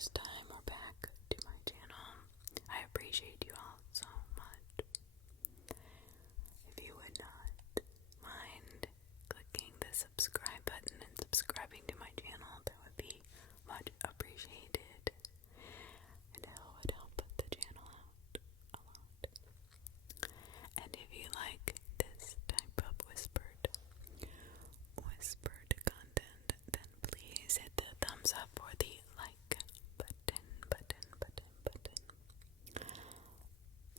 first time or back to my channel, I appreciate you all so much. If you would not mind clicking the subscribe button and subscribing to my channel, that would be much appreciated. And it would help the channel out a lot. And if you like this type of whispered content, then please hit the thumbs up or the like button.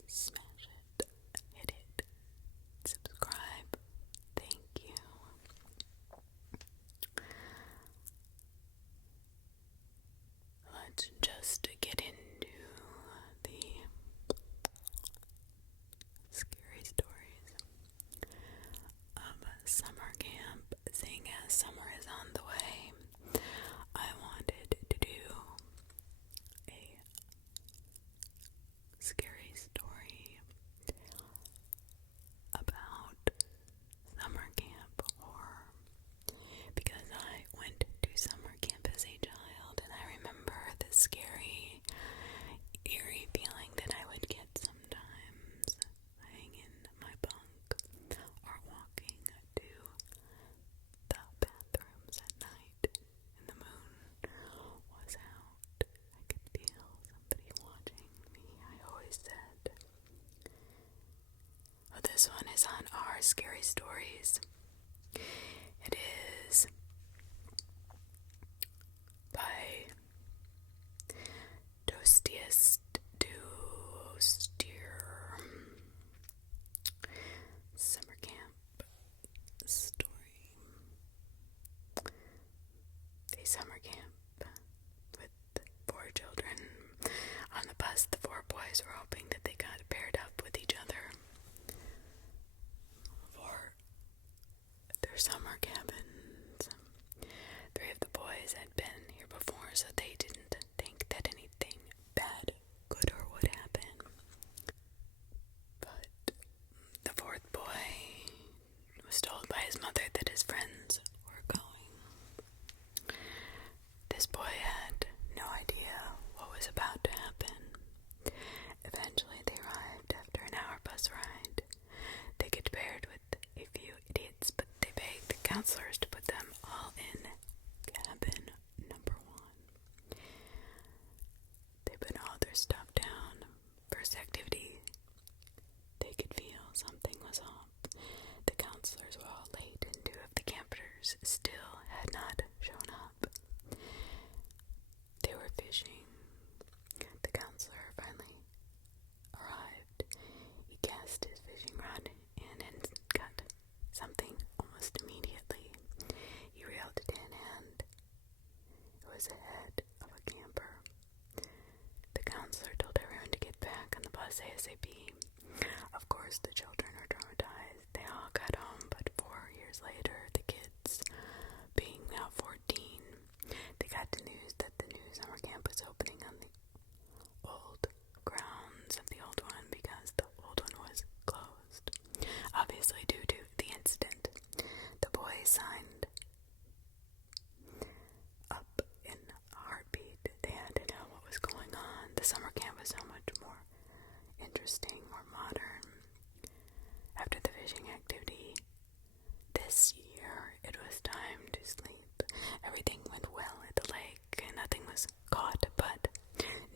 Smash it, hit it, subscribe. Thank you. Let's just get into the scary stories of summer camp. Seeing as summer is on the way, I wanted to do a scary story about summer camp horror, because I went to summer camp as a child, and I remember the scary, eerie feeling that I would get sometimes laying in my bunk or walking to the bathrooms at night and the moon was out. I could feel somebody watching me, I always said. Well, this one is on our Scary Stories. It is by toastiertoast. Summer camp story. A summer camp with 4 children. On the bus, the 4 boys were hoping that they got paired up with each other for their summer cabins. 3 of the boys had been here before, so they didn't think that anything bad could or would happen. But the 4th boy was told by his mother that his friends were going. This boy had no idea what was about to happen. Eventually they arrived after an hour bus ride. They get paired with a few idiots, but they begged the counselors to put them all in cabin number 1. They put all their stuff down. First activity, they could feel something was off. The counselors were all late, and 2 of the campers still had not shown up. They were fishing. The counselor finally arrived. He cast his fishing rod in and got something almost immediately. He reeled it in, and it was the head of a camper. The counselor told everyone to get back on the bus ASAP. Of course, the children are traumatized. They all got home, but 4 years later, the kids, being now 14, they got the news that the new summer camp was opening on the old grounds of the old one because the old one was closed. Obviously, due to the incident, the boys signed up in a heartbeat. They had to know what was going on. The summer camp was so much more interesting, more modern. After the fishing activity this year, it was time to sleep. Everything went well at the lake, and nothing was caught, but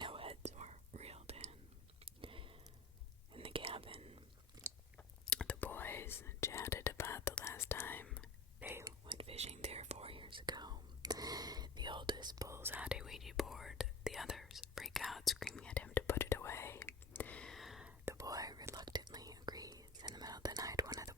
no heads were reeled in. In the cabin, the boys chatted about the last time they went fishing there 4 years ago. The oldest pulls out a Ouija board. The others freak out, screaming at him to put it away. The boy reluctantly agrees. In the middle of the night, one of the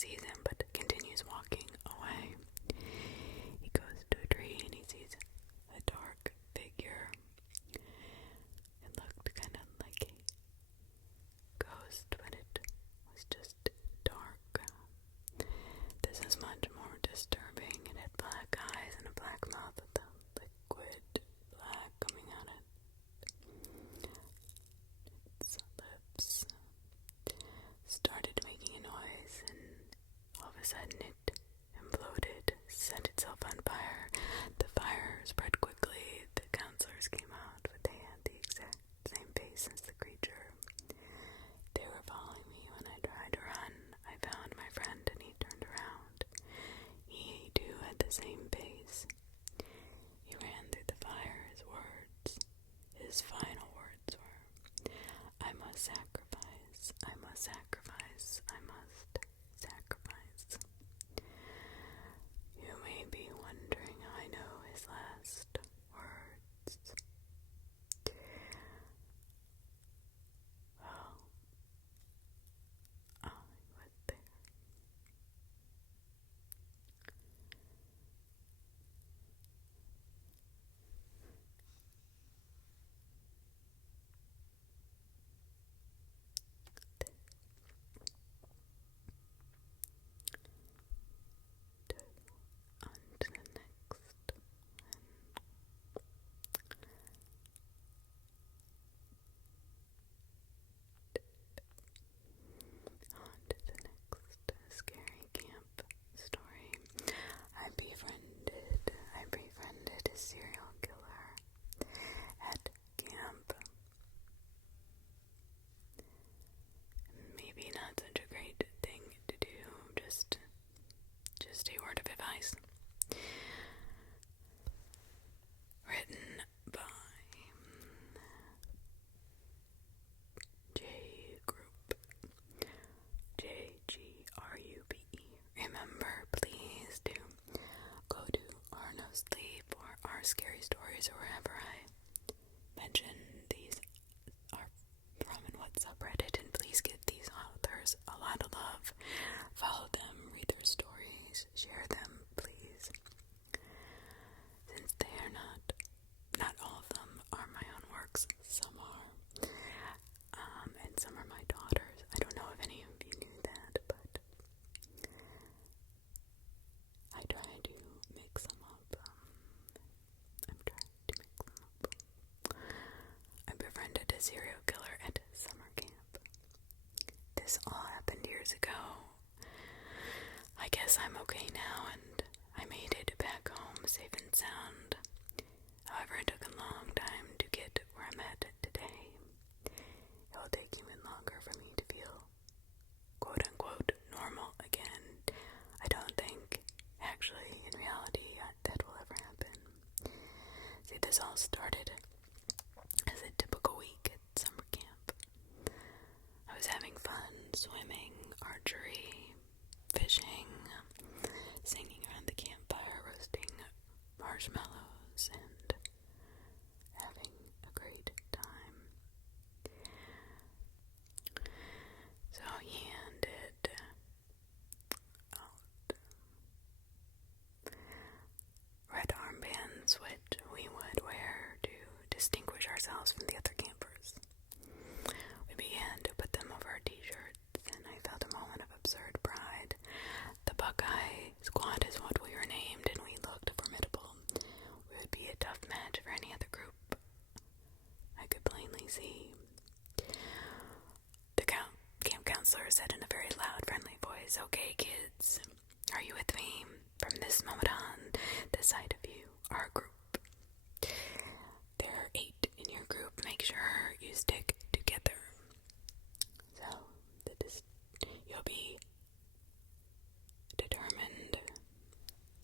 sees him but continues walking away. He goes to a tree and he sees a dark figure. It looked kind of like a ghost, but it was just dark. This is much more disturbing. It had black eyes and a black mouth with a liquid black coming out of its lips. Started making a noise, and all of a sudden it imploded, set itself on fire. The fire spread quickly. The counselors came out, but they had the exact same face as the creature. They were following me when I tried to run. I found my friend and he turned around. He too had the same face. He ran through the fire. His final words were, I must sacrifice, I must sacrifice, I must sacrifice. You may be wondering how I know his last words. Well, I was there. On to the next one. On to the next scary camp story. I befriended a serial killer at camp. Maybe not such a great thing to do, just a word of advice. Written by Jgroupe. Jgroupe. Remember, please do go to our Nosleep or our Scary Stories or wherever I mention these are from and what subreddit, and please give these authors a lot of love. Follow them, read their stories, share them, please. Since they are not all of them are my own works, some are, and some are my daughter's. I don't know if any of you knew that, but I try to mix them up. I'm trying to mix them up. I befriended a serial killer at summer camp. This all happened years ago. I guess I'm okay now, and I made it back home safe and sound. However, it took a long time to get where I'm at today. It will take even longer for me to feel quote-unquote normal again. I don't think, actually, in reality, that will ever happen. See, this all started as a typical week at summer camp. I was having fun swimming, archery, fishing, singing around the campfire, roasting marshmallows, and having a great time. So he handed out red armbands, which we would wear to distinguish ourselves from the other campers. We began to put them over our t-shirts, and I felt a moment of absurd pride. The Buckeye Squad is what we were named, and we looked formidable. We would be a tough match for any other group. I could plainly see. The camp counselor said in a very loud, friendly voice, "Okay, kids, are you with me? From this moment on, the sight of you, our group. There are 8 in your group. Make sure you stick together. So, you'll be determined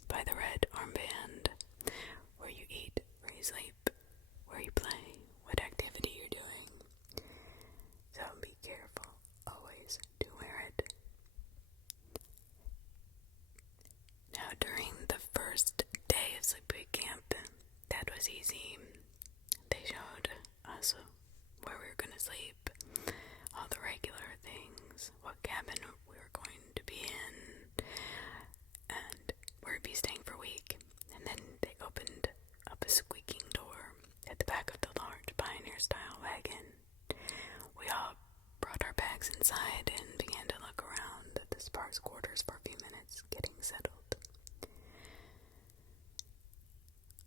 by the red armband, where you eat, where you sleep, where you play, what activity you're doing. So be careful, always to wear it." Now, during the first day of sleepaway camp, that was easy. They showed us where we were going to sleep, all the regular things, what cabin we were going to be in,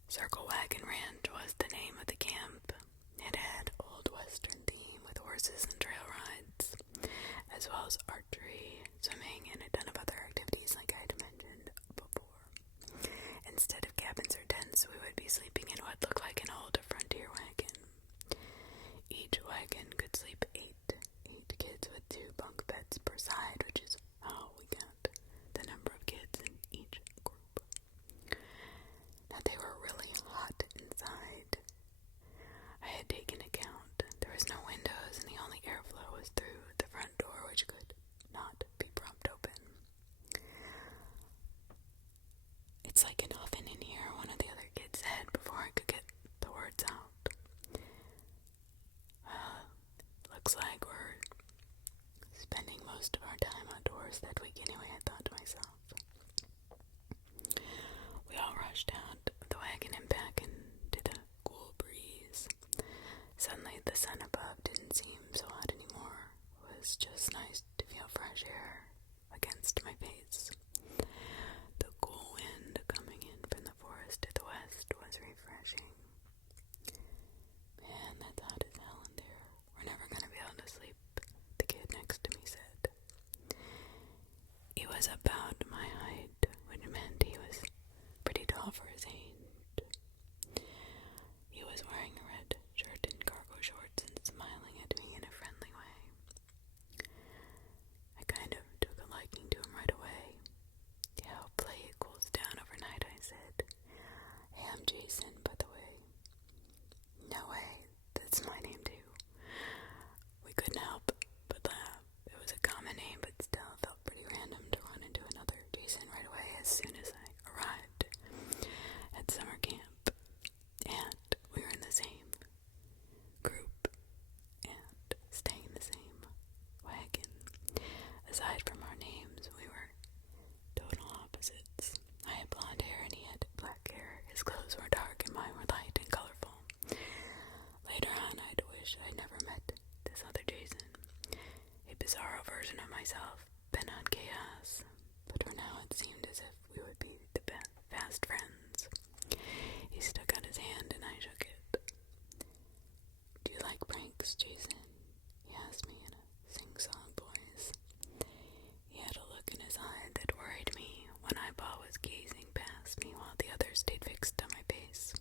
Circle Wagon Ranch was the name of the camp. It had old western theme with horses and trail rides, as well as archery, swimming, and a ton of other activities like I had mentioned before. Instead of cabins or tents, we would be sleeping in what looked like an old frontier wagon. Each wagon could sleep eight kids with 2 bunk beds per side, which is how we got the number of kids in each group. Now, they were really hot inside. I had taken account. There was no windows, and the only airflow was through the front door, which could not be propped open. "It's like an oven in here," one of the other kids said before I could get the words out. Looks like we're spending most of our time outdoors that week anyway, I thought to myself. We all rushed out of the wagon and back into the cool breeze. Suddenly the sun above didn't seem so hot anymore. It was just nice to feel fresh air against my face. The cool wind coming in from the forest to the west was refreshing. "Man, that's hot as hell in there. We're never gonna be able to sleep," the kid next to me said. He was about my height, which meant he was pretty tall for his age. He was wearing a red shirt and cargo shorts and smiling at me in a friendly way. I kind of took a liking to him right away. "Yeah, hopefully it cools down overnight," I said. "Hey, I'm Jason, by the way." "No way, that's my name too." We couldn't help but laugh. It was a common name, but still felt pretty random to run into another Jason right away as soon as I arrived at summer camp. And we were in the same group and staying in the same wagon. Aside from our names, we were total opposites. I had blonde hair and he had black hair. His clothes were dark and mine were light and colorful. Later on, I'd wish I'd never met this other Jason, a bizarro version of myself, bent on chaos. But for now, it seemed as if we would be the fast friends. He stuck out his hand and I shook it. "Do you like pranks, Jason?" he asked me in a sing-song voice. He had a look in his eye that worried me. One eyeball was gazing past me while the other stayed fixed on my face.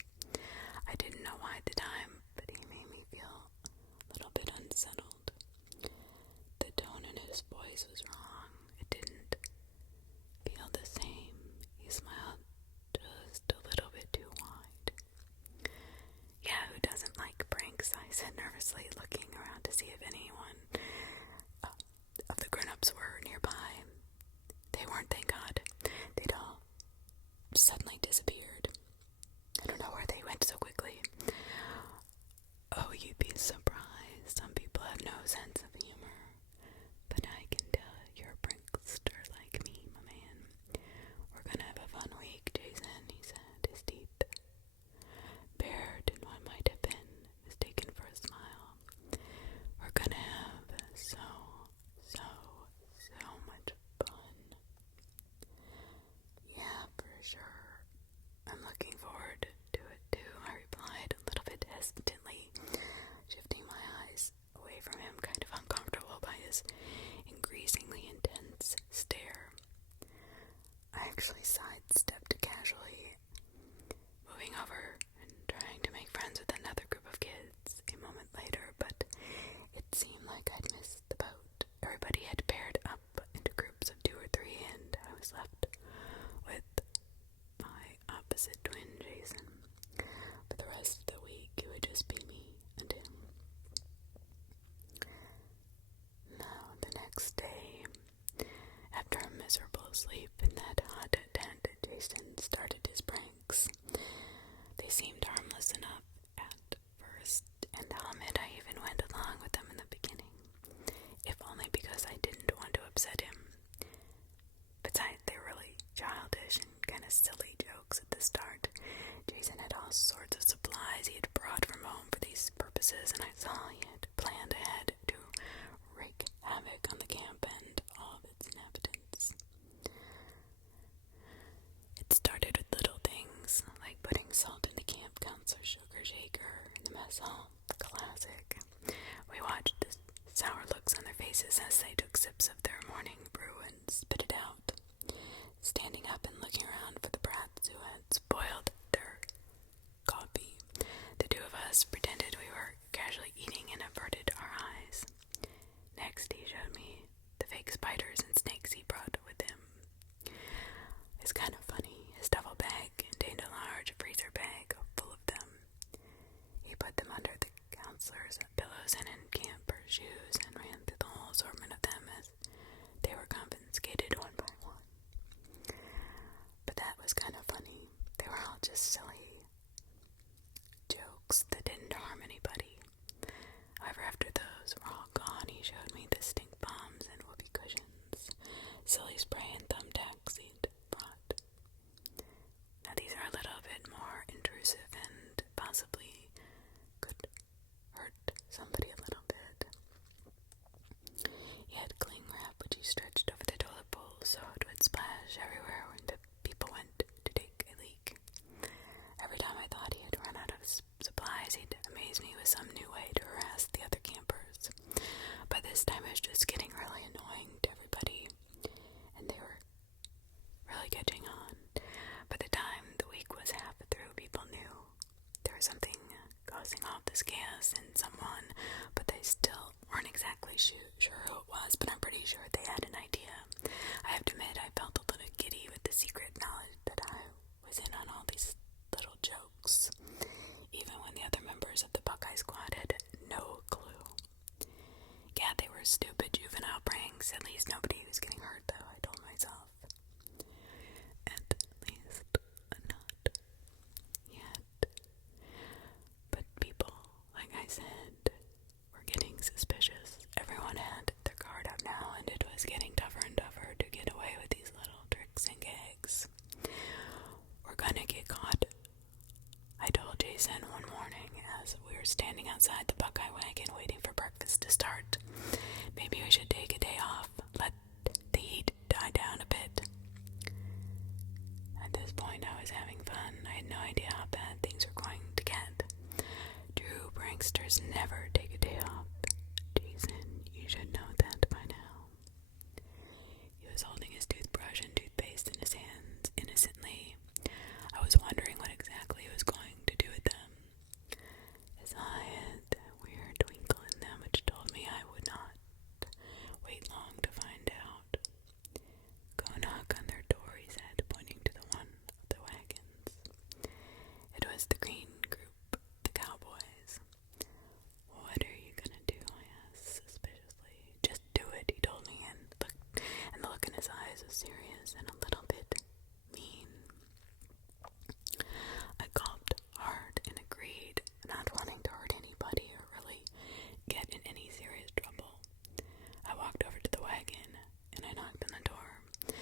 I didn't know why at the time, but he made me feel a little bit unsettled. The tone in his voice was wrong. It didn't feel the same. He smiled just a little bit too wide. "Yeah, who doesn't like pranks?" I said nervously, looking around to see if anyone of the grown-ups were nearby. They weren't, thank God. They'd all suddenly disappeared. I don't know where they went so quickly. "Oh, you'd be surprised. Some people have no sense of humor. But I can tell you're a prankster like me, my man. We're gonna have a fun week, Jason," he said, his teeth bared in what might have been mistaken for a smile. "We're gonna have so much fun." "Yeah, for sure. I'm looking forward to it too," I replied, a little bit hesitantly, shifting my eyes away from him, kind of uncomfortable by his increasingly intense stare. I actually sidestepped casually, moving over and trying to make friends with another group of kids a moment later, but it seemed like I'd missed the boat. Everybody had paired up into groups of 2 or 3, and I was left with my opposite twin, Jason. For the rest of the week, it would just be me and him. Now, the next day, after a miserable sleep in that hot tent, Jason started his pranks. They seemed harmless enough at first, and I'll admit I even went along with them in the beginning, if only because I didn't want to upset him. Besides, they were really childish and kind of silly jokes at the start. Jason had all sorts of supplies he had brought from home for these purposes, and I saw he had planned ahead to wreak havoc on the camp and all of its inhabitants. It started with little things, like putting salt in the all classic. We watched the sour looks on their faces as they took sips of their morning brew and spit it out, standing up and looking around for the brats who had spoiled their coffee. The two of us pretended we were casually eating and averted our eyes. Next, he showed me the fake spiders and snakes he brought with him. It's kind of funny. His duffel bag contained a large freezer bag full of them. He put them under the counselor's pillows and in camper shoes and ran through the whole assortment of them as they were confiscated one by one. But that was kind of funny. They were all just silly jokes that didn't harm anybody. However, after those were all gone, he showed me the stink bombs and whoopee cushions, silly spray and thumbtacks he'd brought. Now these are a little bit more intrusive and possibly could hurt somebody a little bit. He had cling wrap which he stretched over the toilet bowl so it would splash everywhere when the people went to take a leak. Every time I thought he had run out of supplies, he'd amaze me with some new way to harass the other campers. By this time it was just getting really annoying to everybody, and they were really catching on. By the time the week was half through, people knew there was something causing all this chaos in someone, but they still weren't exactly sure who it was, but I'm pretty sure they had an idea. I have to admit, I felt a little giddy with the secret knowledge that I was in on all these little jokes, even when the other members of the Buckeye Squad had no clue. Yeah, they were stupid juvenile pranks. At least nobody was getting hurt, though, I told myself. At least not yet. But people, like I said, were getting suspicious. Everyone had their guard up now, and it was getting tougher and tougher to get away with these little tricks and gags. We're gonna get caught, I told Jason one morning as we were standing outside the Buckeye wagon waiting for breakfast to start. Maybe we should take a day off, let the heat die down a bit. At this point I was having fun. I had no idea how bad things were going to get. True pranksters never take a day off. Jason, you should know that by now. He was holding his toothbrush and toothpaste in his hands innocently. I was wondering what exactly he was going to do with them. His eye had a weird twinkle in them which told me I would not wait long to find out. Go knock on their door, he said, pointing to the one of the wagons. It was the green group, the cowboys. What are you gonna do? I asked suspiciously. Just do it, he told me, and the look in his eyes was serious and a little bit mean. I gulped hard and agreed, not wanting to hurt anybody or really get in any serious trouble. I walked over to the wagon and I knocked on the door.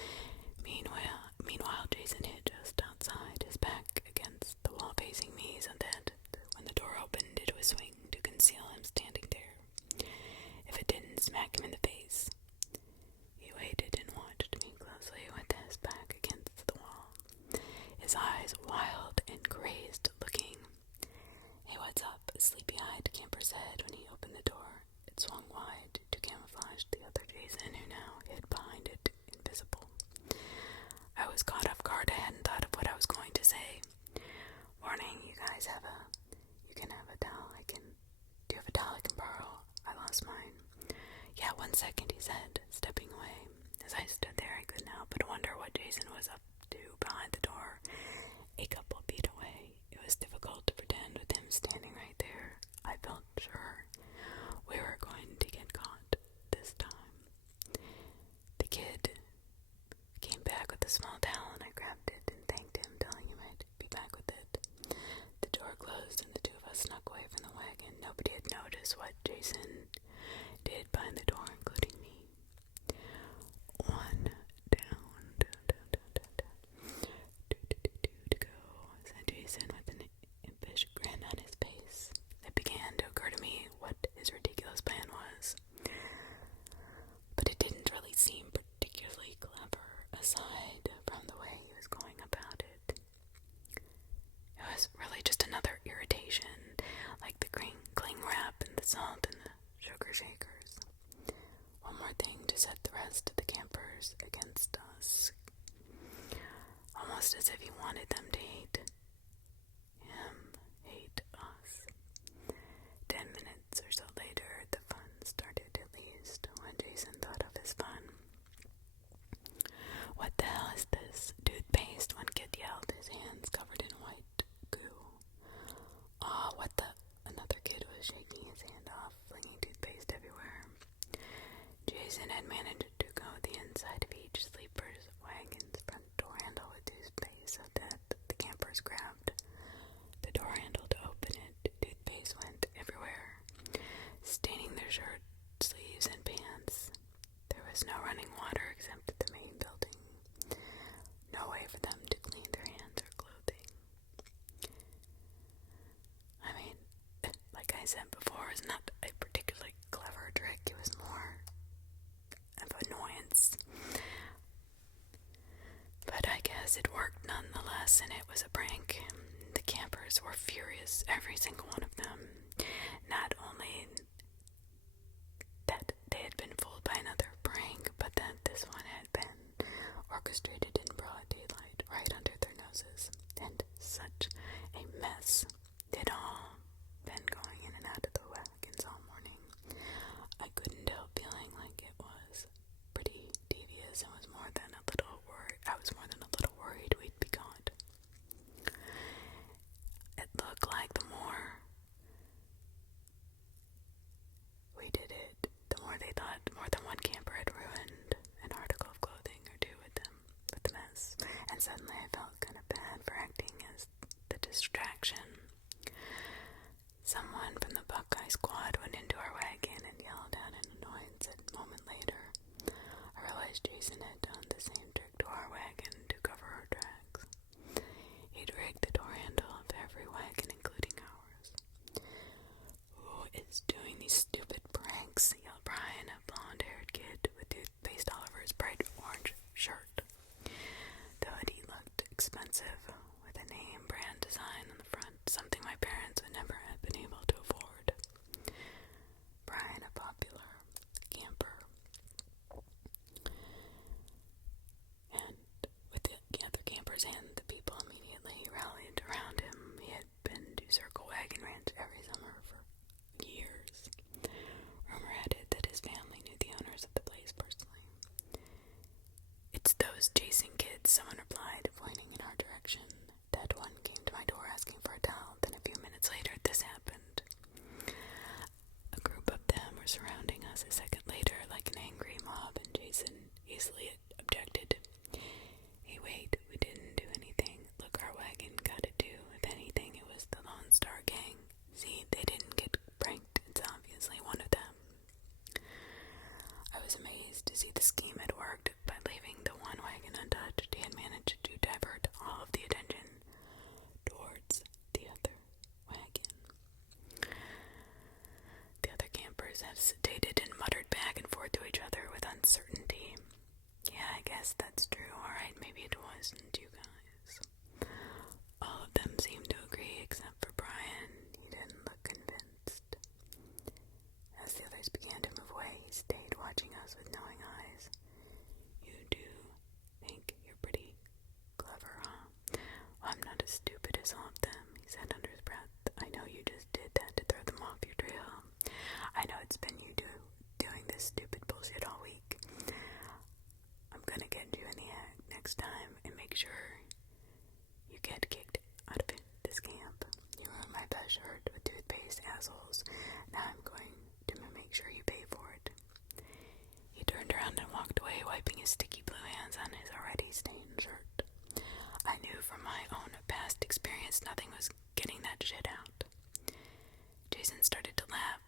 Meanwhile, Jason hid just outside, his back against the wall facing me, so that when the door opened, it would swing to conceal him standing there, if it didn't smack him in the face. He waited and watched me closely with his back against the wall, his eyes wild and crazed looking. Hey, what's up? A sleepy-eyed camper said when he opened the door. It swung wide to camouflage the other Jason, who now hid behind it, invisible. I was caught off guard. I hadn't thought of what I was going to say. Warning, you guys can have a towel do you have a towel I can borrow? I lost mine. Yeah, 1 second, he said, stepping away. As I stood there, I couldn't help but wonder what Jason was up to behind the door, a couple feet away. It was difficult to pretend with him standing right there. I felt sure we were going to get caught this time. The kid came back with a small towel and I grabbed it and thanked him, telling him I'd be back with it. The door closed and the two of us snuck away from the wagon. Nobody had noticed what Jason did behind the door, including me. One down. To go, said Jason with an impish grin on his face. It began to occur to me what his ridiculous plan was. But it didn't really seem particularly clever, aside from the way he was going about it. It was really just another irritation, like the green salt in the sugar shakers. One more thing to set the rest of the campers against us. Almost as if he wanted them to hate him, hate us. 10 minutes or so later, the fun started, at least, when Jason thought of his fun. "What the hell is this? Toothpaste," one kid yelled, his hands covered in white goo. "Aw, what the?" Another kid was shaking his hand off, flinging toothpaste everywhere. Jason had managed to go the inside of each sleeper's wagon's front door handle with toothpaste so that the campers grabbed the door handle to open it. Toothpaste went everywhere, staining their shirt sleeves and pants. There was no running water except at the main building. No way for them to clean their hands or clothing. I mean, like I said before, it's not a particularly clever trick. It was more of annoyance. But I guess it worked nonetheless, and it was a prank. The campers were furious, every single one of them. Not only that they had been fooled by another prank, but that this one had been orchestrated in broad daylight, right under their noses. And such a mess. They'd all been going in and out of the wagons all morning. I couldn't help feeling like it was pretty devious and was more than a little worried. I was more than a little worried we'd be caught. It looked like the more we did it, the more they thought more than one camper had ruined an article of clothing or two with the mess. And suddenly I felt kind of bad for acting as the distraction. Someone from the Buckeye squad went into our wagon and yelled out in annoyance. A moment later, I realized Jason had done the same trick to our wagon to cover our tracks. He'd rigged the door handle of every wagon, including ours. "Who is doing these stupid pranks?" yelled Brian, a blonde-haired kid with toothpaste all over his bright orange shirt. The hoodie looked expensive, with a name brand design on the front, something my parents would never have been able to afford. Brian, a popular camper, and with the other campers and the people immediately rallied around him. He had been to Circle Wagon Ranch every summer for years. Rumor had it that his family knew the owners of the place personally. "It's those Jason kids," someone replied, pointing in our direction. That one came to my door asking for a towel. Then a few minutes later, this happened. A group of them were surrounding us a second later like an angry mob, and Jason easily objected. "Hey, wait, we didn't do anything. Look, our wagon got it too. If anything, it was the Lone Star Gang. See, they didn't get pranked. It's obviously one of them." I was amazed to see the scheme had worked. By leaving the one wagon untouched, he had managed to divert all of the attention towards the other wagon. The other campers hesitated and muttered back and forth to each other with uncertainty. "Yeah, I guess that's true. Alright, maybe it wasn't you guys." All of them seemed to agree except for Brian. He didn't look convinced. As the others began to move away, he stayed watching us with knowing eyes. "You do think you're pretty clever, huh?" "Well, I'm not as stupid as all of them," he said under his breath. "I know you just did that to throw them off your trail. I know it's been you doing this stupid bullshit all week. I'm gonna get you in the act next time and make sure you get kicked out of this camp. You ruined my best shirt with toothpaste, assholes. Now I'm going to make sure you pay for it." He turned around and walked away, wiping his sticky blue hands on his already stained shirt. I knew from my own past experience nothing was getting that shit out. Jason started to laugh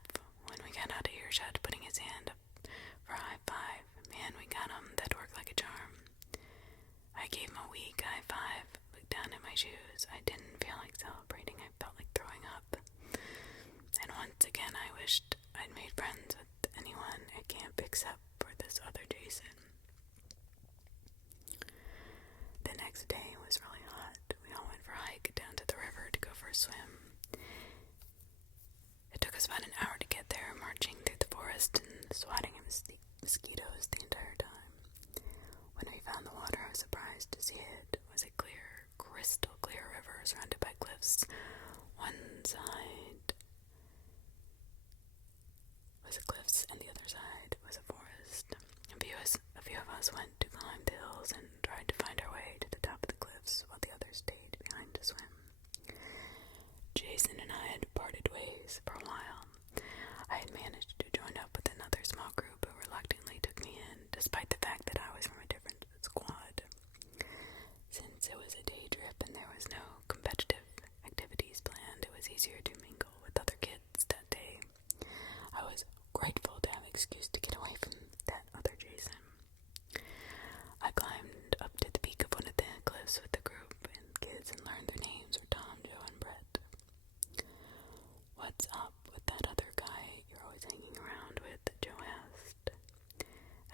when we got out of earshot, putting his hand up for a high five. Man, we got him. That worked like a charm. I gave him a weak high five, looked down at my shoes. I didn't feel like celebrating. I felt like throwing up. And once again, I wished I'd made friends with anyone at camp except for this other Jason. The next day was really hot. We all went for a hike down to the river to go for a swim. It took us about an hour to get there. swatting at mosquitoes the entire time. When we found the water, I was surprised to see it was a clear, crystal clear river surrounded by cliffs. One side was a cliffs and the other side was a forest. A few of us went to climb the hills and tried to find our way to the top of the cliffs while the others stayed behind to swim. Jason and I had parted ways for a while. I had managed to join up with another small group who reluctantly took me in, despite the fact that I was from a different squad. Since it was a day trip and there was no competitive activities planned, it was easier to mingle with other kids that day. I was grateful to have an excuse to get away from that other Jason. I climbed up to the peak of one of the cliffs with the group and kids and learned their names were Tom, Joe, and Brett. "What's up with that other guy you're always hanging around with?" Joe asked,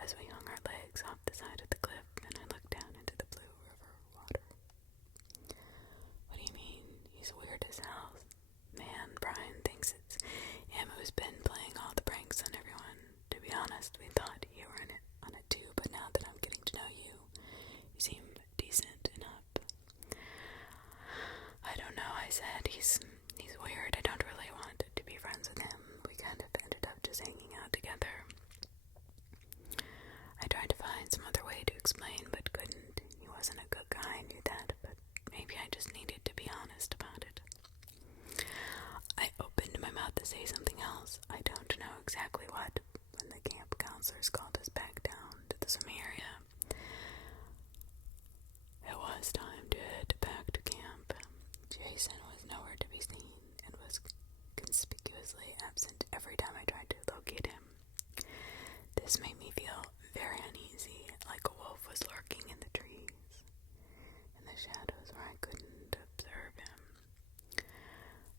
as we hung our legs off the side of the cliff and I looked down into the blue river water. "What do you mean? He's weird as hell. Man, Brian thinks it's him who's been playing all the pranks on everyone. To be honest, we thought you were in it on it too, but now that I'm getting to know you, you seem decent enough." "I don't know," I said. He's weird. I don't really want to be friends with him. We kind of ended up just hanging out together. I tried to find some other way to explain, but couldn't. He wasn't a good guy, I knew that, but maybe I just needed to be honest about it. I opened my mouth to say something else. I don't know exactly what, when the camp counselors called us back down to the swimming area. It was time to head back to camp. Jason was nowhere to be seen and was conspicuously absent every time I tried to locate him. This made me feel very uneasy, like a wolf was lurking in the trees, in the shadows where I couldn't observe him.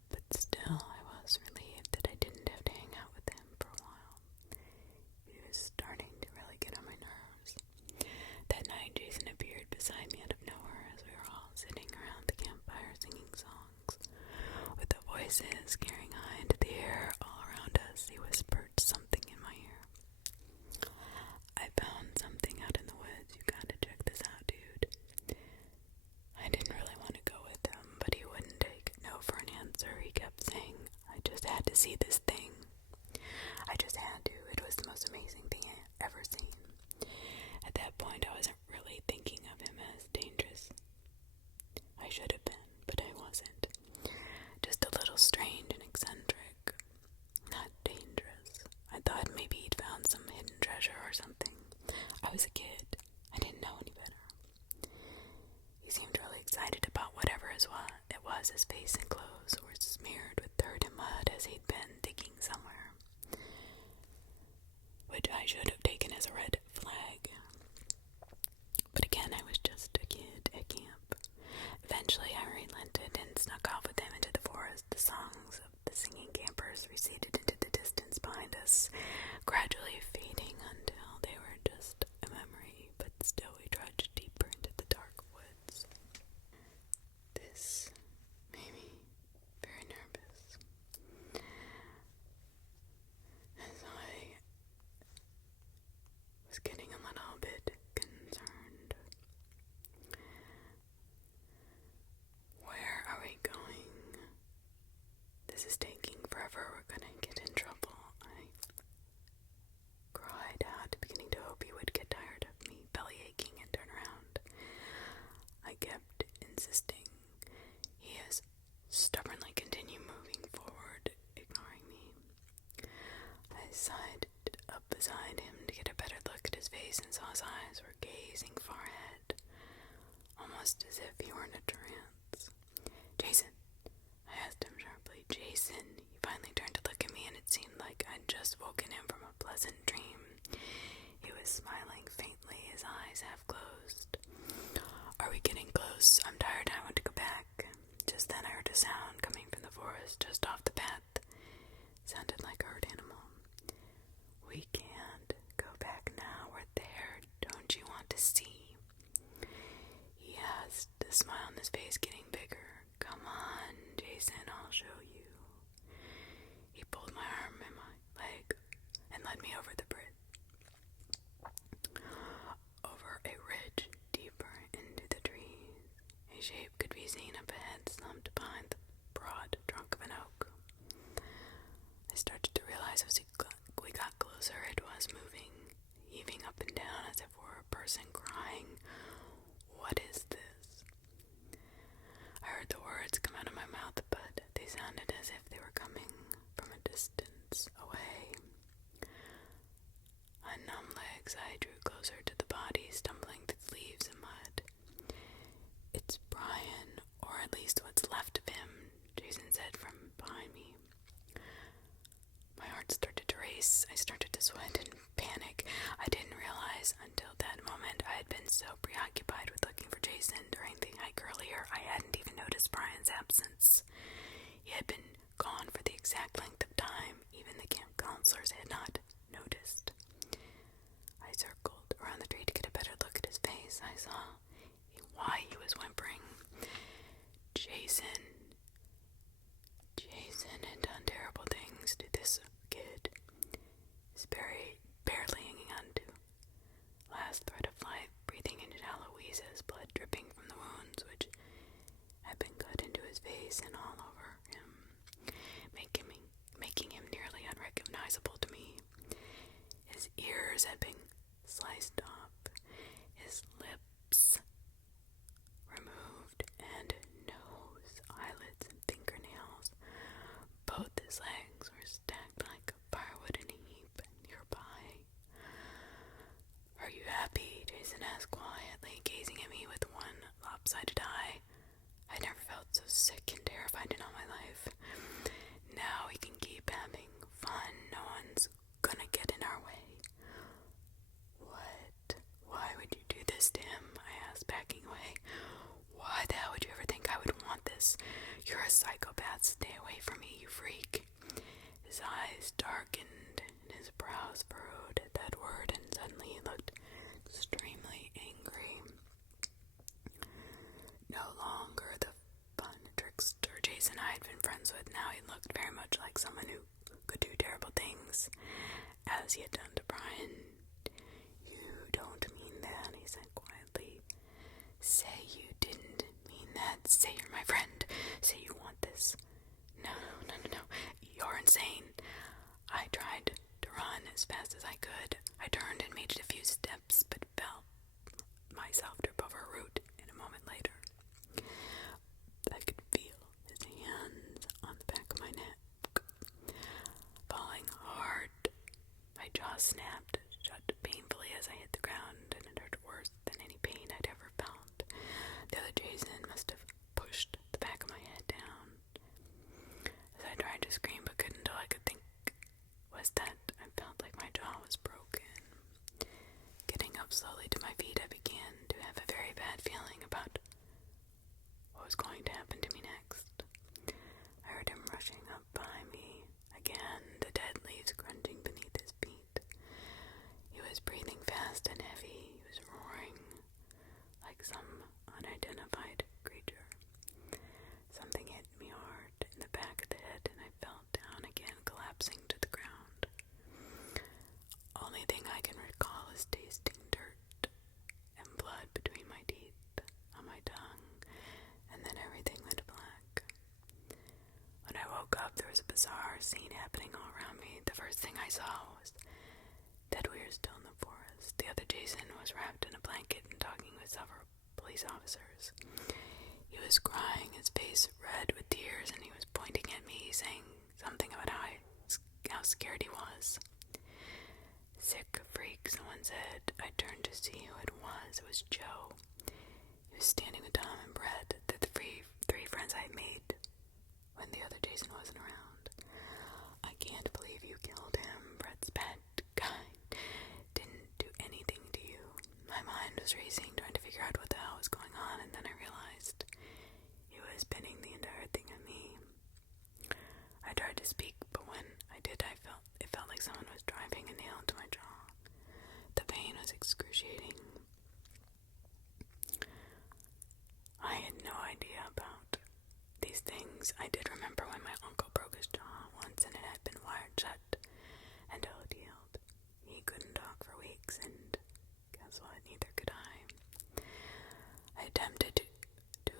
But still, I was relieved that I didn't have to hang out with him for a while. He was starting to really get on my nerves. That night, Jason appeared beside me out of nowhere as we were all sitting around the campfire singing songs. With the voices carrying high into the air all around us, he whispered something in my ear. "I found something out in the woods. You gotta check this out, dude." I didn't really want to go with him, but he wouldn't take no for an answer. He kept saying, "I just had to see this thing. I just had to. It was the most amazing thing I ever seen." At that point, I wasn't really thinking of him as dangerous. I should have been, but I wasn't. Just a little strange and eccentric. Not dangerous. I thought maybe he'd found some hidden treasure or something. I was a kid. I didn't know any better. He seemed really excited about whatever it was. His face and clothes were smeared with dirt and mud as he'd been digging somewhere, which I should have taken as a red flag. But again, I was just a kid at camp. Eventually, I relented and snuck off with him into the forest. The songs of the singing campers receded into the distance behind us, gradually fading until they were just a memory, but still we trudged deeper into the dark woods. This made me very nervous, as I was getting a little bit concerned. Where are we going? This is taking forever. We're gonna get in trouble. I cried out, beginning to hope he would get tired of me belly aching and turn around. I kept insisting. He has stubbornly continued moving forward, ignoring me. I sided up beside him to get a better look at his face and saw his eyes were gazing far ahead, almost as if he were in a trance. "Jason," I asked him sharply. "Jason." He finally turned to look at me, and it seemed like I'd just woken him from a pleasant dream. He was smiling faintly, his eyes half closed. "Are we getting close? I'm tired. I want to go back." Just then I heard a sound coming from the forest just off the path. It sounded like a herd animal. "We can't go back now. We're there. Don't you want to see?" He asked, the smile on his face getting bigger. "Come on, Jason, I'll show you." He pulled my arm and my leg and led me over the person crying. What is this? I heard the words come out of my mouth, but they sounded as if they were coming from a distance away. On numb legs, I drew closer to the body, stumbling through leaves and mud. It's Brian, or at least what's left of him, Jason said from behind me. My heart started to race. I started to sweat and panic. I didn't realize until that moment I had been so preoccupied with looking for Jason during the hike earlier, I hadn't even noticed Brian's absence. He had been gone for the exact length of time even the camp counselors had not noticed. I circled around the tree to get a better look at his face. I saw why he was whimpering. Jason had done terrible things to this kid. He's barely hanging on to last thread of life, breathing in shallow wheezes, blood dripping from the wounds which had been cut into his face and all over him, making him nearly unrecognizable to me. His ears had been sliced off, his lips removed, and nose, eyelids, and fingernails. Both his legs were stacked like firewood in a heap nearby. Are you happy? Jason asked quietly, gazing at me with one lopsided eye. I never felt so sick and terrified in all my life. Now we can keep having fun. No one's gonna get in our way. What? Why would you do this to him? I asked, backing away. Why the hell would you ever think I would want this? You're a psychopath. Stay away from me, you freak. His eyes darkened and his brows furrowed at that word, and suddenly he looked extremely angry. No longer the fun trickster Jason I had been friends with. Now he looked very much like someone who could do terrible things, as he had done to Brian. You don't mean that, he said quietly. Say you didn't mean that. Say you're my friend. Say you want this. No. You're insane. I tried to run as fast as I could. I turned and made a few steps, but felt myself trip over a root in a moment later. I could feel his hands on the back of my neck, falling hard. My jaw snapped shut painfully as I hit the ground, and it hurt worse than any pain I'd ever felt. The other Jason must have pushed the back of my head down. As I tried to scream but couldn't, all I could think was that I felt like my jaw was broken. Getting up slowly to my feet, I began to have a very bad feeling about what was going to happen to me next. I heard him rushing up behind me. Again, the dead leaves grunting beneath his feet. He was breathing fast and heavy. He was roaring like some unidentified creature. Something hit me hard in the back of the head, and I fell down again, collapsing to the ground. Only thing I can recall is tasting dirt and blood between my teeth, on my tongue, and then everything went black. When I woke up, there was a bizarre scene happening all around me. The first thing I saw was that we were still in the forest. The other Jason was wrapped in a blanket and talking with several police officers. He was crying, his face red with tears, and he was pointing at me, saying something about how scared he was. Sick freak, someone said. I turned to see who it was. It was Joe. He was standing with Tom and Brett, the three friends I had made when the other Jason wasn't around. I can't believe you killed him. Brett's bad guy didn't do anything to you. My mind was racing, trying to figure out what the hell was going on, and then I realized he was pinning the entire thing on me. I tried to speak, but when I did, it felt like someone was driving a nail into my jaw. The pain was excruciating. I had no idea about these things. I did remember when my uncle broke his jaw once, and it had been wired shut until it healed. He couldn't talk for weeks, and guess what? Neither could I. I attempted to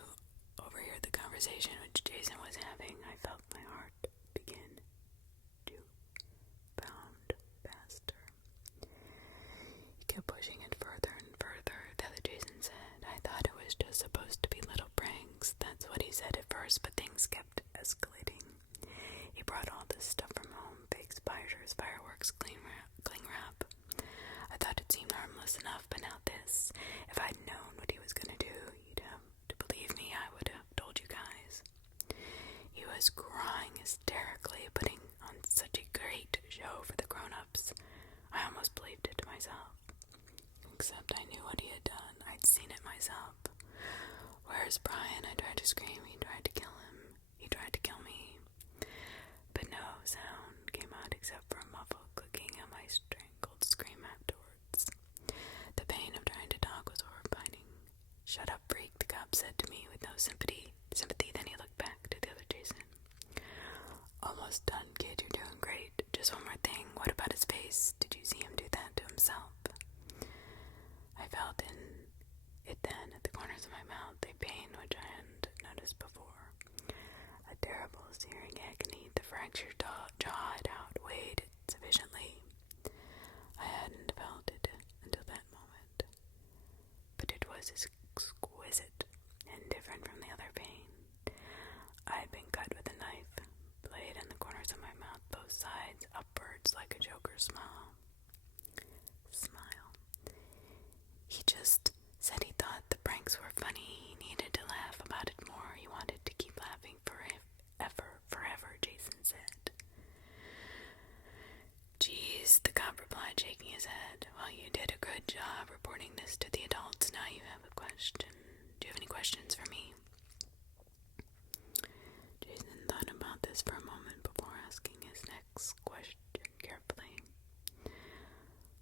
overhear the conversation which Jason was having. I felt my heart begin to pound faster. He kept pushing it further and further. his fireworks cling wrap. I thought it seemed harmless enough, but now this. If I'd known what he was going to do, you'd have to believe me, I would have told you guys. He was crying hysterically, putting on such a great show for the grown-ups. I almost believed it myself. Except I knew what he had done. I'd seen it myself. Where's Brian? I tried to scream. He tried to kill him. He tried to kill me. But no sound came out except for a muffled clicking and my strangled scream afterwards. The pain of trying to talk was horrifying. Shut up, freak, the cop said to me with no sympathy. Then he looked back to the other Jason. Almost done, kid. You're doing great. Just one more thing. What about his face? Did you see him do that to himself? I felt it then at the corners of my mouth, a pain which I hadn't noticed before. A terrible searing agony. The fractured jaw had outweighed it sufficiently. I hadn't felt it until that moment. But it was exquisite and different from the other pain. I had been cut with a knife, blade in the corners of my mouth, both sides, upwards like a joker's smile. He just said he thought the pranks were funny. He needed to laugh about it more. He wanted to keep laughing forever, Jason said. Geez, the cop replied, shaking his head. Well, you did a good job reporting this to the adults. Now you have a question. Do you have any questions for me? Jason thought about this for a moment before asking his next question carefully.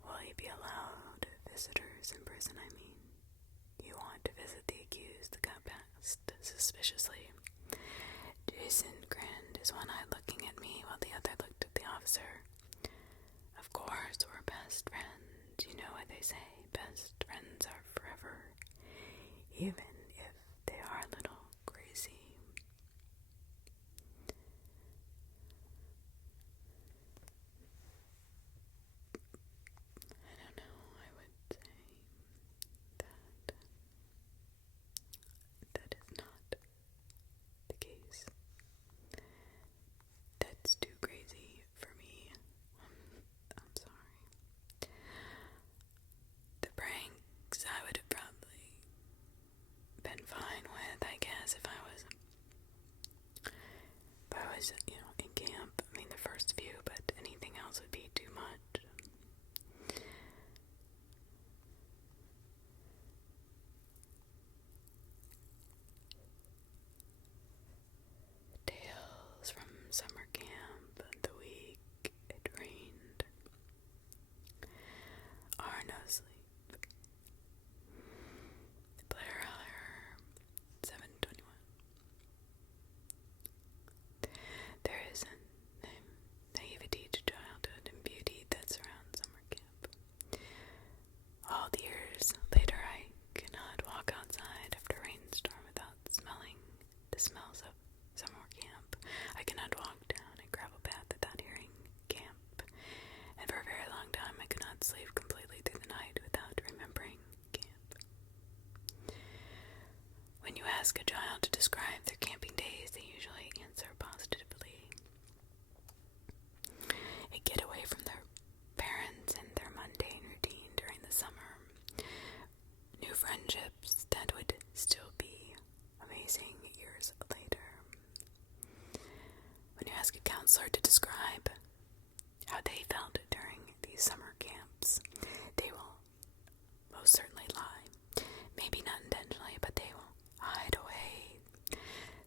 Will he be allowed visitors in prison, I mean? You want to visit the accused, the cop asked suspiciously. Jason grinned, his one eye looking at me while the other looked at the officer. Of course, we're best friends. You know what they say, best friends are forever, even if they are a little crazy. I don't know, I would say that is not the case. That's too crazy for me. I'm sorry. The pranks I would have probably been fine with, I guess, if I was, in camp. I mean, the first few, but anything else would be too much. Tales from summer camp, the week it rained. Our Nosleep. Blair Hour, 721. There is a naivety to childhood and beauty that surrounds summer camp. All the years later, I cannot walk outside after a rainstorm without smelling the smells of summer camp. I cannot walk down a gravel path without hearing camp. And for a very long time, I could not sleep completely through the night without remembering camp. When you ask a child to describe their camping days, they usually answer positively. A getaway from their parents and their mundane routine during the summer. New friendships that would still be amazing years later. When you ask a counselor to describe how they felt during these summer camps, they will most certainly lie. Maybe not intentionally, but they will hide away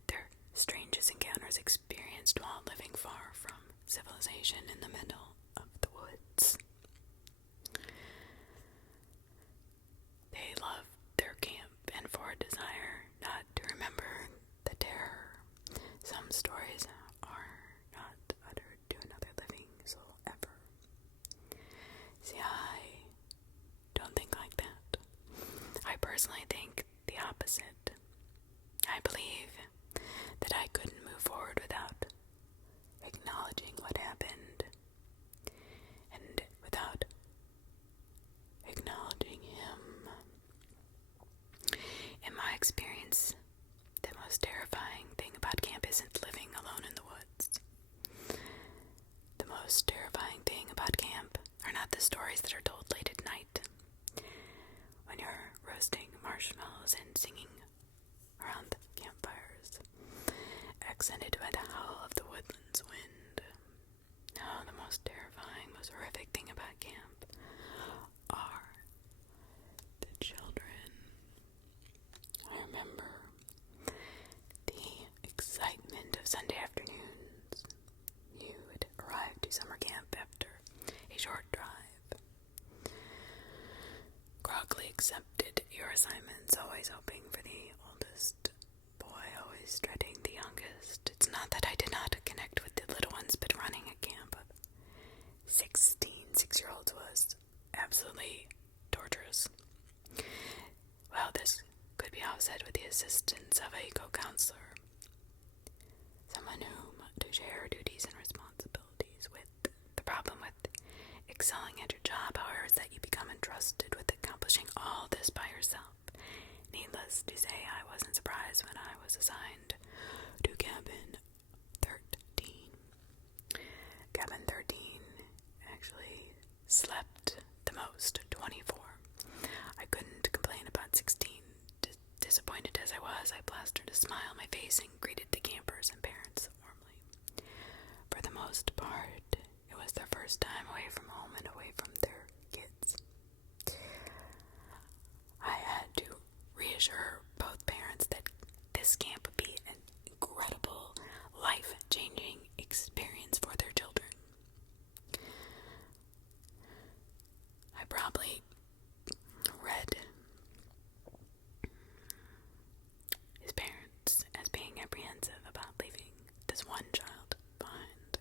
their strangest encounters experienced while living far from civilization in the middle of the woods. They love their camp and for a desire not to remember the terror. Some stories are not uttered to another living soul ever. See, I don't think like that. I personally think the opposite. I believe that I couldn't move forward without acknowledging what happened accepted your assignments, always hoping for the oldest boy, always dreading the youngest. It's not that I did not connect with the little ones, but running a camp of 6-year-olds was absolutely torturous. Well, this could be offset with the assistance of a co-counselor, someone whom to share duties and responsibilities with. The problem with excelling at your job, however, is that you become entrusted with accomplishing all this by yourself. Needless to say, I wasn't surprised when I was assigned to Cabin 13. Cabin 13 actually slept the most, 24. I couldn't complain about 16. Disappointed as I was, I plastered a smile on my face and greeted the campers and parents warmly. For the most part, it was their first time away from home and away from their kids. I had to reassure both parents that this camp would be an incredible, life-changing experience for their children. I probably read his parents as being apprehensive about leaving this one child behind.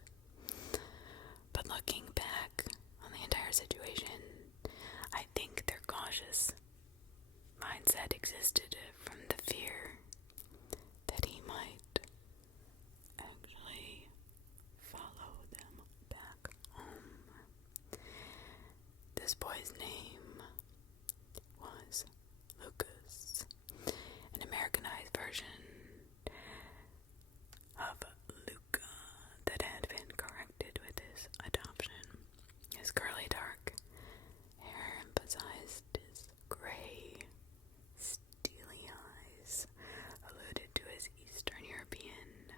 But looking back on the entire situation, I think their cautious mindset existed from the fear that he might actually follow them back home. This boy's name was Lucas, an Americanized version of Luca that had been corrected with his adoption. His curly dark hair emphasized his gray, steely eyes, alluded to his Eastern European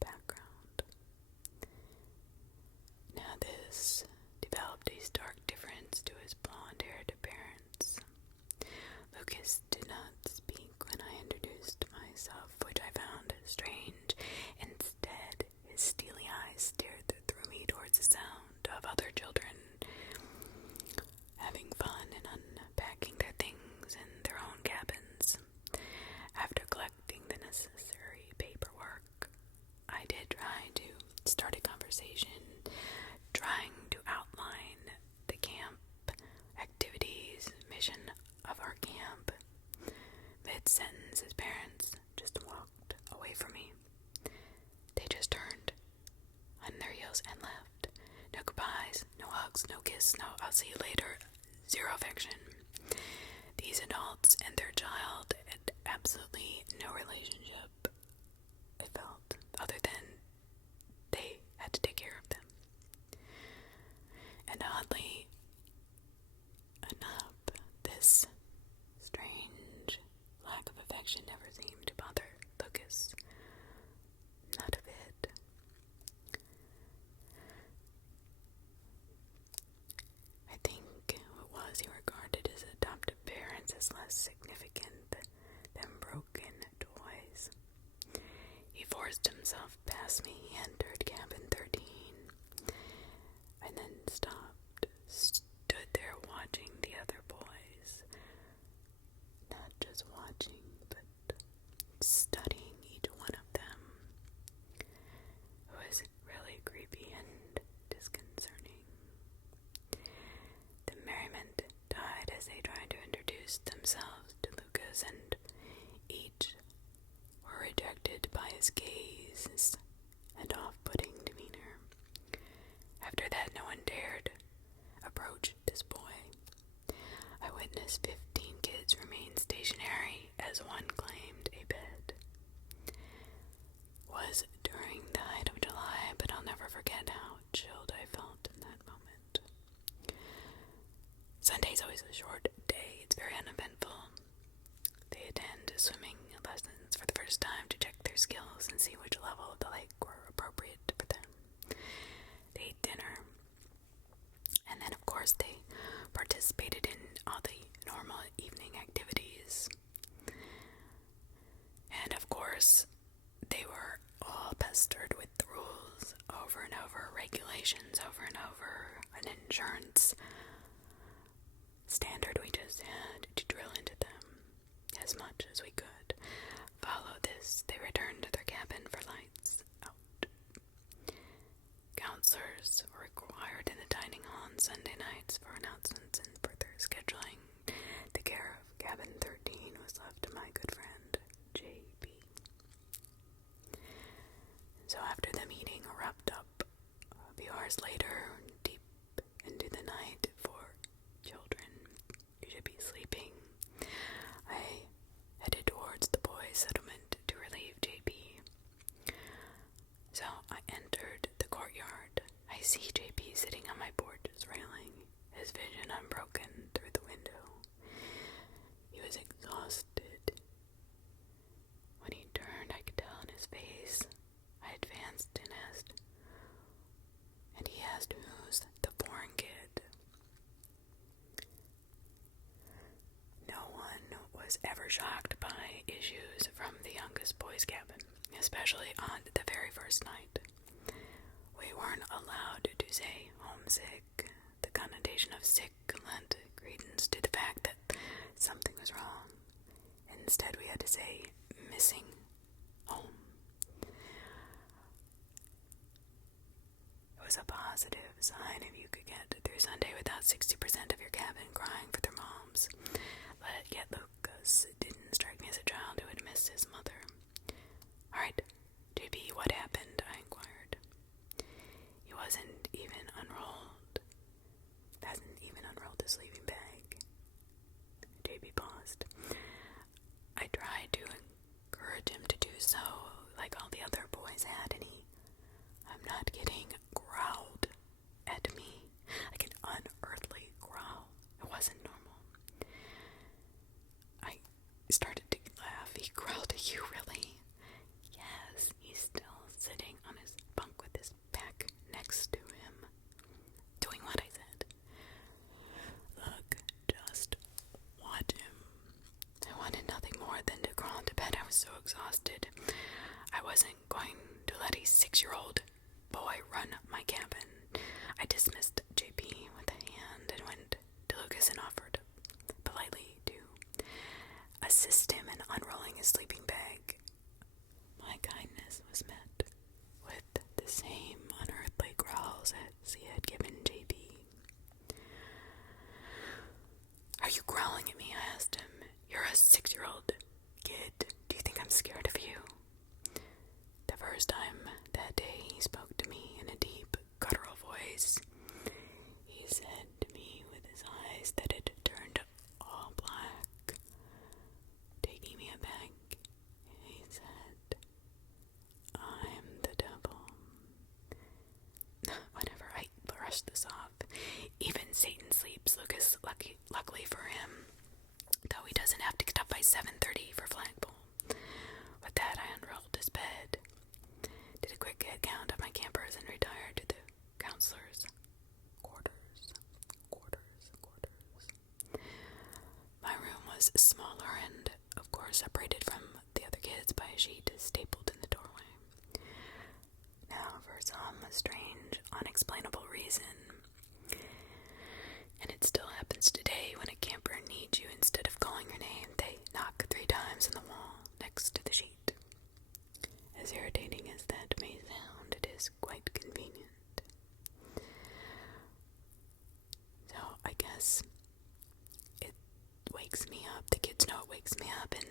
background. Now this developed a stark difference to his blonde-haired parents. Lucas did not speak when I introduced myself, which I found strange. Instead, his steely eyes stared through me towards the sound of other children having fun and unpacking their things in their own cabins. After collecting the necessary paperwork, I did try to start a conversation, trying to outline the camp activities, mission of our camp. Mid-sentence, his parents just walked away from me. They just turned on their heels and left. No goodbyes, no hugs, no kiss, no I'll see you later, zero affection. These adults and their child had absolutely no relationship, I felt, other than they had to take care of them. And oddly enough, this strange lack of affection never seemed to bother Lucas. Not a bit. I think what was he regarded his adoptive parents as less significant than broken toys. He forced himself past me. He entered Cabin 13 and then stopped, stood there watching the other boys. Not just watching, but studying each one of them. It was really creepy and disconcerting. The merriment died as they tried to introduce themselves to Lucas, and each were rejected by his gaze and off-putting demeanor. After that, no one dared approach this boy. I witnessed 15 kids remain stationary as one claimed a bed. Was during the height of July, but I'll never forget how chilled I felt in that moment. Sunday's always a short day. It's very uneventful. They attend swimming lessons for the first time to check their skills and see which level of the lake were appropriate for them. They ate dinner, and then of course they participated in all the normal evening activities. And of course, they were all pestered with the rules over and over, regulations over and over, an insurance standard, we just had to drill into them as much as we could. Follow this, they returned to their cabin for lights out. Counselors were required in the dining hall on Sunday nights for announcements and further scheduling. The care of cabin 13 was left to my good friend, JP. So after the meeting wrapped up, a few hours later, deep into the night for children, you should be sleeping, I headed towards the boys' settlement to relieve JP. So I entered the courtyard. I see JP sitting on my porch's railing, his vision unbroken through the window. He was exhausted. When he turned, I could tell in his face. I advanced and he asked who's the foreign kid. No one was ever shocked by issues from the youngest boy's cabin, especially on the very first night. We weren't allowed to say homesick. The connotation of sick lent credence to the fact that something was wrong. Instead, we had to say missing home. It was a positive sign if you could get through Sunday without 60% of your cabin crying for their moms. But yet Lucas didn't strike me as a child who had missed his mother. Alright, JP, what happened? I inquired. He wasn't even unrolled. Hasn't even unrolled his sleeping bag. JP paused. I tried to encourage him to do so, like all the other boys had, and I'm not kidding, growled at me like an unearthly growl. It wasn't normal. I started to laugh. He growled at you, really? Yes, he's still sitting on his bunk with his back next to him. Doing what I said. Look, just watch him. I wanted nothing more than to crawl into bed. I was so exhausted. I wasn't going to let a 6-year-old boy run my cabin. I dismissed JP with a hand and went to Lucas and offered politely to assist him in unrolling his sleeping bag. My kindness was met with the same unearthly growls as he had given JP. Are you growling at me? I asked him. You're a 6-year-old kid. Do you think I'm scared of you? The first time that day he spoke to me in a deep, guttural voice. He said to me with his eyes that had turned all black, taking me aback, he said, I'm the devil. Whenever I brushed this off, even Satan sleeps, Lucas, luckily for him, though he doesn't have to get up by 7:30 for flagpole. With that, I unrolled his bed, did a quick head count of my campers, and retired to the counselor's quarters. My room was smaller and, of course, separated from the other kids by a sheet stapled in the doorway. Now, for some strange, unexplainable reason, and it still happens today when a camper needs you, instead of calling your name, they knock 3 times on the wall next to the sheet. As irritating as that may sound, it is quite convenient. So I guess it wakes me up. The kids know it wakes me up, and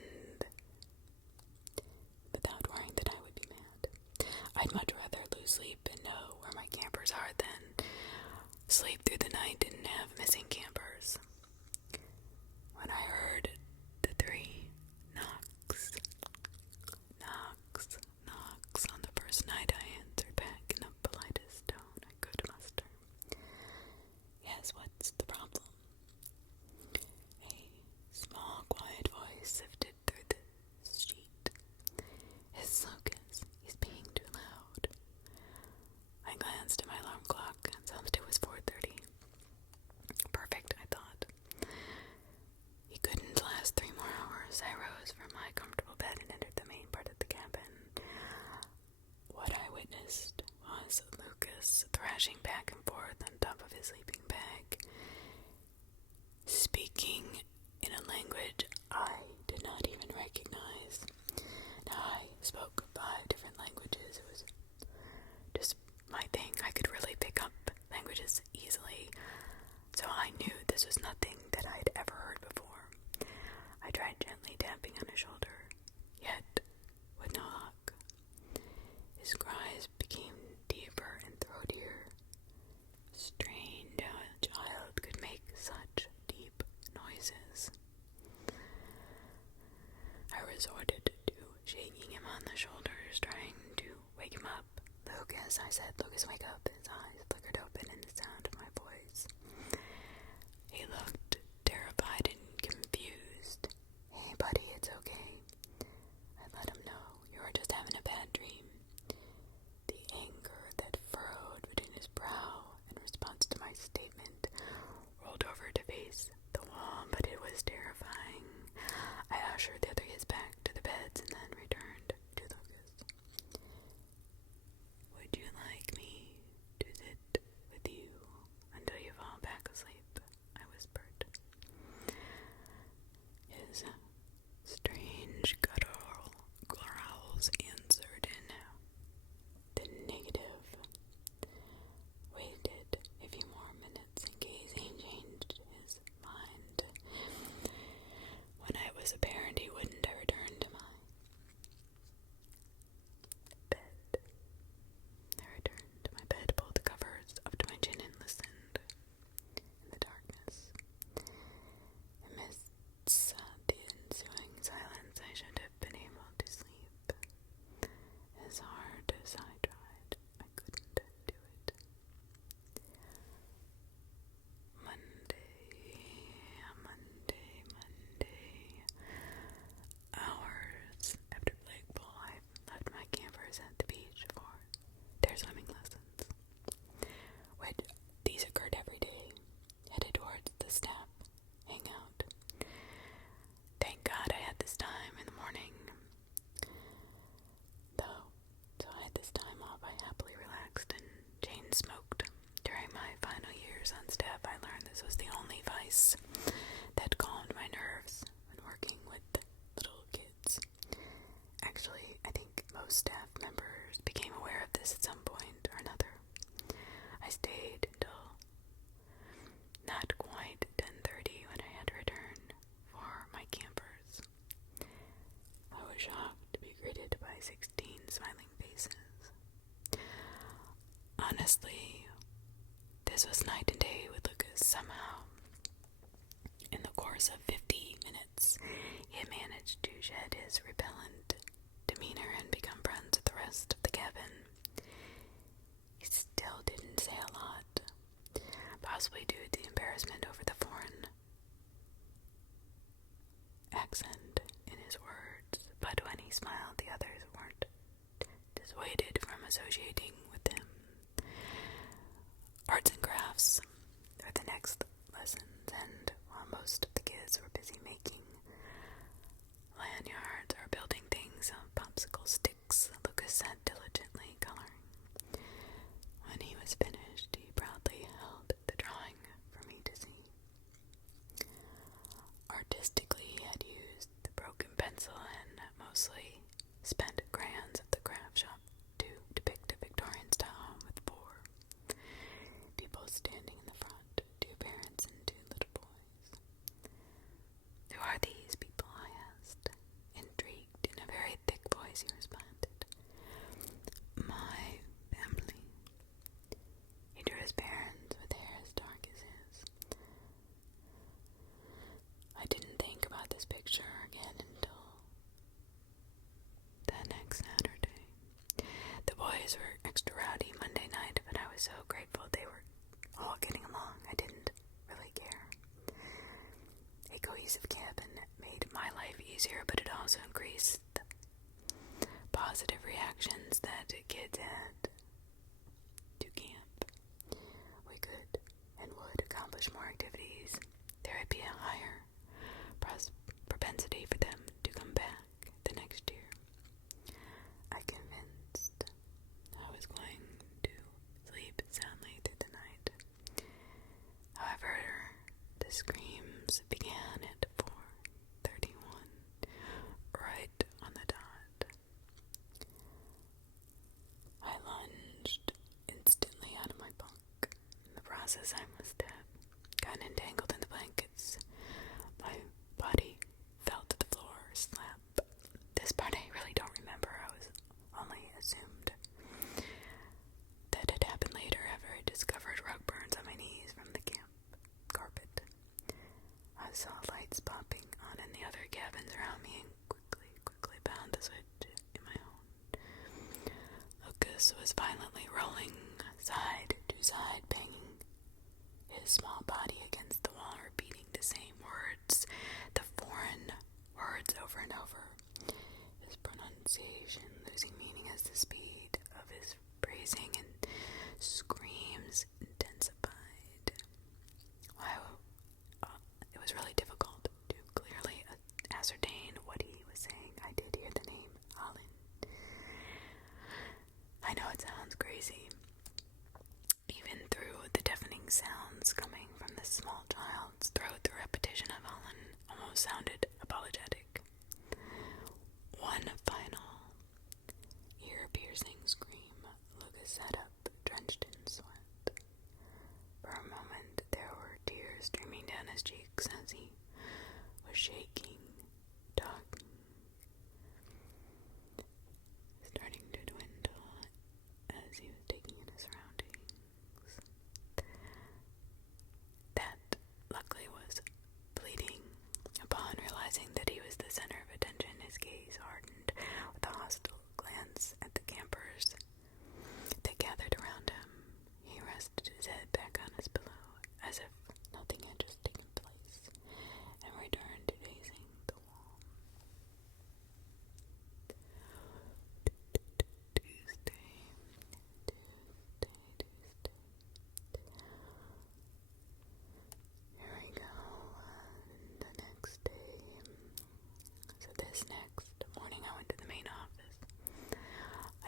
without worrying that I would be mad. I'd much rather lose sleep and know where my campers are than sleep through the night and have missing campers. When I heard the 3 knocks on the first night, I answered back in the politest tone I could muster. Yes, what's the problem? A small, quiet voice sifted through the sheet. It's Lucas. He's being too loud. I glanced at my alarm clock and saw that it was 4:30. Perfect. This was nothing that I'd ever heard before. I tried gently tapping on his shoulder, yet with no luck. His cries became deeper and throatier. Strange how a child could make such deep noises. I resorted to shaking him on the shoulders, trying to wake him up. Lucas, I said, Lucas, wake up. His eyes flickered open in the sound of my voice. He looked terrified and confused. Hey, buddy, it's okay. I let him know you were just having a bad dream. The anger that furrowed between his brow in response to my statement rolled over to face the wall, but it was terrifying. I ushered the other kids back to the beds and then returned to Lucas. Would you like me to sit with you until you fall back asleep? I whispered. His strange guttural growls answered in the negative. Waited a few more minutes in case he changed his mind. When it was apparent he wouldn't, I returned to my bed. Pulled the covers up to my chin and listened. In the darkness, amidst the ensuing silence, I should have been able to sleep. As hard as I tried, I couldn't do it. Monday. Hours after Blakeville, I left my campers at the beach for their swimming lessons. These occurred every day, headed towards the staff hangout. Thank God I had this time in the morning. So I had this time off, I happily relaxed and chain smoked. During my final years on staff, I learned this was the only vice that calmed my nerves when working with little kids. Actually, I think most staff members became aware of this at some point or another. I stayed until not quite 10:30 when I had to return for my campers. I was shocked to be greeted by 16 smiling faces. Honestly, this was night and day with Lucas. Somehow, in the course of 50 minutes, he had managed to shed his repellent demeanor and become friends with the rest of the cabin. He still didn't say a lot, possibly due to the embarrassment over the foreign accent in his words, but when he smiled, the others weren't dissuaded from associating with him. Arts and crafts are the next lessons, and while most of the kids were busy making lanyards or building things on popsicle sticks, Lucas sat diligently coloring. When he was finished, he proudly held the drawing for me to see. Artistically, he had used the broken pencil and mostly spent crayons at the craft shop to depict a Victorian style home with 4 people standing in the front, 2 parents and 2 little boys. Who are these people? I asked. Intrigued, in a very thick voice, he responded. My family. He drew his parents with hair as dark as his. I didn't think about this picture again until the next Saturday. The boys were extra rowdy Monday night, but I was so grateful they were all getting along. I didn't really care. A cohesive cabin made my life easier, but it also increased the positive reactions that kids had to camp. We could and would accomplish more activities. There would be a higher propensity for them to come back the next year. I convinced I was going to sleep soundly through the night. However, the screams began at 4:31, right on the dot. I lunged instantly out of my bunk. In the process, I must have gotten entangled in the blankets. My body fell to the floor, slap. This part I really don't remember. I was only assumed that it happened later after I discovered rug burns on my knees from the camp carpet. I saw lights popping on in the other cabins around me and quickly found a switch in my own. Lucas was violently rolling side to side, banging his small body against the wall, repeating the same words, the foreign words over and over, his pronunciation losing meaning as the speed of his phrasing and screams intensified. Wow, it was really difficult to clearly ascertain what he was saying. I did hear the name Alan. I know it sounds crazy, even through the deafening sounds coming from this small child's throat. The repetition of Alan almost sounded apologetic. One final ear-piercing scream. Lucas sat up, drenched in sweat. For a moment, there were tears streaming down his cheeks as he was shaking, talking, starting to dwindle as he was taking in his surroundings. That, luckily, was fleeting. Upon realizing that he was the center of attention, his gaze hardened with a hostile glance at the campers that gathered around him. He rested his head back on his pillow as if nothing had just taken place, and returned to facing the wall. Tuesday. Here we go. The next day. So this next morning I went to the main office.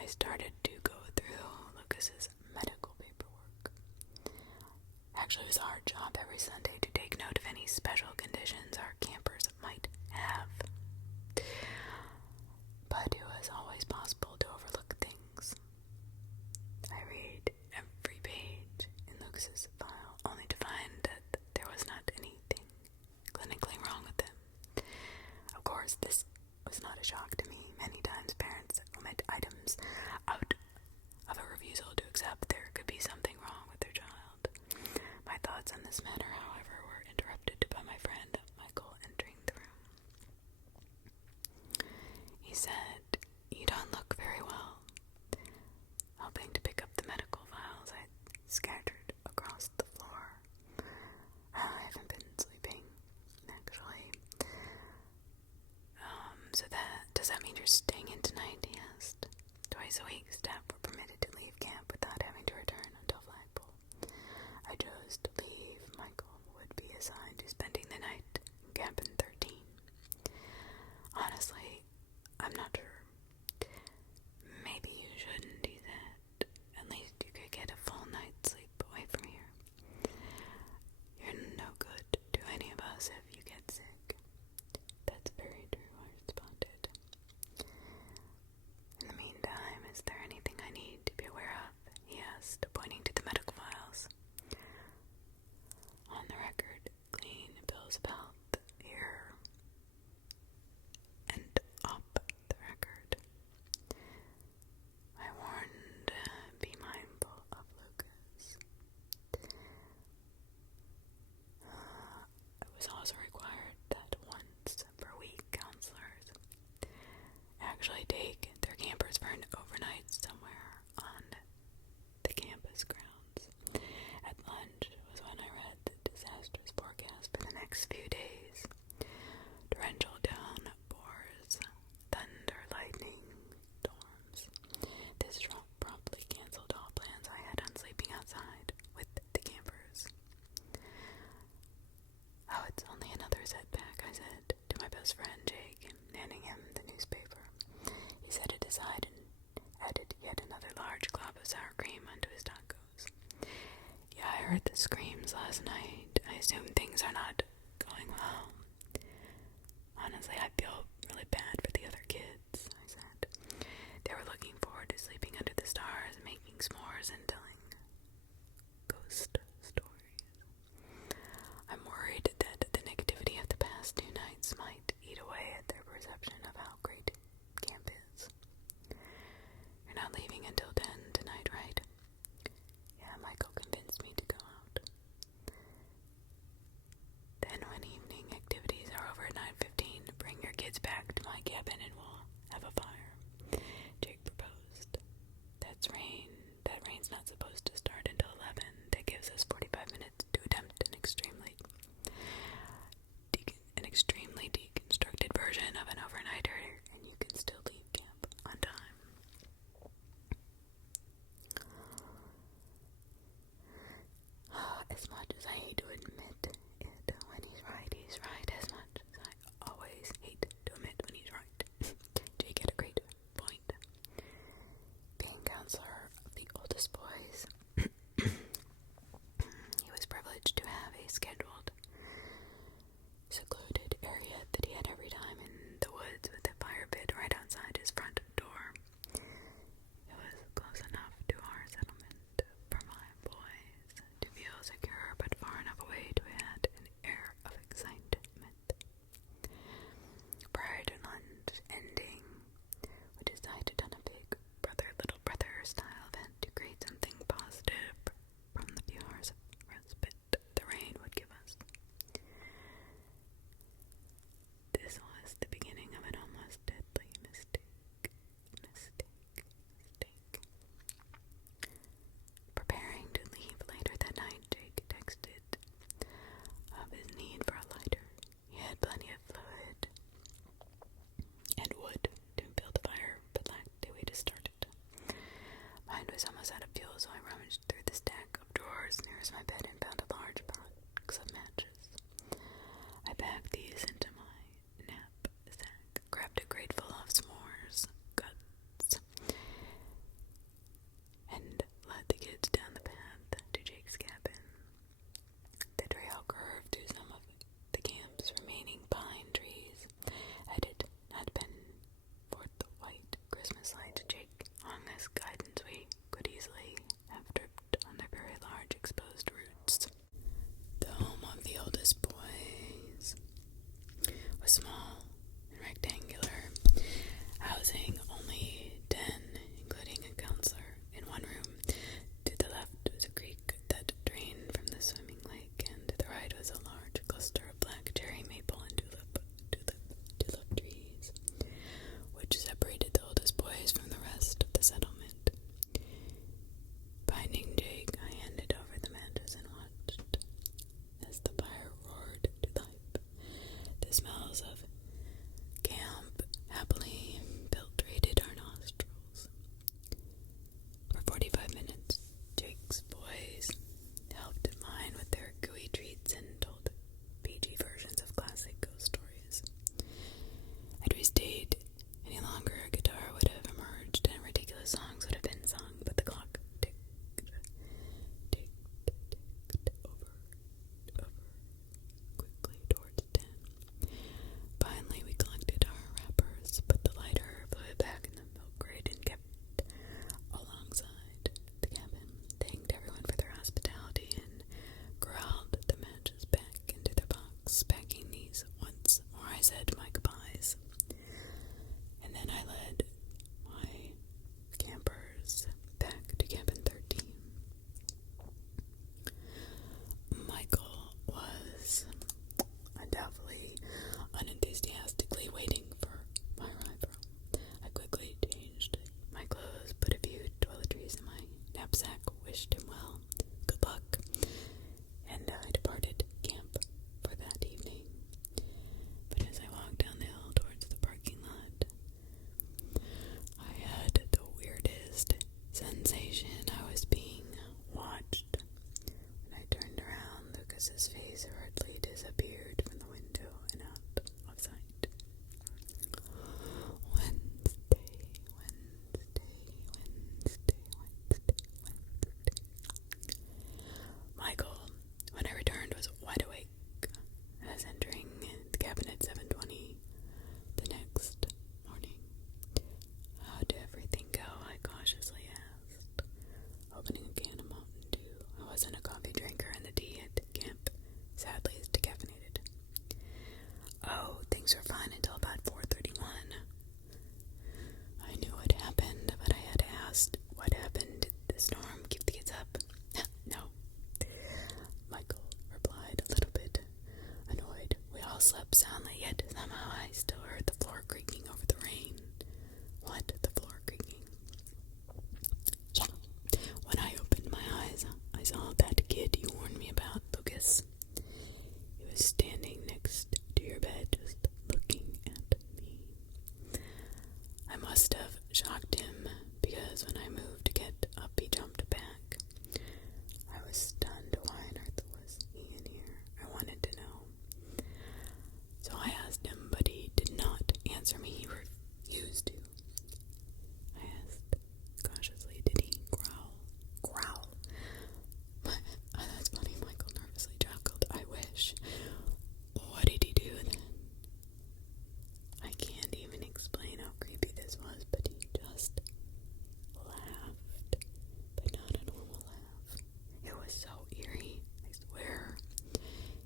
I started to go through Lucas's medical paperwork. Actually, it was a hard job every Sunday to take note of any special conditions our campers might have. But it was always possible to overlook things. I read every page in Lucas's file, only to find that there was not anything clinically wrong with him. Of course, this was not a shock to me. Many times parents omit items out of a refusal to accept there could be something wrong with their child. My thoughts on this matter, however, were interrupted by my friend Michael entering the room. He said, "You don't look very well." Helping to pick up the medical files I scattered across the floor. I haven't been sleeping, actually. Does that mean you're staying in tonight? He asked. Twice a week, staff were permitted to leave camp without having to return until flagpole. I chose to leave. Michael would be assigned to spending the night in cabin 13. Honestly, I'm not sure. Maybe you shouldn't, he said. At least you could get a full night's sleep away from here. You're no good to any of us if you get sick. That's very true, I responded. In the meantime, is there anything I need to be aware of? He asked, pointing to the medical files. On the record, clean bills of health here and up the record. I warned, be mindful of Lucas. It was also required that once per week counselors actually take their campers for an overnight somewhere on the campus grounds. At lunch was when I read the disastrous forecast for the next few days. Torrential downpours, thunder, lightning, storms. This promptly canceled all plans I had on sleeping outside with the campers. Oh, it's only another setback, I said to my best friend Jake, handing him the newspaper. He set it aside and added yet another large glob of sour cream onto his tacos. Yeah, I heard the screams last night. I assume things are not going well. Honestly, I feel really bad for the other kids, I said. They were looking forward to sleeping under the stars and making s'mores and telling ghost stories. I'm worried that knapsack, wished him well, good luck, and I departed camp for that evening. But as I walked down the hill towards the parking lot, I had the weirdest sensation. I was being watched. When I turned around, Lucas's face hurriedly disappeared from the window and out of sight. Wednesday. Michael, when I returned, was wide awake. I was entering the cabin at 7:20 the next morning. How'd everything go? I cautiously asked, opening a can of Mountain Dew. I wasn't a coffee drinker, and the tea at camp sadly is decaffeinated. Oh, things were fine until about 4:31. I knew what happened, but I had asked, what happened? Did the storm keep the kids up? No. Michael replied, a little bit annoyed. We all slept soundly, yet somehow I still heard the floor creaking over the rain. What? The floor creaking? Yeah. When I opened my eyes, I saw that kid you warned me about, Lucas. He was standing next to your bed, just looking at me. I must have shocked him, because when I moved to get up, he jumped back. I was stunned. Why on earth was he in here? I wanted to know. So I asked him, but he did not answer me. He refused to. I asked cautiously, did he growl? Growl? That's funny, Michael nervously chuckled. I wish. What did he do then? I can't even explain how creepy this was, but he just laughed, but not a normal laugh. It was so eerie, I swear.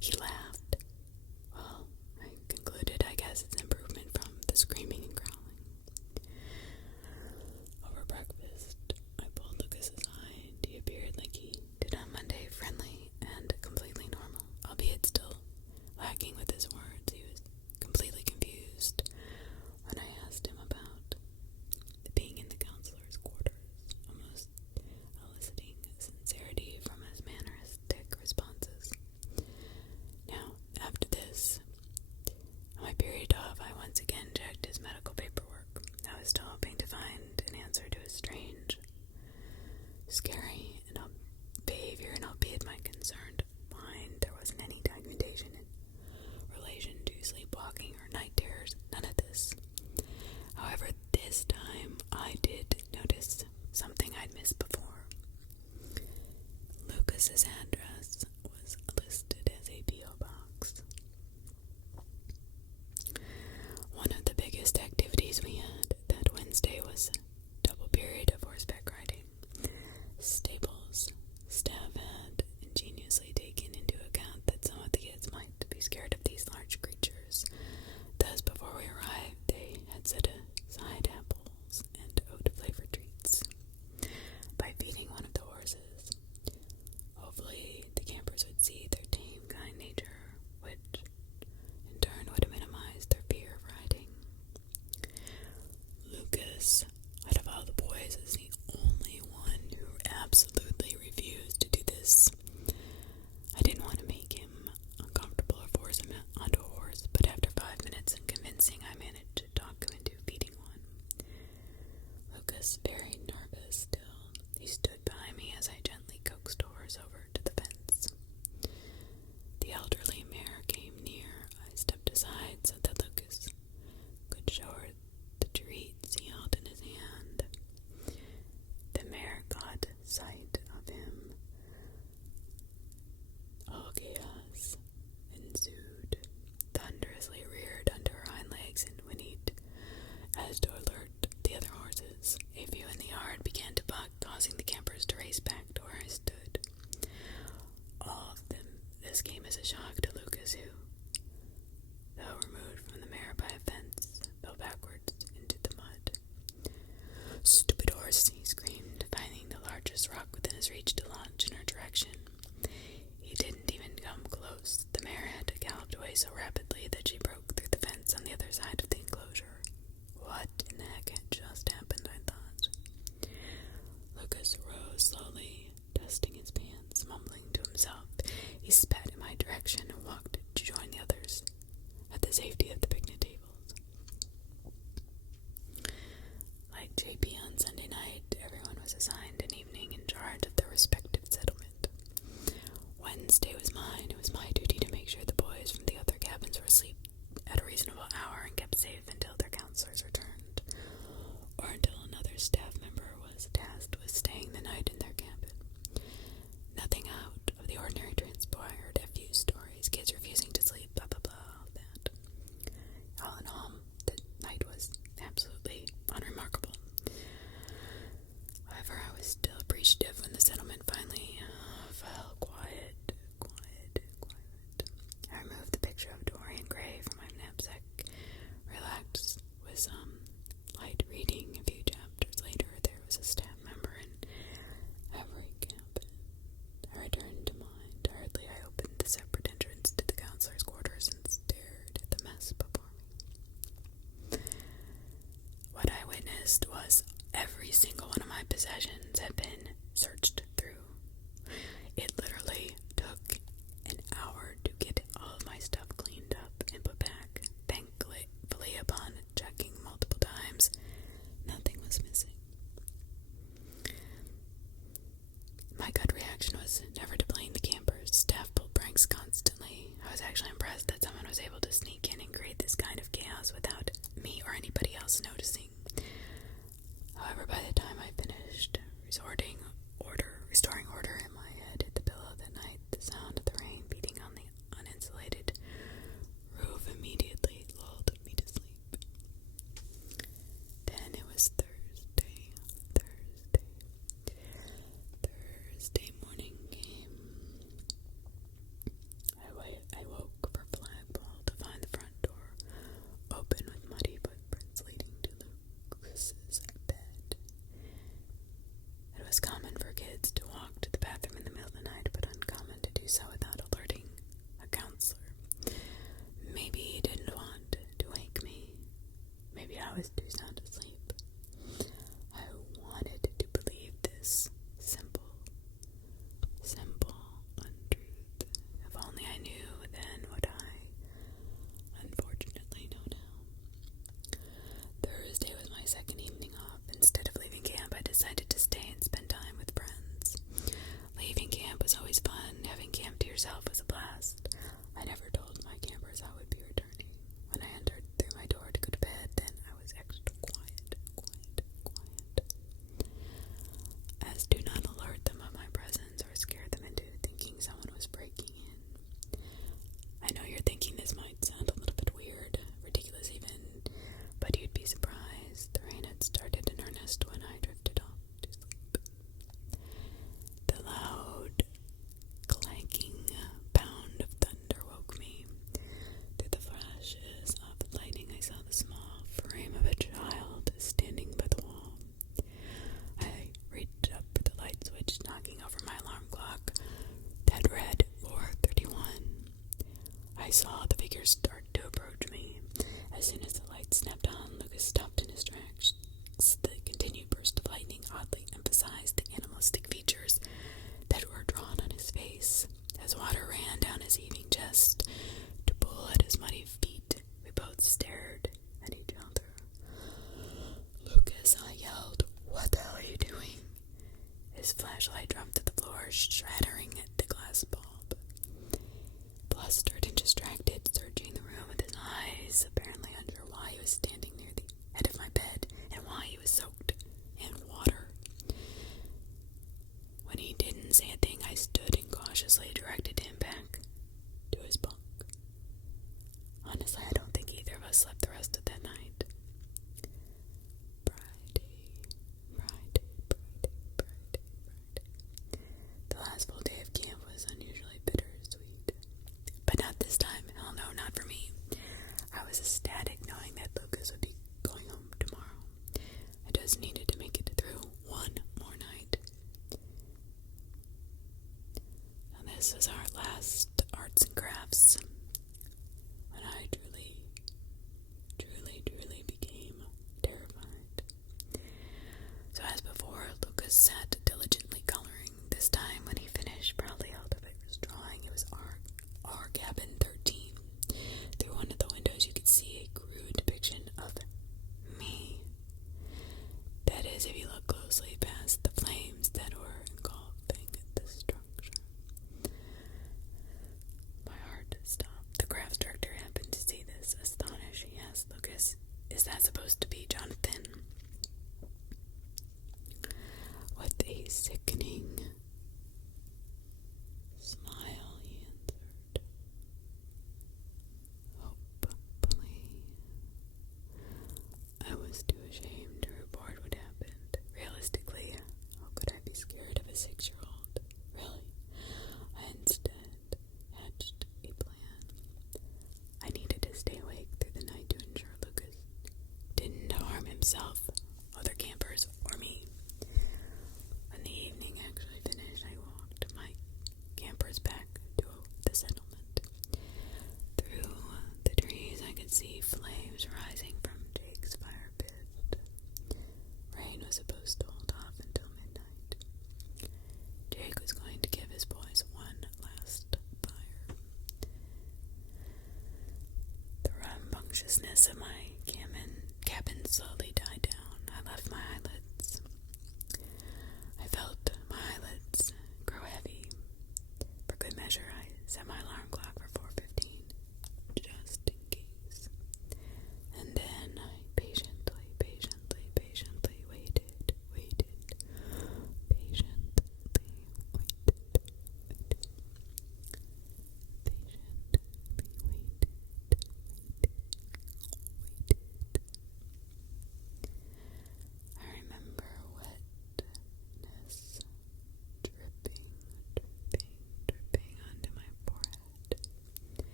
He laughed. Well, I concluded, I guess it's an improvement from the screaming and growling. Over breakfast, I pulled Lucas's aside. He appeared like he did on Monday, friendly and completely normal, albeit still lacking with his words. He was completely confused when I asked him about being in the counselor's quarters, almost eliciting sincerity from his manneristic responses. Now, after this, on my period off, I once again checked his medical paperwork. I was still hoping to find an answer to his strange, scary, and behavior, and albeit my concern to find there wasn't any documentation in relation to sleepwalking or night terrors, none of this. However, this time I did notice something I'd missed before. Lucas's address was listed as a P.O. box. One of the biggest activities we had that Wednesday was a double period of horseback riding. Stables staff had ingeniously taken into account that some of the kids might be scared of these large creatures. Thus, before we arrived, they had set aside apples and oat-flavored treats. By feeding one of the horses, hopefully the campers would see their tame, kind nature, which in turn would minimize their fear of riding. Lucas, out of all the boys, was the only one who absolutely refused to do this. I didn't want to make him uncomfortable or force him onto a horse, but after 5 minutes and convincing, I managed to talk him into feeding one. Lucas, very nervous still, he stood behind me as I gently coaxed the horse over to the fence. The elderly mare came near. I stepped aside so that Lucas could show her the treats he held in his hand. The mare caught sight of him. All chaos ensued. Thunderously reared under her hind legs and whinnied as to alert the other horses. A few in the yard began to buck, causing the campers to race back to where I stood. All of them. This came as a shock to Lucas, who, though removed from the mare by a fence, fell backwards into the mud. Stupid horse, he screamed, finding the largest rock within his reach to launch in her direction. He didn't even come close. The mare had galloped away so rapidly that she broke through the fence on the other side of the enclosure. What in the heck had just happened, I thought. Lucas rose slowly over my alarm clock that read 4:31. I saw the figure start to approach me. As soon as the light snapped on, Lucas stopped in his tracks. The continued burst of lightning oddly emphasized the animalistic features that were drawn on his face. As water ran down his heaving chest to pull at his muddy feet, we both stared at each other. "Lucas," I yelled, "what the hell are you doing?" His flashlight dropped to the floor, shattering the glass bulb. Flustered and distracted, searching the room with his eyes, apparently unsure why he was standing near the head of my bed and why he was soaked in water. When he didn't say a thing, I stood and cautiously directed him back to his bunk. Honestly, I don't think either of us slept the rest of that night. Friday. The last full day of camp was unusually bittersweet. But not this time. Hell no, not for me. I was ecstatic knowing that Lucas would be going home tomorrow. I just needed to make it through one more night. And this was our last arts and crafts, when I truly became terrified. So as before, Lucas sat diligently coloring. This time, when he finished, proudly held up his drawing. It was our cabin 13. Through one of the windows, you could see a crude depiction of me. That is, if you look closely past the flames that were engulfing the structure. My heart stopped. The crafts director happened to see this. Astonished, he asked Lucas, "Is that supposed to be Jonathan?" With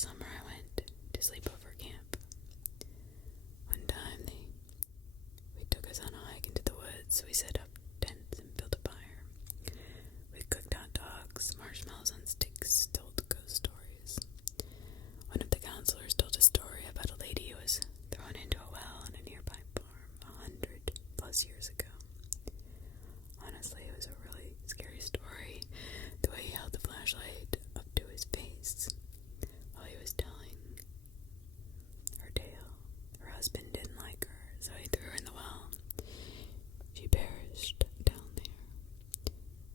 summer I went to sleepover camp. One time we took us on a hike into the woods. We set up tents and built a fire. We cooked hot dogs, marshmallows on sticks, told ghost stories. One of the counselors told a story about a lady who was thrown into a well on a nearby farm 100+ years ago. Honestly, it was a really scary story. The way he held the flashlight up to his face while he was telling her tale. Her husband didn't like her, so he threw her in the well. She perished down there.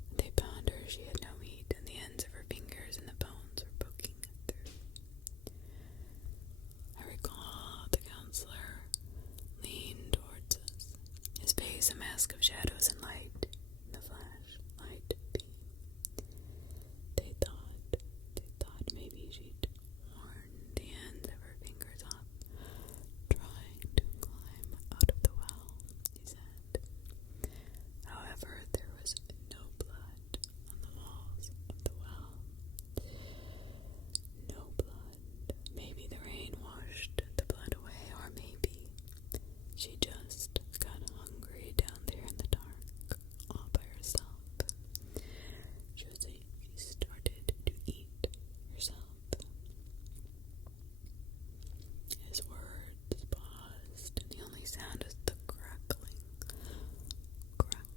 When they found her, she had no meat, and the ends of her fingers and the bones were poking through. I recall the counselor leaned towards us, his face a mask of shadows and light. The flashlight beam. They thought maybe she'd worn the ends of her fingers off, trying to climb out of the well, he said. However, there was no blood on the walls of the well. No blood. Maybe the rain washed the blood away, or maybe she just got hungry down there in the dark, all by herself. She started to eat herself. His words paused, and the only sound was the crackling of the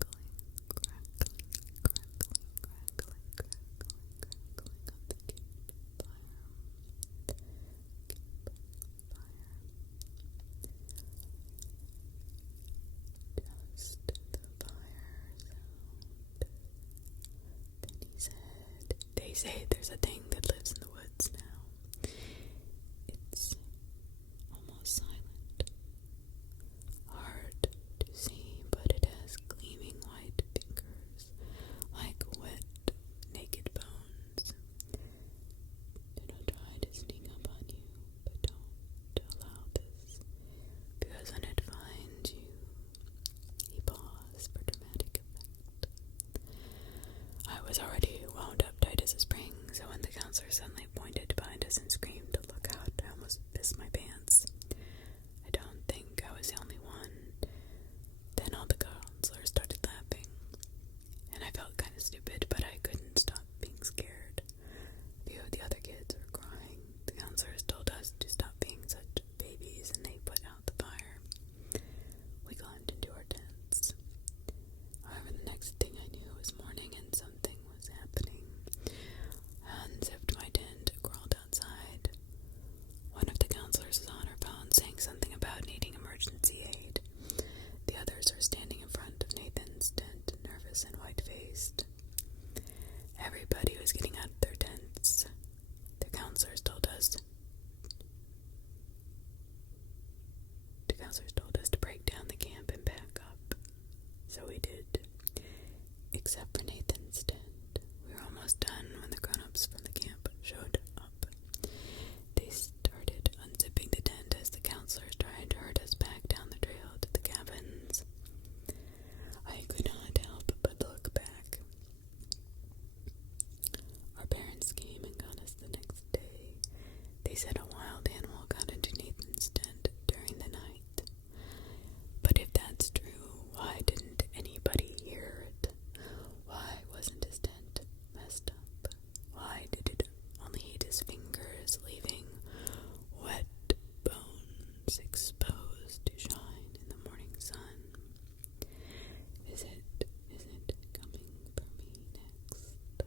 just the fire sound. Then he said, "They say there's a thing that lives in the woods now. It's almost silent, hard to see, but it has gleaming white fingers, like wet, naked bones. It'll try to sneak up on you, but don't allow this, because when it finds you," he paused for dramatic effect. I was already wound up tight as a spring, so when the counselor suddenly pointed behind us and screamed to look out, I almost pissed my pants. I don't think I was the only one. Then all the counselors started laughing, and I felt kind of stupid, but I couldn't stop being scared. A few of the other kids were crying. The counselors told us to stop being such babies, and they put out the fire. We climbed into our tents. However, the next thing I knew, it was morning and something was happening. I unzipped my tent, crawled outside. One of the counselors was on her phone saying something about needing emergency aid. The others were standing in front of Nathan's tent, nervous and white-faced. Everybody was getting out of their tents. The counselors told us to break down the camp and back up. So we did. Except for Nathan's tent. We were almost done when the grown-ups from the camp showed up. They started unzipping the tent as the counselors tried to herd us back down the trail to the cabins. I could not help but look back. Our parents came and got us the next day. They said a wild animal got into Nathan's tent during the night. But if that's true, why didn't anybody hear it? Why wasn't his tent messed up? Why did it only eat his fingers, leaving wet bones exposed to shine in the morning sun? Is it coming for me next?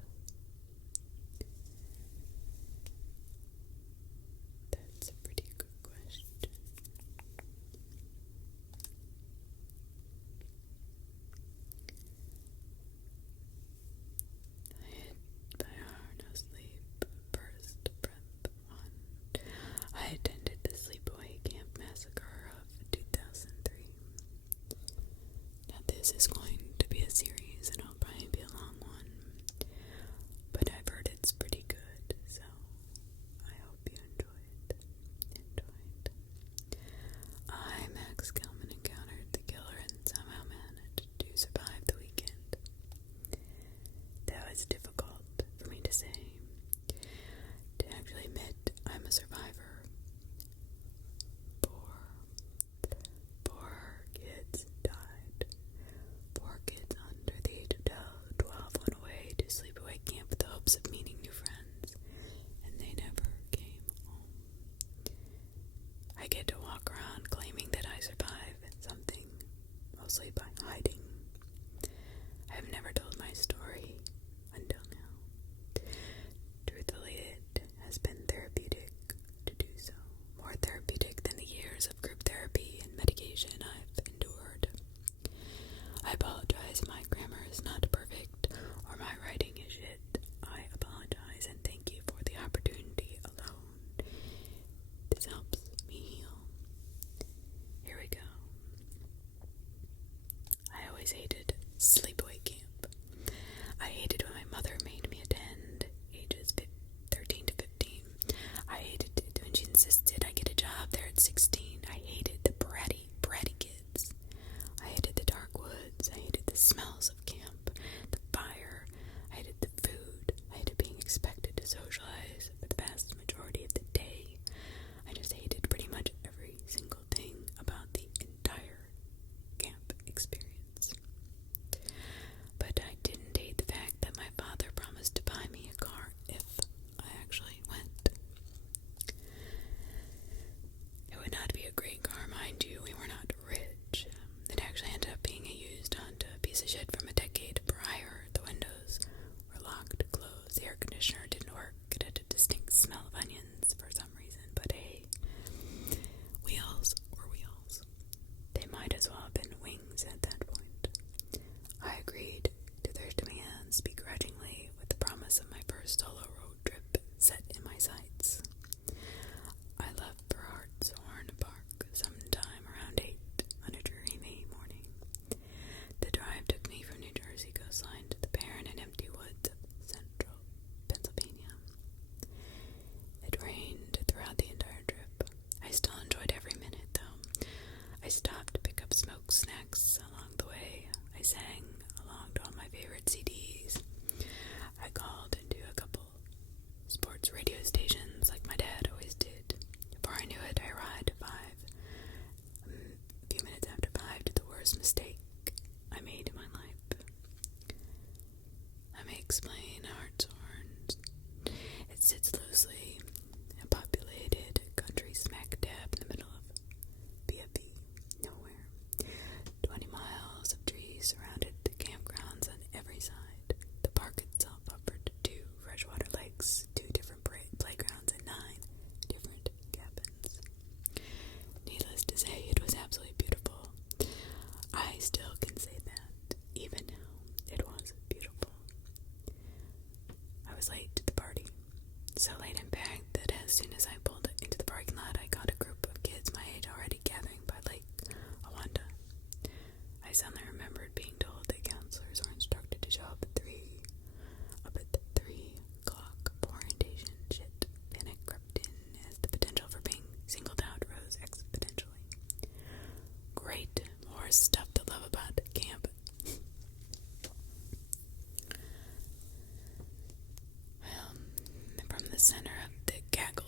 center of the gaggle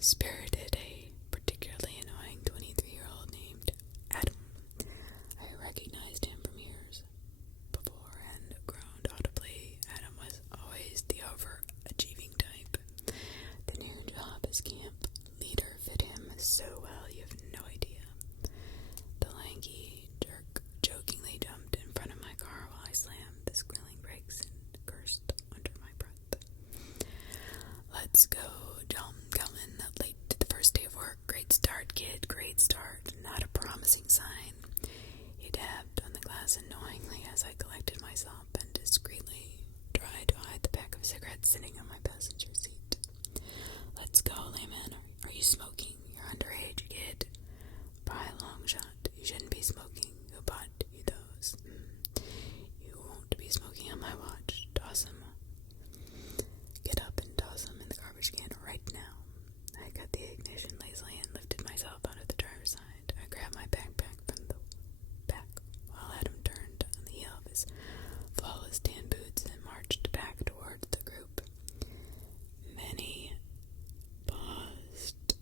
spirited a particularly annoying 23-year-old named Adam. I recognized him from years before and groaned audibly. Adam was always the overachieving type. The new job as camp leader fit him so well you have no idea. The lanky jerk jokingly jumped in front of my car while I slammed the squealing brakes and cursed under my breath. Let's go, John Gellman, late to the first day of work. Great start, kid, great start. Not a promising sign. He tapped on the glass annoyingly as I collected myself and discreetly tried to hide the pack of cigarettes sitting on my passenger seat. Let's go, layman. Are you smoking? You're underage, kid. By a long shot. You shouldn't be smoking. Who bought you those? You won't be smoking on my watch. Toss him. Get up and toss him in the garbage can right now. I cut the ignition lazily and lifted myself out of the driver's side. I grabbed my backpack from the back while Adam turned on the heel of his flawless tan boots and marched back towards the group. Then he paused,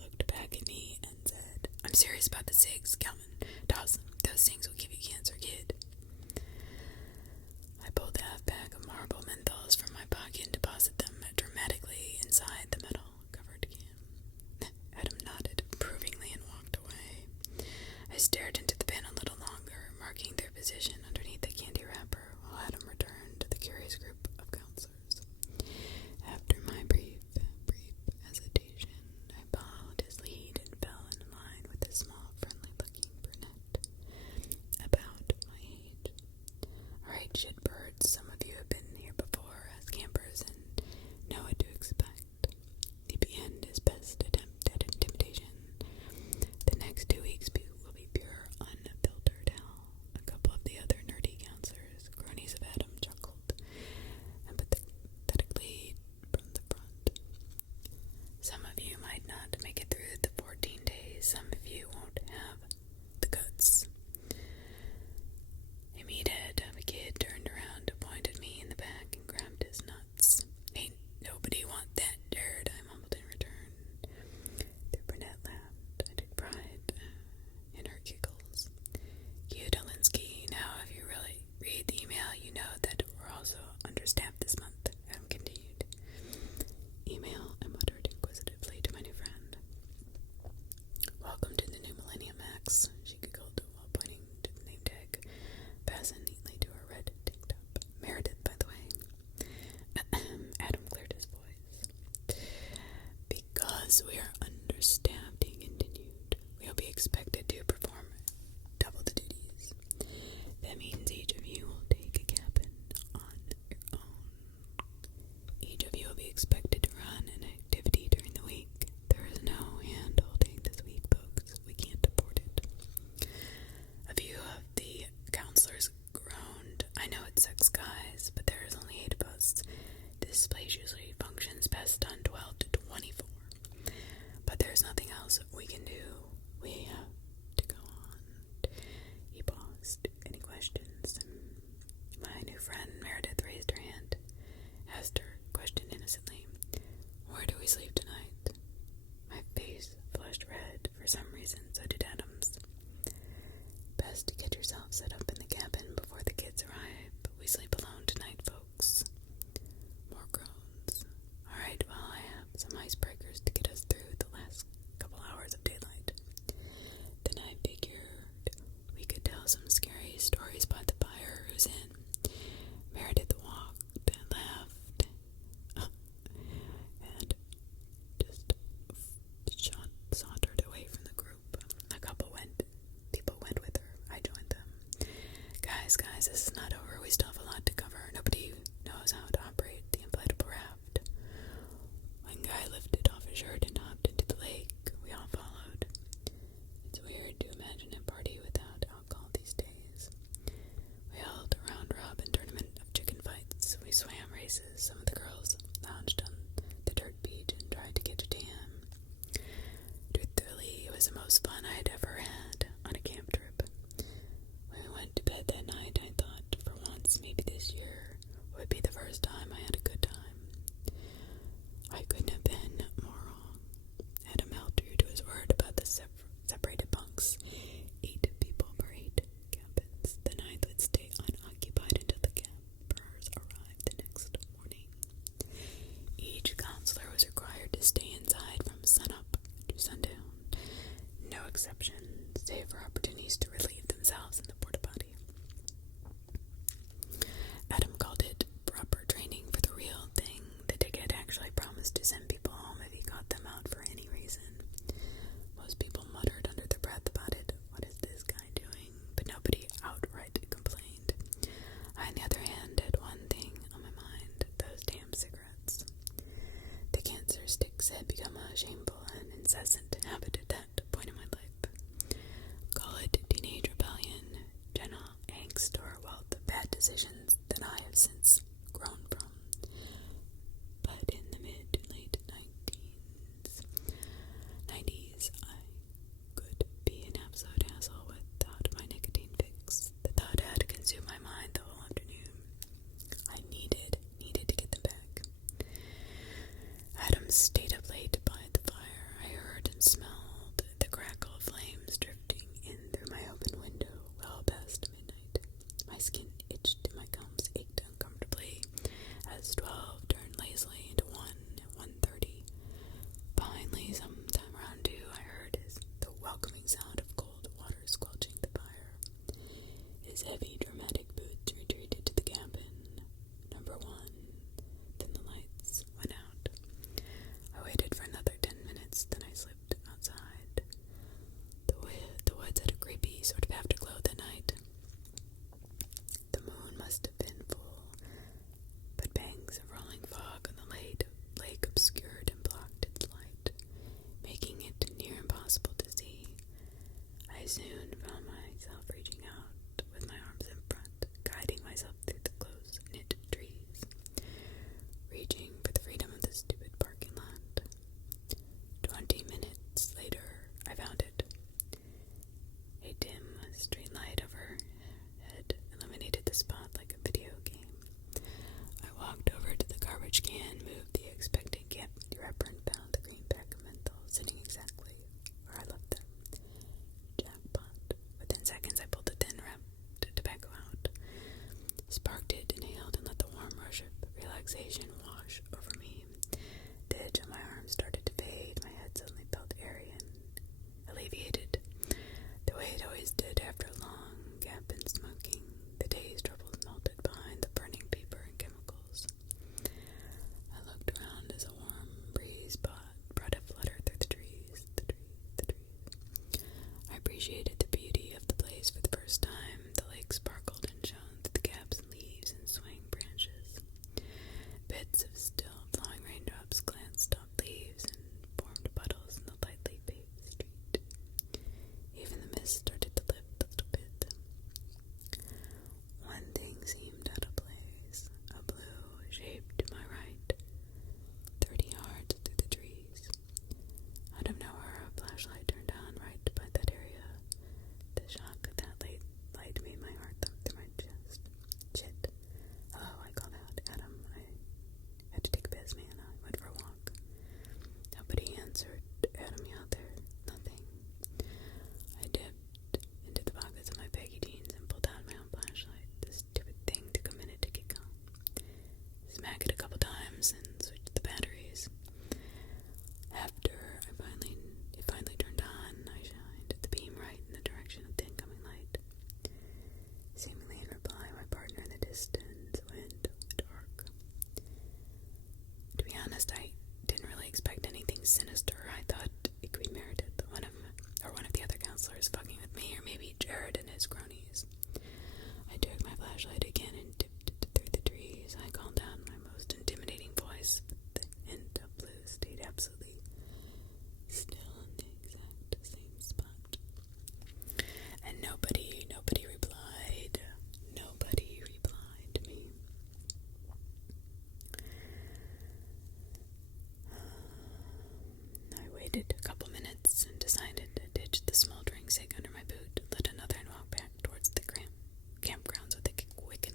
looked back at me, and said, I'm serious about the cigs, Kelman. Toss them. Those things will give you cancer, kid. I pulled the half-pack of marble menthols from my pocket and deposited them dramatically inside the metal-covered can. Adam nodded approvingly and walked away. I stared into the bin a little longer, marking their position underneath the candy wrapper, while Adam returned to the curious group of counselors. After my brief hesitation, I followed his lead and fell in line with a small, friendly-looking brunette, about my age. Alright, shitbirds, some of you have been here before as campers and know what to expect. The begin his best attempt at intimidation. The next 2 weeks will be pure, unfiltered hell. A couple of the other nerdy counselors, cronies of Adam, chuckled empathetically from the front. Some of you might not make it through the 14 days. Some of you won't have the guts. A meathead of a kid turned around to point at me in the back and grabbed his nuts. Ain't nobody want that, Jared, I mumbled in return. The brunette laughed. I took pride in her giggles. Cute Alinsky, now if you really read the email, you know that we're also understaffed this month. Adam continued. Email, I muttered inquisitively to my new friend. Welcome to the new millennium, Max, she giggled while pointing to the name tag fastened neatly to her red tank top. Meredith, by the way. Adam cleared his voice. Because we are understaffed, he continued, we'll be expected to perform double the duties. That means each of you will take a cabin on your own. Each of you will be expected to run an activity during the week. There is no hand-holding this week, folks. We can't afford it. A few of the counselors groaned. I know it sucks, guys, but there is only 8 of us. This place usually functions best on 12 to 24. But there's nothing else we can do. We have to go on. He paused. Any questions? My new friend Meredith raised her hand, asked her question innocently. Where do we sleep tonight? My face flushed red for some reason, so did Adam's. Best to get yourself set up in the cabin before the kids arrive. We sleep alone tonight, folks. More groans. Alright, well, I have some icebreakers to get us through the last couple hours of daylight. Then I figured we could tell some scary stories by the fire. Who's in? Meredith walked, laughed, and just sauntered away from the group. A couple people went with her. I joined them. Guys, this is not over. We still have a lot to cover. Nobody knows how to operate the inflatable raft. One guy lifted off his shirt and hopped into the lake. We all followed. It's weird to imagine a party without alcohol these days. We held a round-robin tournament of chicken fights. We swam races. Some of the girls lounged on the dirt beach and tried to catch a tan. Truthfully, it was the most fun I had ever had on a camp trip. When we went to bed that night, I thought, for once, maybe this year would be the first time I had a good time. I couldn't have been more wrong. Adam held true to his word about the separated bunks. 8 people per 8 cabins. The 9th would stay unoccupied until the campers arrived the next morning. Each counselor was required to stay inside from sunup to sundown. No exceptions, save for opportunities to relieve themselves in the porta potty. Adam called it proper training for the real thing. The ticket actually promised to send people home if he got them out for any reason. Most people muttered under their breath about it. What is this guy doing? But nobody outright complained. I, on the other hand, had one thing on my mind: those damn cigarettes. The cancer sticks had become a shameful and incessant habit at that point in my life. Call it teenage rebellion, general angst, or wealth of bad decisions that I have since grown from. But in the mid to late 90s, I could be an absolute asshole without my nicotine fix. The thought had consumed my mind the whole afternoon. I needed to get them back. Adam stayed up late by the fire. I heard and smelled the crackle of flames drifting in through my open window well past midnight. My skin itched and my gums ached uncomfortably as 12 turned lazily into 1 at 1:30. Finally, sometime around 2, I heard the welcoming sound of cold water squelching the fire. His heavy, dramatic boots retreated to the cabin. Number 1. Then the lights went out. I waited for another 10 minutes, then I slipped outside. The woods had a creepy sort of afterglow that night. The moon must have been full, but banks of rolling fog on the lake obscured and blocked its light, making it near impossible to see. I soon found myself reaching out with my arms in front, guiding myself through the close-knit trees, reaching for the freedom of the stupid parking lot. 20 minutes later, I found it. A dim street light overhead illuminated the spot like a video game. I walked over to the garbage can, moved the expected gap wrapper, and found the green pack of menthol sitting exactly where I left them. Jackpot. Within seconds, I pulled the thin wrapped tobacco out, sparked it, inhaled, and let the warm rush of relaxation wash over me. The edge of my arm started to fade. My head suddenly felt airy and alleviated, the way it always did after a long gap in smoking. The day's troubles melted behind the burning paper and chemicals. I looked around as a warm breeze brought a flutter through the trees. I appreciated the beauty of the place for the first time. The lake sparkled and shone through the gaps in leaves and swaying branches. Bits of still falling raindrops glanced off leaves and formed puddles in the lightly paved street. Even the mist started to lift a little bit. One thing seemed out of place: a blue shape to my right, 30 yards through the trees. Out of nowhere, a flashlight turned on right by that area. The shock of that light made my heart thump through my chest. Shit. Hello, I called out. Adam, I had to take a piss, man. I went for a walk. Nobody answered. Adam, you out there? Nothing. I dipped into the pockets of my baggy jeans and pulled out my own flashlight. This stupid thing took a minute to get going. Smack it a couple times and switched the batteries. After it finally turned on, I shined the beam right in the direction of the incoming light. Seemingly in reply, my partner in the distance went dark. To be honest, I didn't really expect anything sinister. I thought it could be Meredith, one of the other counselors fucking with me, or maybe Jared and his cronies. I took my flashlight again and dipped it through the trees. I called down my most intimidating voice, but the hint of blue stayed absolutely still in the exact same spot. And nobody replied. Nobody replied to me. I waited a couple minutes and decided to ditch the smoldering cig under my boot, lit another, and walk back towards the campgrounds with a quick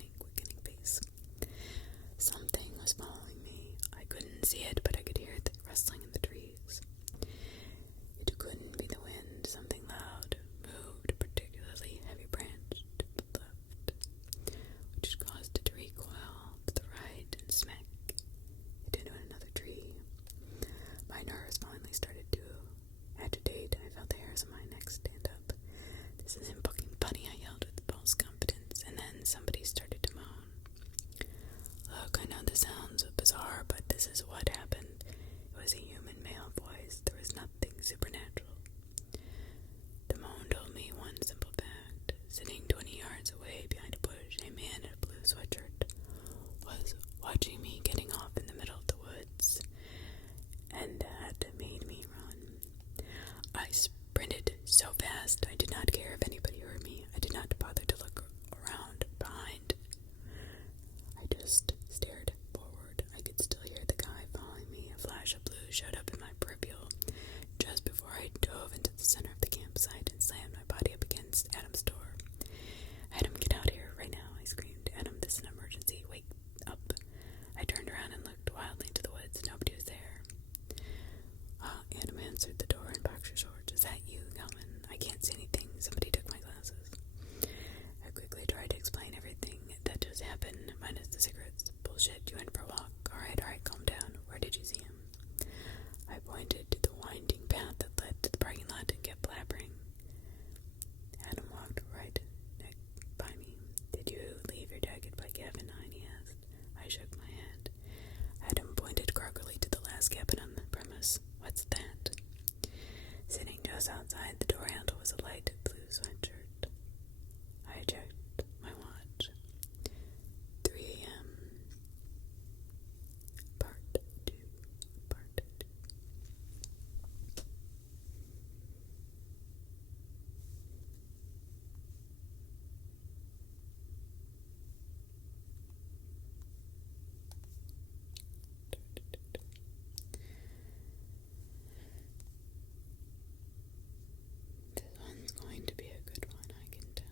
just stared forward. I could still hear the guy following me. A flash of blue showed up in my peripheral just before I dove into the center of the campsite and slammed my body up against Adam's door. "Adam, get out here right now," I screamed. "Adam, this is an emergency. Wake up." I turned around and looked wildly into the woods. Nobody was there. Adam answered the door in boxer shorts. "Is that you, Galvin? I can't see anything. Somebody took my glasses." I quickly tried to explain everything that just happened, minus the cigarettes. "Bullshit, you went for a walk. Alright, calm down. Where did you see him?" I pointed to the winding path that led to the parking lot and kept blabbering. Adam walked right by me. "Did you leave your jacket by cabin 9?" he asked. I shook my head. Adam pointed groggily to the last cabin on the premise. "What's that?" Sitting just outside the door handle was a light blue sweatshirt. I checked my watch. 3 a.m. Part 2. This one's going to be a good one, I can tell.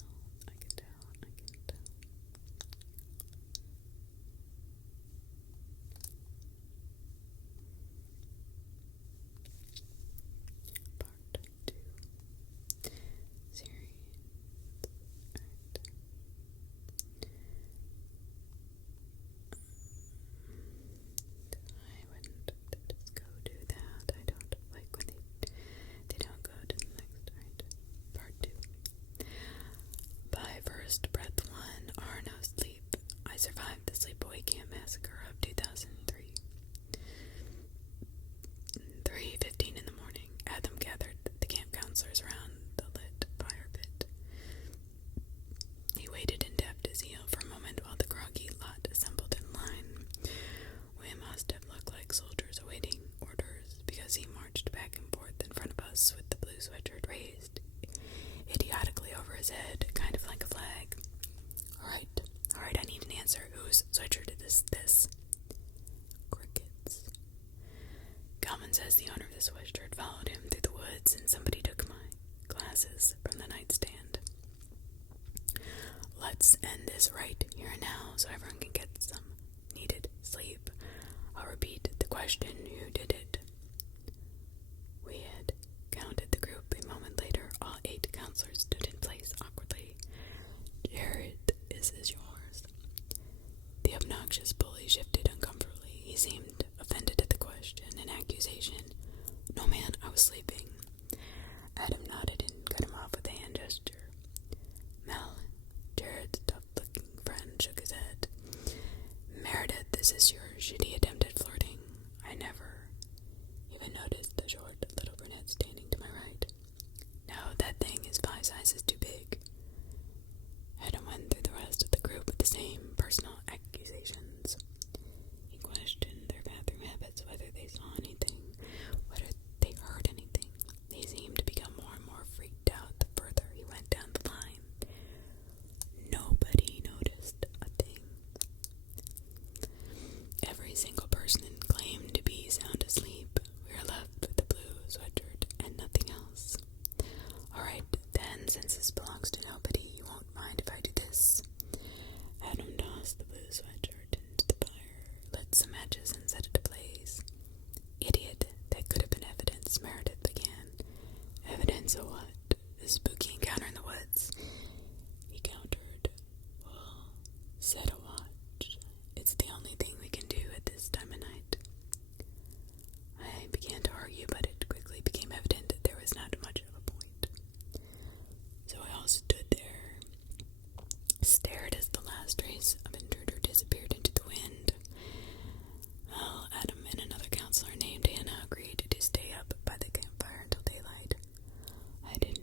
Part 2. Series. I wouldn't just go do that. I don't like when they don't go to the next, right? Part 2. By FirstBreathOne or Nosleep, I survived the sleepaway camp massacre of 2003. 3:15 in the morning, Adam gathered the camp counselors around the lit fire pit. He waited in depth as heel for a moment while the groggy lot assembled in line. We must have looked like soldiers awaiting orders, because he marched back and forth in front of us with the blue sweatshirt raised idiotically over his head, kind of like a flag. Alright, I need an answer. Whose sweatshirt is this? Crickets. Galvin says the owner of the sweatshirt followed him through the woods and somebody took my glasses from the nightstand. Let's end this right here and now so everyone can get some needed sleep. I'll repeat the question, who did it? We had counted the group. A moment later, all 8 counselors stood in place awkwardly. "Jared, is this yours?" The obnoxious bully shifted uncomfortably. He seemed offended at the question and accusation. "No, man, I was sleeping." Adam nodded and cut him off with a hand gesture. Mel, Jared's tough-looking friend, shook his head. "Meredith, this is your shitty attempt at flirting. I never even noticed the short little brunette standing to my right. No, that thing is 5 sizes too big." Adam went through the rest of the group with the same personal accusations. He questioned their bathroom habits, whether they saw anything, whether they heard anything. They seemed to become more and more freaked out the further he went down the line. Nobody noticed a thing. Every single person claimed to be sound asleep. We were left with the blue sweatshirt and nothing else. Alright, then, since this belongs to nobody, you won't mind if I do this. Adam tossed the blue sweatshirt into the fire, lit some matches, and set it ablaze. "Idiot, that could have been evidence," Meredith began. "Evidence of what?" "The spooky encounter in the woods," he countered. "Well, set a watch. It's the only thing we can do at this time of night." I began to argue, but it quickly became evident that there was not much of a point. So I all stood there, stared as the last trace of intruder disappeared into the wind. Well, Adam and another counselor named Anna agreed to stay up by the campfire until daylight. I didn't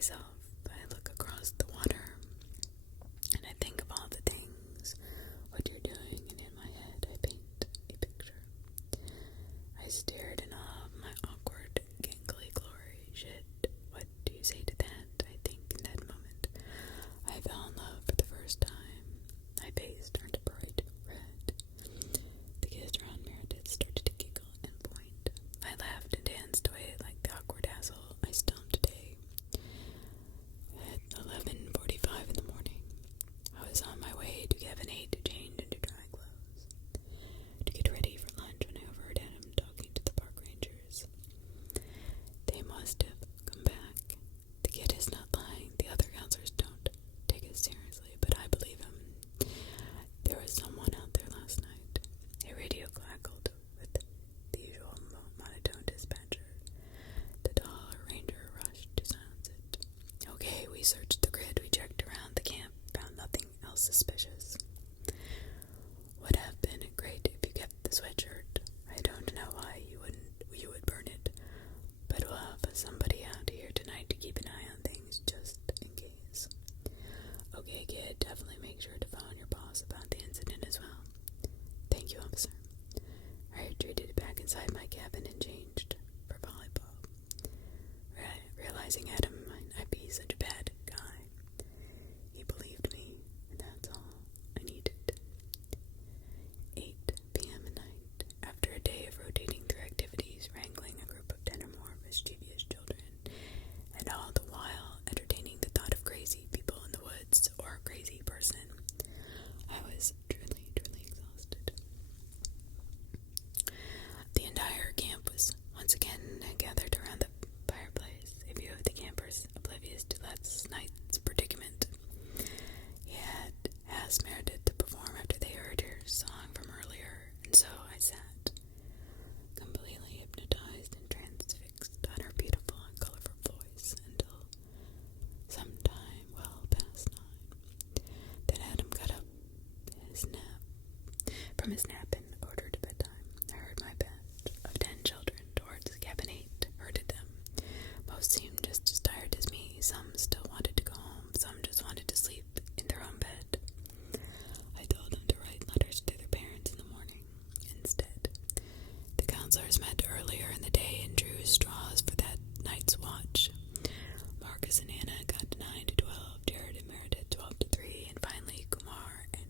myself, I look across the water, and I think of all the things, what you're doing, and in my head I paint a picture. I stared in awe of my awkward, gangly glory. Shit, what do you say to that? I think in that moment, I fell in love for the first time. My face turned bright red. The kids around Meredith started to giggle and point. I laughed and danced away like the awkward asshole I still am today. At 11:45 in the morning, I was on my way to Kevin 8 to change into dry clothes, to get ready for lunch when I overheard Adam talking to the park rangers. They must have come back. The kid is not lying. The other counselors don't take it seriously, but I believe him. There was someone out there last night. A radio crackled with the usual monotone dispatcher. The tall ranger rushed to silence it. Okay, we searched the grid, we checked around the camp, found nothing else suspicious. Would have been great if you kept the sweatshirt. I don't know why you would burn it, but we'll have somebody out here tonight to keep an eye on things just in case. Okay, kid, definitely make sure to phone your boss about the incident as well. Thank you, officer. I retreated back inside my cabin and changed for volleyball. Realizing Adam might not be such a bad guy. He believed me, and that's all I needed. 8 p.m. at night. After a day of rotating through activities, wrangling a group of 10 or more mischievous children, and all the while entertaining the thought of crazy people in the woods or a crazy person, I was truly, truly exhausted. The entire camp was once again gathered around the fireplace, a few of the campers oblivious to last night's predicament. He had asked Meredith to perform after they heard her song from earlier, and so I sat, completely hypnotized and transfixed on her beautiful and colorful voice until sometime well past 9. Then Adam got up from his nap and ordered bedtime. I heard my batch of 10 children towards cabin 8, herded them. Most seemed just as tired as me. Some still wanted to go home. Some just wanted to sleep in their own bed. I told them to write letters to their parents in the morning instead. The counselors met earlier in the day and drew straws for that night's watch. Marcus and Anna got 9 to 12, Jared and Meredith 12 to 3, and finally Kumar and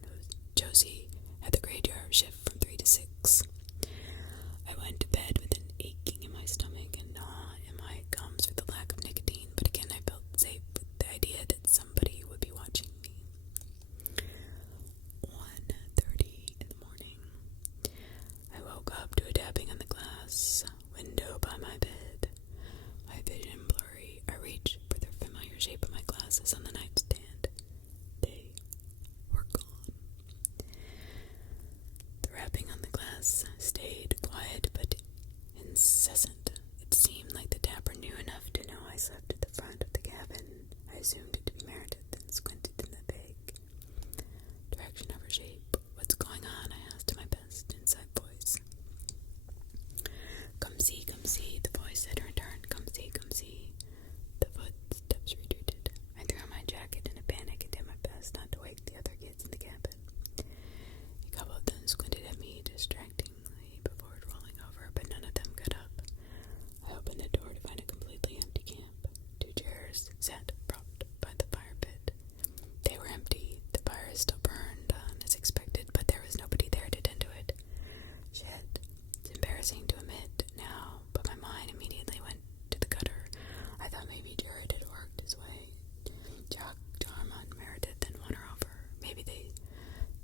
Josie had the graveyard shift from 3 to 6. I went to bed with an aching in my stomach and gnaw in my gums for the lack of nicotine, but again I felt safe with the idea that somebody would be watching me. 1:30 in the morning. I woke up to a tapping on the glass window by my bed. My vision blurry. I reached for the familiar shape of my glasses on the nightstand. They were gone. The rapping on the glass stayed quiet but incessant. It seemed like the tapper knew enough to know I slept at the front of the cabin. I assumed it to be Meredith and squinted in the vague direction of her shape. What's going on? I asked in my best inside voice. Come see, the voice said in return. Come see. The footsteps retreated. I threw on my jacket in a panic and did my best not to wake the other kids in the cabin. A couple of them squinted at me distractingly before rolling over, but none of them got up. I opened the door to find a completely empty camp. 2 chairs sat propped by the fire pit. They were empty. The fire still burned on as expected, but there was nobody there to tend to it. Shit. It's embarrassing to admit now, but my mind immediately went to the gutter. I thought maybe Jared had worked his way charm on Meredith and won her over. Maybe they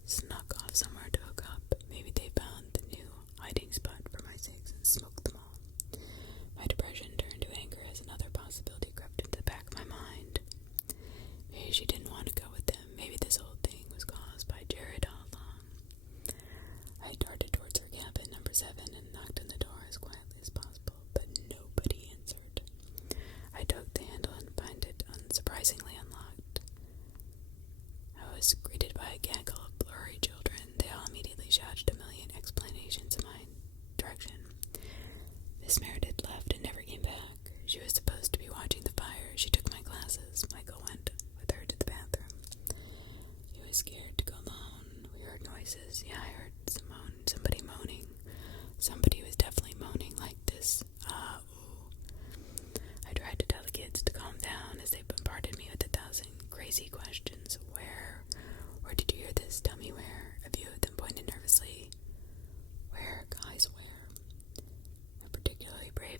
snuck off somewhere to hook up. Maybe they found the new hiding spot for my 6 and smoked them all. My depression turned to anger as another possibility crept into the back of my mind. Maybe she didn't want to go with them. Maybe this whole thing was caused by Jared all along. I darted towards her cabin, number 7, and knocked on the door as quietly as possible, but nobody answered. I took the handle and found it unsurprisingly unlocked. I was greeted by a gaggle of blurry children. They all immediately shouted a million explanations in my direction. Miss Meredith left and never came back. She was supposed to be watching the fire. She took my glasses.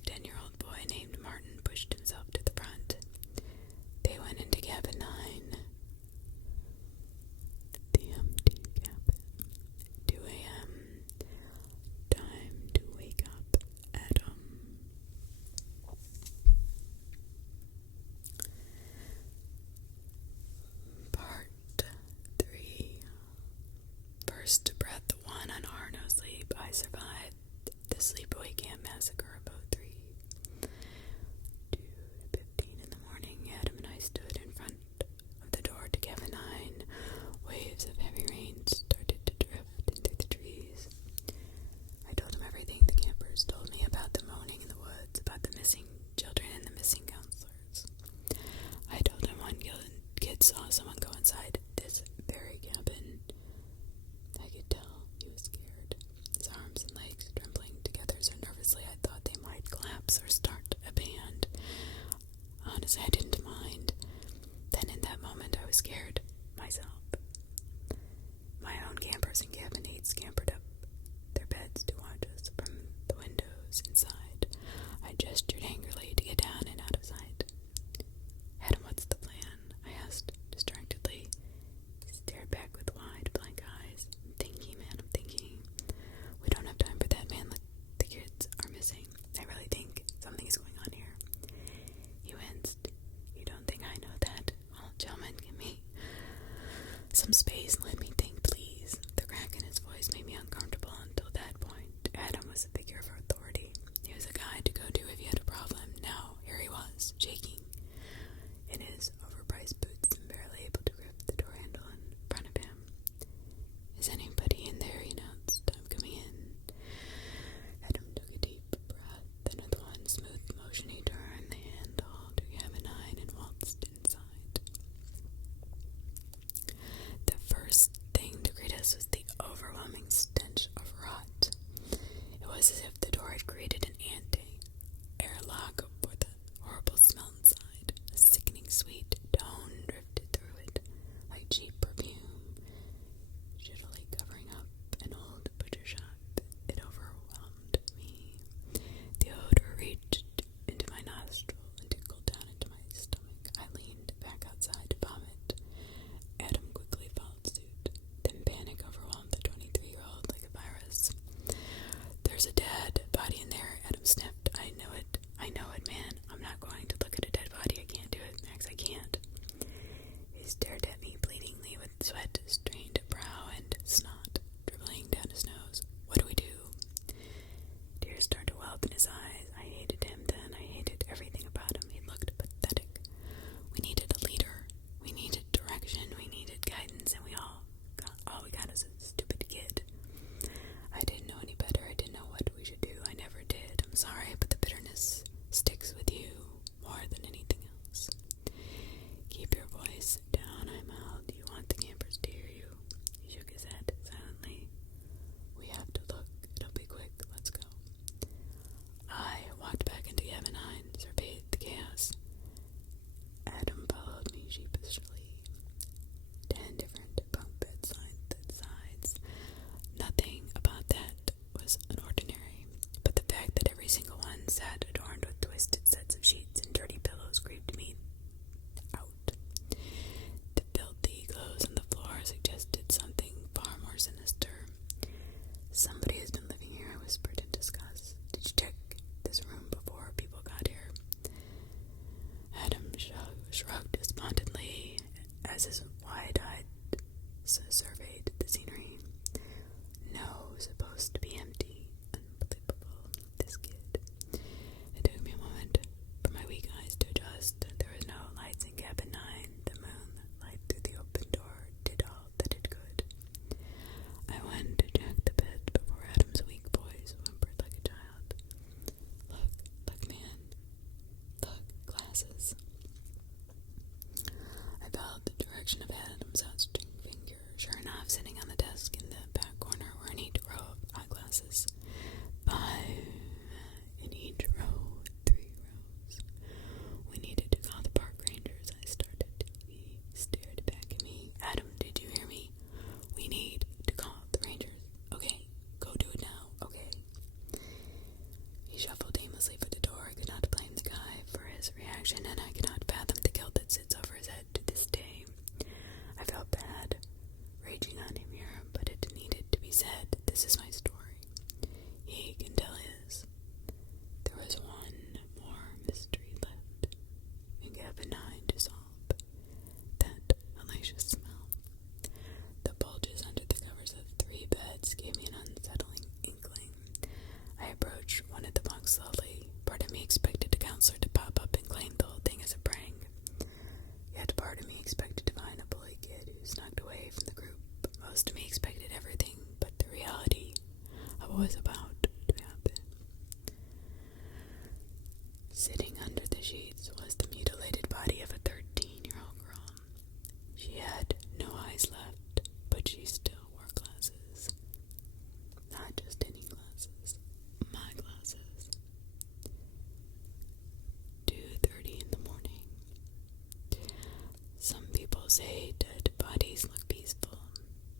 brave 10-year-old boy named Martin pushed himself to the front. They went into cabin 9. The empty cabin. 2 a.m. Time to wake up, Adam. Part 3. FirstBreathOne on our Nosleep. I survived the sleepaway camp massacre of 03. 2:15 in the morning, Adam and I stood in front of the door to cabin 9. Waves of heavy rain started to drift into the trees. I told him everything the campers told me about the moaning in the woods, about the missing children and the missing counselors. I told him one kid saw someone go inside this very cabin. I could tell he was scared, his arms and legs trembling together so nervously I thought they might collapse or start a band. Honestly, I didn't mind. Then in that moment, I was scared myself. My own campers and cabin mates scampered up their beds to watch us from the windows inside. I gestured angrily to get down and out of sight. Adam, what's the plan? I asked distractedly. He stared back with wide, blank eyes. I'm thinking, man, I'm thinking. We don't have time for that, man. Look, the kids are missing. I really think something's going on here. He winced. You don't think I know that? Well, gentlemen, give me some space and let me think, please. The crack in his voice made me uncomfortable until that point. Adam was a figure of authority. He say dead bodies look peaceful.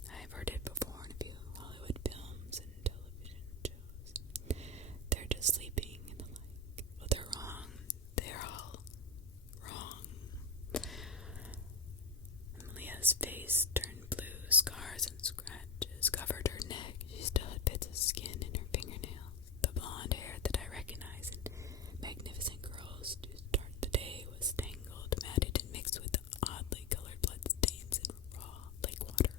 I've heard it before in a few Hollywood films and television shows. They're just sleeping and the like. Well, they're wrong. They're all wrong. Amelia's face turned blue. Scars and scratches covered her neck. She still had bits of skin in her fingernails. The blonde hair that I recognize in magnificent curls to start the day was tangled, matted, and mixed with oddly colored blood stains and raw lake water.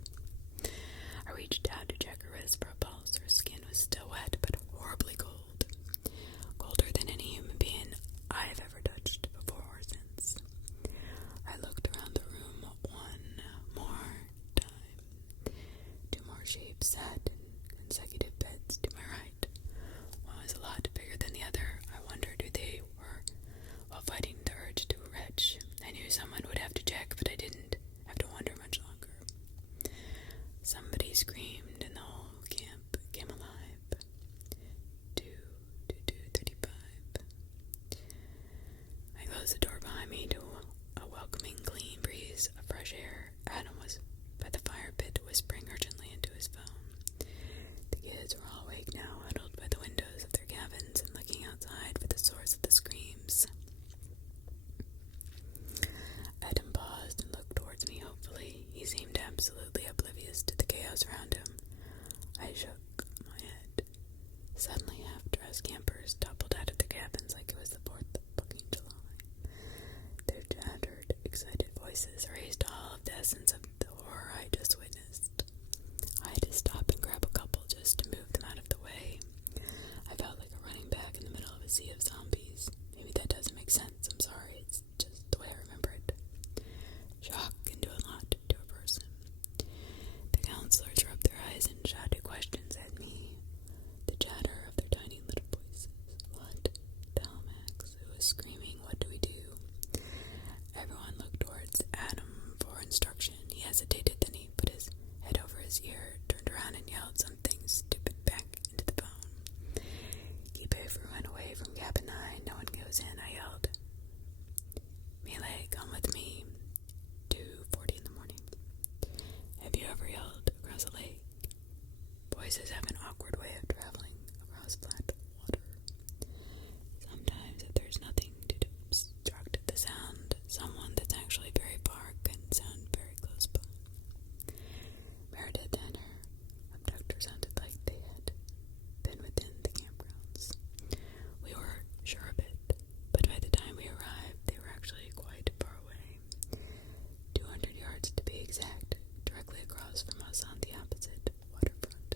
I reached out to check her wrist for a pulse. Her skin was still wet, but horribly cold. Colder than any human being I've ever touched before or since. I looked around the room one more time. Two more shapes sat in consecutive beds to my right. One was a lot bigger than the other. I wondered who they were while fighting the urge to retch. I knew someone would have to check, but I didn't have to wonder much longer. Somebody screamed and the whole camp came alive. 2:35. I closed the door behind me to a welcoming, clean breeze of fresh air. Adam was by the fire pit, whispering urgently into his phone. The kids were all awake now, huddled by the windows of their cabins and looking outside for the source of the screams. Adam paused and looked towards me hopefully. He seemed absolutely oblivious to the chaos around him. I shook my head. Suddenly, half-dressed campers toppled out of the cabins like it was the 4th of fucking July. Their chattered, excited voices erased all of the essence of the horror I just witnessed. I had to stop and grab a couple just to move them out of the way. I felt like a running back in the middle of a sea of zombies. Maybe that doesn't make sense. I'm sorry. It's just the way I remember it. Shock can do a lot to a person. The counselors rubbed their eyes and shouted questions at me. The chatter of their tiny little voices. What? Tell Max, who was screaming, what do we do? Everyone looked towards Adam for instruction. He hesitated, then he put his head over his ear, turned around and yelled something stupid back into the phone. Keep everyone away from cabin 9. No one goes in, I yelled. Melee, come with me. 2:40 in the morning. Have you ever yelled across a lake? Voices have an awkward way of traveling across flat water. Sometimes, if there's nothing to obstruct the sound, someone that's actually very far can sound very close by. Meredith and her abductor sounded like they had been within the campgrounds. We were sure of it, but by the time we arrived, they were actually quite far away. 200 yards to be exact, directly across from us on the opposite waterfront.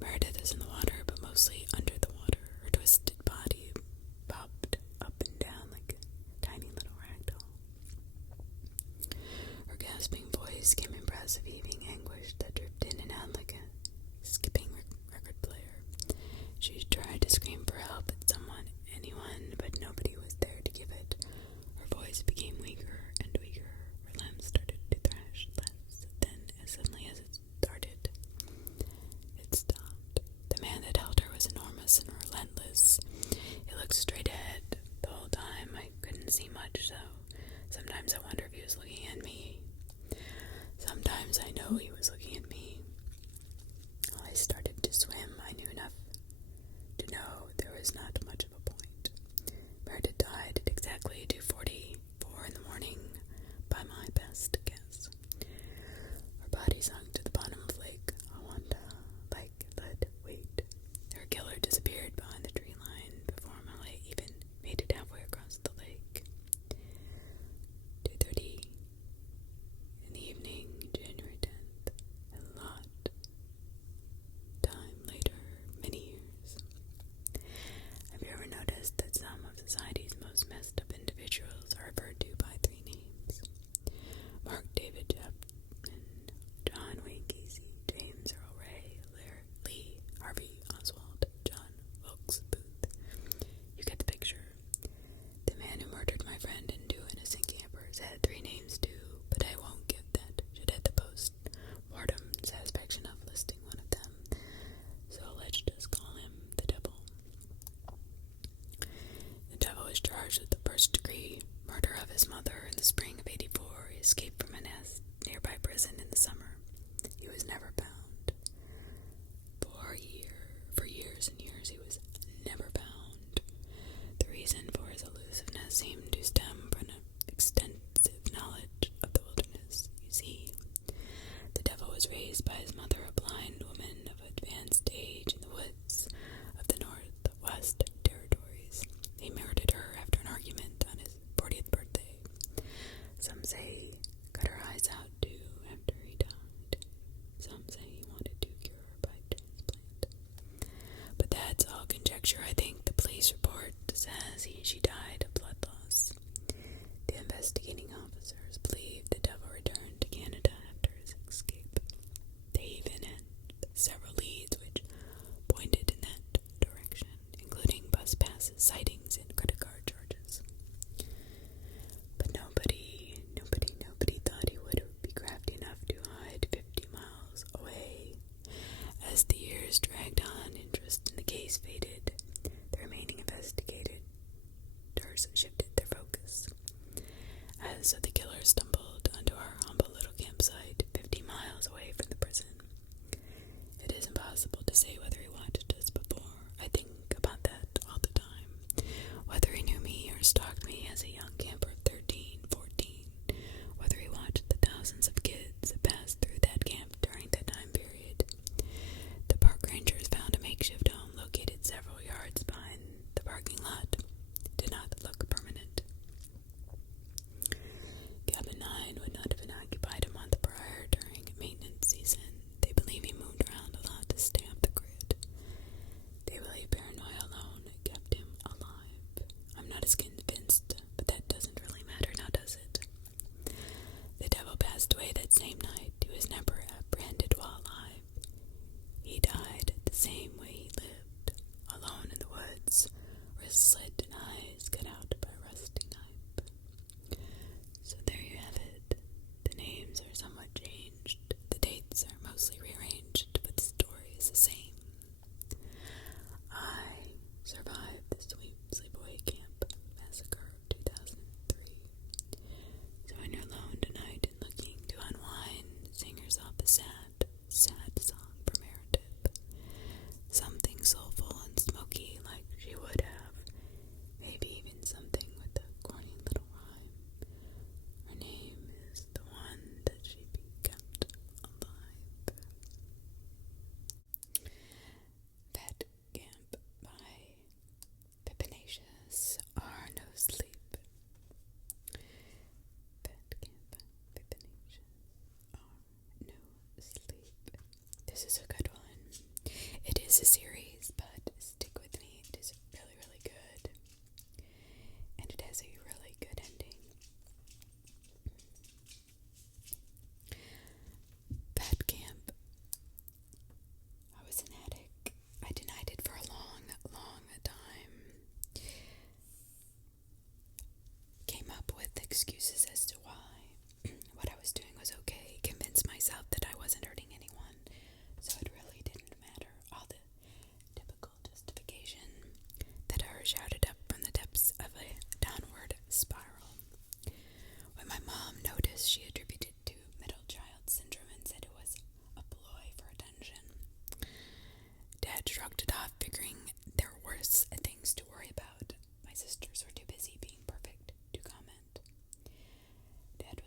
Meredith is in the water, but mostly under the water. Her twisted body bobbed up and down like a tiny little ragdoll. Her gasping voice came impressive, heaving anguish that dripped in and out like a skipping record player. She tried to scream for help at someone, anyone, but nobody was there to give it. Her voice became weaker and weaker. Her limbs started to thrash less. Then, as suddenly as it started, it stopped. The man that held her was enormous and relentless. He looked straight ahead the whole time. I couldn't see much, so sometimes I wonder if he was looking at me. Sometimes I know he was looking at me. When I started to swim, I knew enough to know there was not much of a point. Meredith died at exactly 2:44 in the morning, by my best guess. Her body sunk to the bottom of Lake Awanda like lead weight. Her killer disappeared behind the tree line before Molly even made it halfway across the lake. 2:30 in the evening, January 10th. was charged with the first-degree murder of his mother in the spring of '84. He escaped from a nearby prison in the summer. He was never found. For years and years, he was never found. The reason for his elusiveness seemed to stem from an extensive knowledge of the wilderness. You see, the devil was raised by his mother, a blind woman of advanced age, in the woods of the Northwest Territories. He murdered her after an argument on his 40th birthday. Some say he cut her eyes out too after he died. Some say he wanted to cure her by transplant. But that's all conjecture. I think the police report says she died of blood loss. The investigating officers believe the devil returned to Canada after his escape. They even had several leads which pointed in that direction, including bus passes, sightings, and credit card charges. But nobody thought he would be crafty enough to hide 50 miles away. As the years dragged on, interest in the case faded. The remaining investigators shifted their focus. As the killer stumbled onto our humble little campsite 50 miles away from the prison. It is impossible to say whether he watched us before. I think about that all the time. Whether he knew me or stalked me as a young camper of 13, 14. Whether he watched the thousands of kids that passed through that camp during that time period. The park rangers found a makeshift home located several yards behind the parking lot. It did not look permanent. Cabin 9 would not have been occupied a month prior during maintenance season. They believe he moved around a lot to stay off the grid. They believe paranoia alone kept him alive. I'm not as convinced, but that doesn't really matter now, does it? The devil passed away that same night. He was never apprehended while alive. He died the same way he lived, alone in the woods, wrists slit and eyes cut out by a rusty knife. So there you have it. The names are somewhat changed. The dates are mostly rearranged, but the story is the same. I survived the sleepaway camp massacre of 2003. So when you're alone tonight and looking to unwind, sing yourself a sad song from Air Tip. Something soulful and smoky like she would have. Maybe even something with a corny little rhyme. Her name is the one that should be kept alive. That Camp by Pippinacious or Nosleep. That Camp by Pippinacious or Nosleep. This is a good one. It is a series, but stick with me. It is really, really good. And it has a really good ending. That camp. I was an addict. I denied it for a long, long time. Came up with excuses as to why what I was doing was okay. Convinced myself that I wasn't hurting anyone. So it really didn't matter. All the typical justification that I shouted up from the depths of a downward spiral. When my mom noticed, she attributed it to middle child syndrome and said it was a ploy for attention. Dad shrugged it off, figuring there were worse things to worry about. My sisters were too busy being perfect to comment. Dad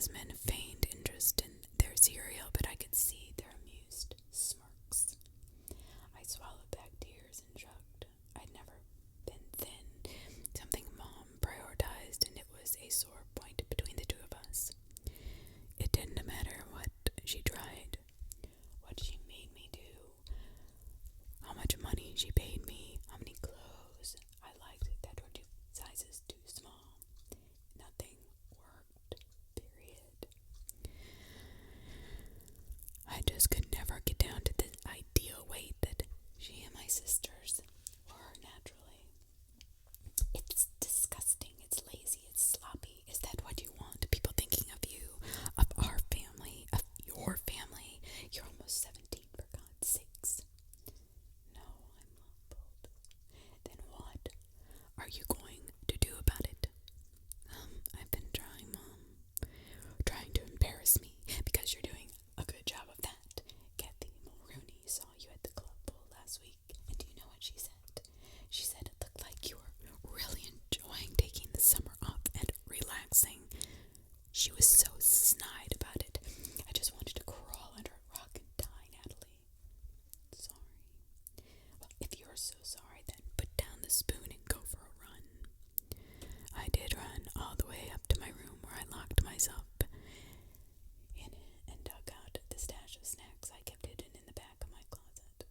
JodiAsmr feigned interest in their cereal, but I could see their amused smirks. I swallowed back tears and shrugged. I'd never been thin, something Mom prioritized, and it was a sore point between the two of us. It didn't matter what she tried, what she made me do, how much money she paid me, how many clothes I liked that were 2 sizes too small. Nothing worked, period. I just could never get down to the ideal weight that she and my sisters were naturally. It's disgusting, it's lazy, it's sloppy. Is that what you want? People thinking of you, of our family, of your family. You're almost 17, for God's sakes. No, I'm humbled. Then what are you going to do about it? I've been trying, Mom. Trying to embarrass me, because you're doing a good job of that. Kathy Mulrooney saw you at the club pool last week, and do you know what she said? She said it looked like you were really enjoying taking the summer off and relaxing. She was so snide about it. I just wanted to crawl under a rock and die, Natalie. Sorry. Well, if you're so sorry, then put down the spoon and go for a run. I did run all the way up to my room, where I locked myself in and dug out the stash of snacks I kept hidden in the back of my closet.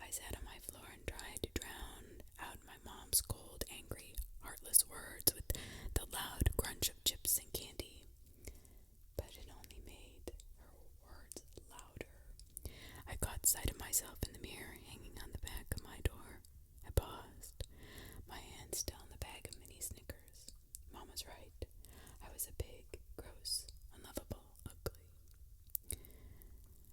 I sat on my floor and tried to drown out my mom's cold, angry, heartless words with the loud crunch of chips and candy. But it only made her words louder. I caught sight of myself in the mirror hanging on the back of my door. I paused, my hand still in the bag of mini Snickers. Mom was right. I was a big, gross, unlovable, ugly.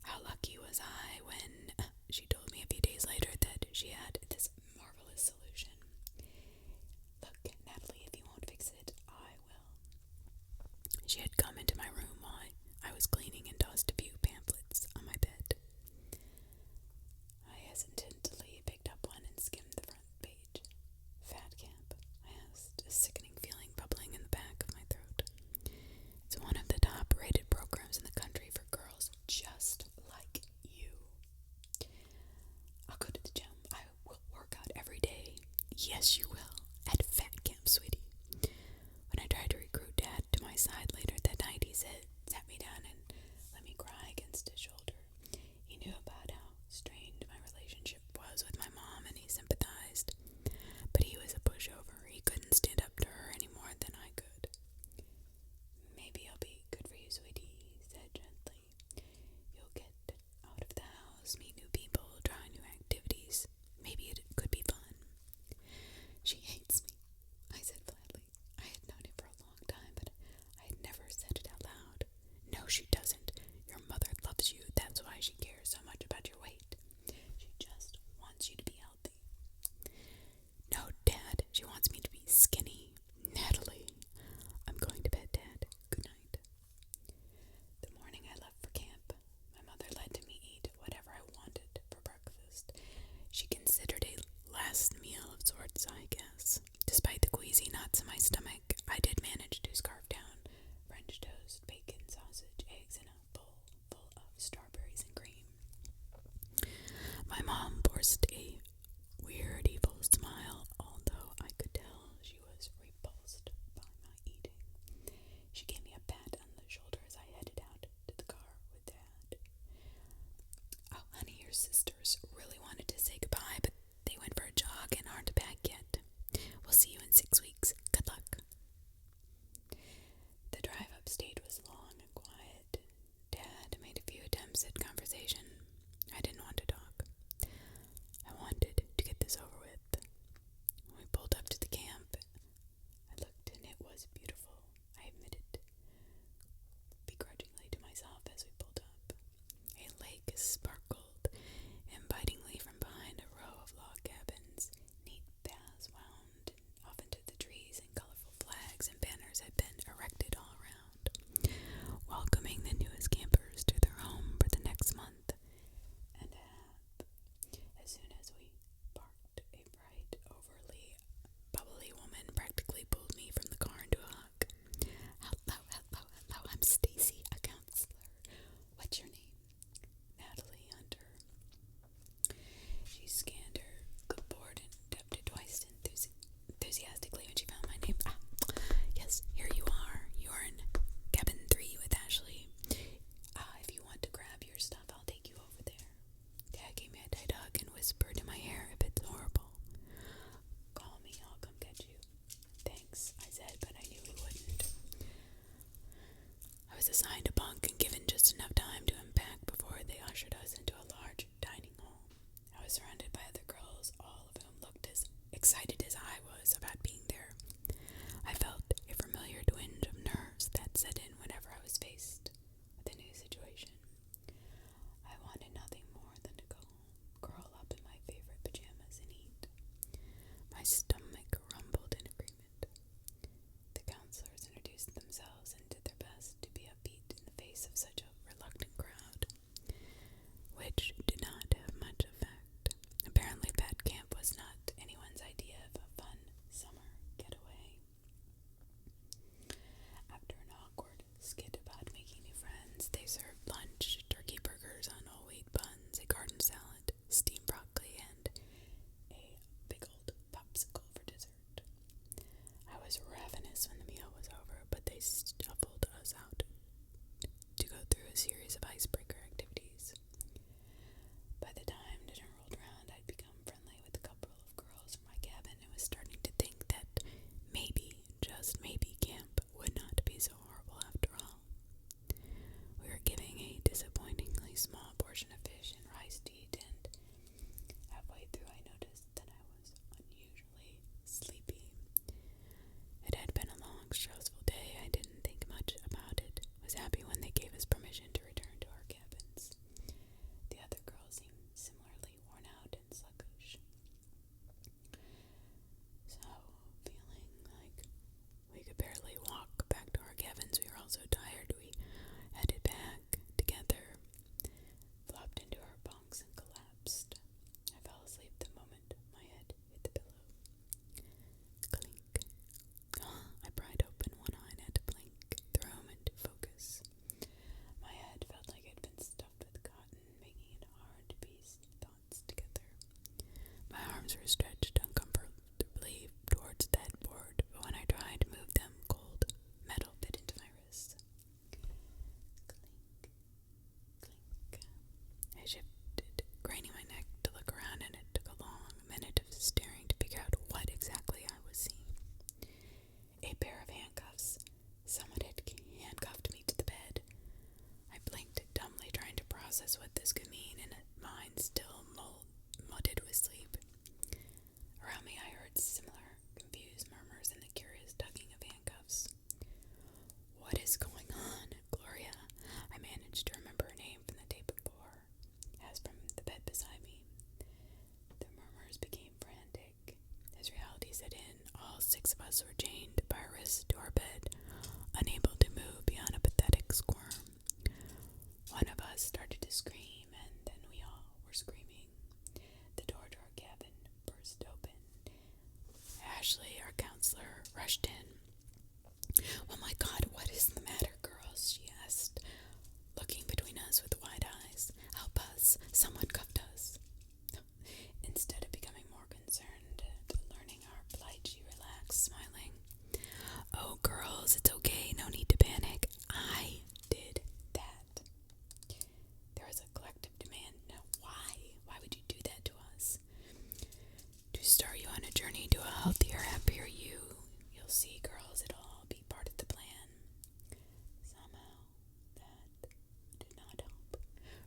How lucky was I when she told me a few days later that she had this marvelous solution. Look, Natalie, if you won't fix it, I will. She had come into my room while I was cleaning and tossed a few pamphlets on my bed. I hesitantly picked up one and skimmed the front page. Fat camp, I asked, a sickening feeling bubbling in the back of my throat. It's one of the top-rated programs in the country for girls just like you. I'll go to the gym. I will work out every day. Yes, you will. At fat camp, sweetie. When I tried to recruit Dad to my side later that night, he sat me down and let me cry against his shoulder. He knew about how strained my relationship was with my mom, and he sympathized. But he was a pushover. He couldn't stand up to her any more than I could. Maybe I'll be good for you, sweetie, he said gently. You'll get out of the house, meet new people, try new activities. Maybe it could be fun. She hates me, I said flatly. I had known it for a long time, but I had never said it out loud. No, she doesn't. Your mother loves you. That's why she cares so much about your weight. She just wants you to be healthy. No, Dad, she wants me to be skinny. Natalie. I'm going to bed, Dad. Good night. The morning I left for camp, my mother let me eat whatever I wanted for breakfast. She considered a last meal of sorts, I guess. Despite the queasy knots in my stomach, I did manage to scarf down French toast, bacon, sausage, eggs, and a bowl full of strawberries and cream. My mom forced a weird, evil smile, although I could tell she was repulsed by my eating. She gave me a pat on the shoulder as I headed out to the car with Dad. Oh, honey, your sisters really wanted to say goodbye, but they went for a jog and aren't back yet. We'll see you in 6 weeks. Good luck. The drive upstate was long and quiet. Dad made a few attempts at conversation. I didn't want to talk. I wanted to get this over with. When we pulled up to the camp, I looked and it was beautiful, I admitted begrudgingly to myself as we pulled up. A lake sparkled invitingly from behind a row of log cabins. Neat paths wound off into the trees, and colorful flags and banners had been erected all around. process what this could mean in a mind still muddled with sleep. Around me I heard similar confused murmurs and the curious tugging of handcuffs. What is going on, Gloria? I managed to remember her name from the day before, as from the bed beside me. The murmurs became frantic. As reality set in, all 6 of us were chained by our wrists to our bed, unable to move beyond a pathetic squirm. One of us started to scream, and then we all were screaming. The door to our cabin burst open. Ashley, our counselor, rushed in. "Oh my God, what is the matter, girls?" she asked, looking between us with wide eyes. "Help us! Someone cuffed us!" Instead of becoming more concerned at learning our plight, she relaxed, smiling. "Oh, girls, it's okay. No need to panic. I did that." There was a collective demand. "No, why? Why would you do that to us?" "To start you on a journey to a healthier, happier you. You'll see, girls, it'll all be part of the plan." Somehow, that did not help.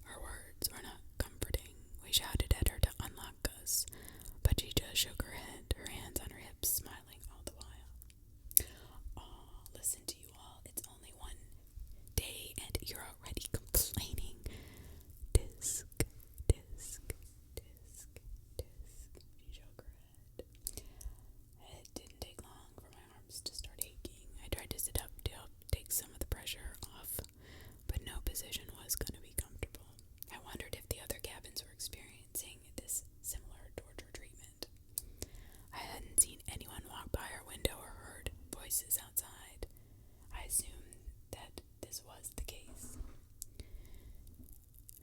Our words were not comforting. We shouted at her to unlock us, but she just shook her head, her hands on her hips, smiling all the while. "Oh, listen to you all. It's only one day and you're already complaining. Disc, disc, disc, disc." She shook her head. It didn't take long for my arms to start aching. I tried to sit up to help take some of the pressure off, but no position was going to be comfortable. I wondered if the other cabins were experiencing this similar torture treatment. I hadn't seen anyone walk by our window or heard voices outside. I assumed that this was the case.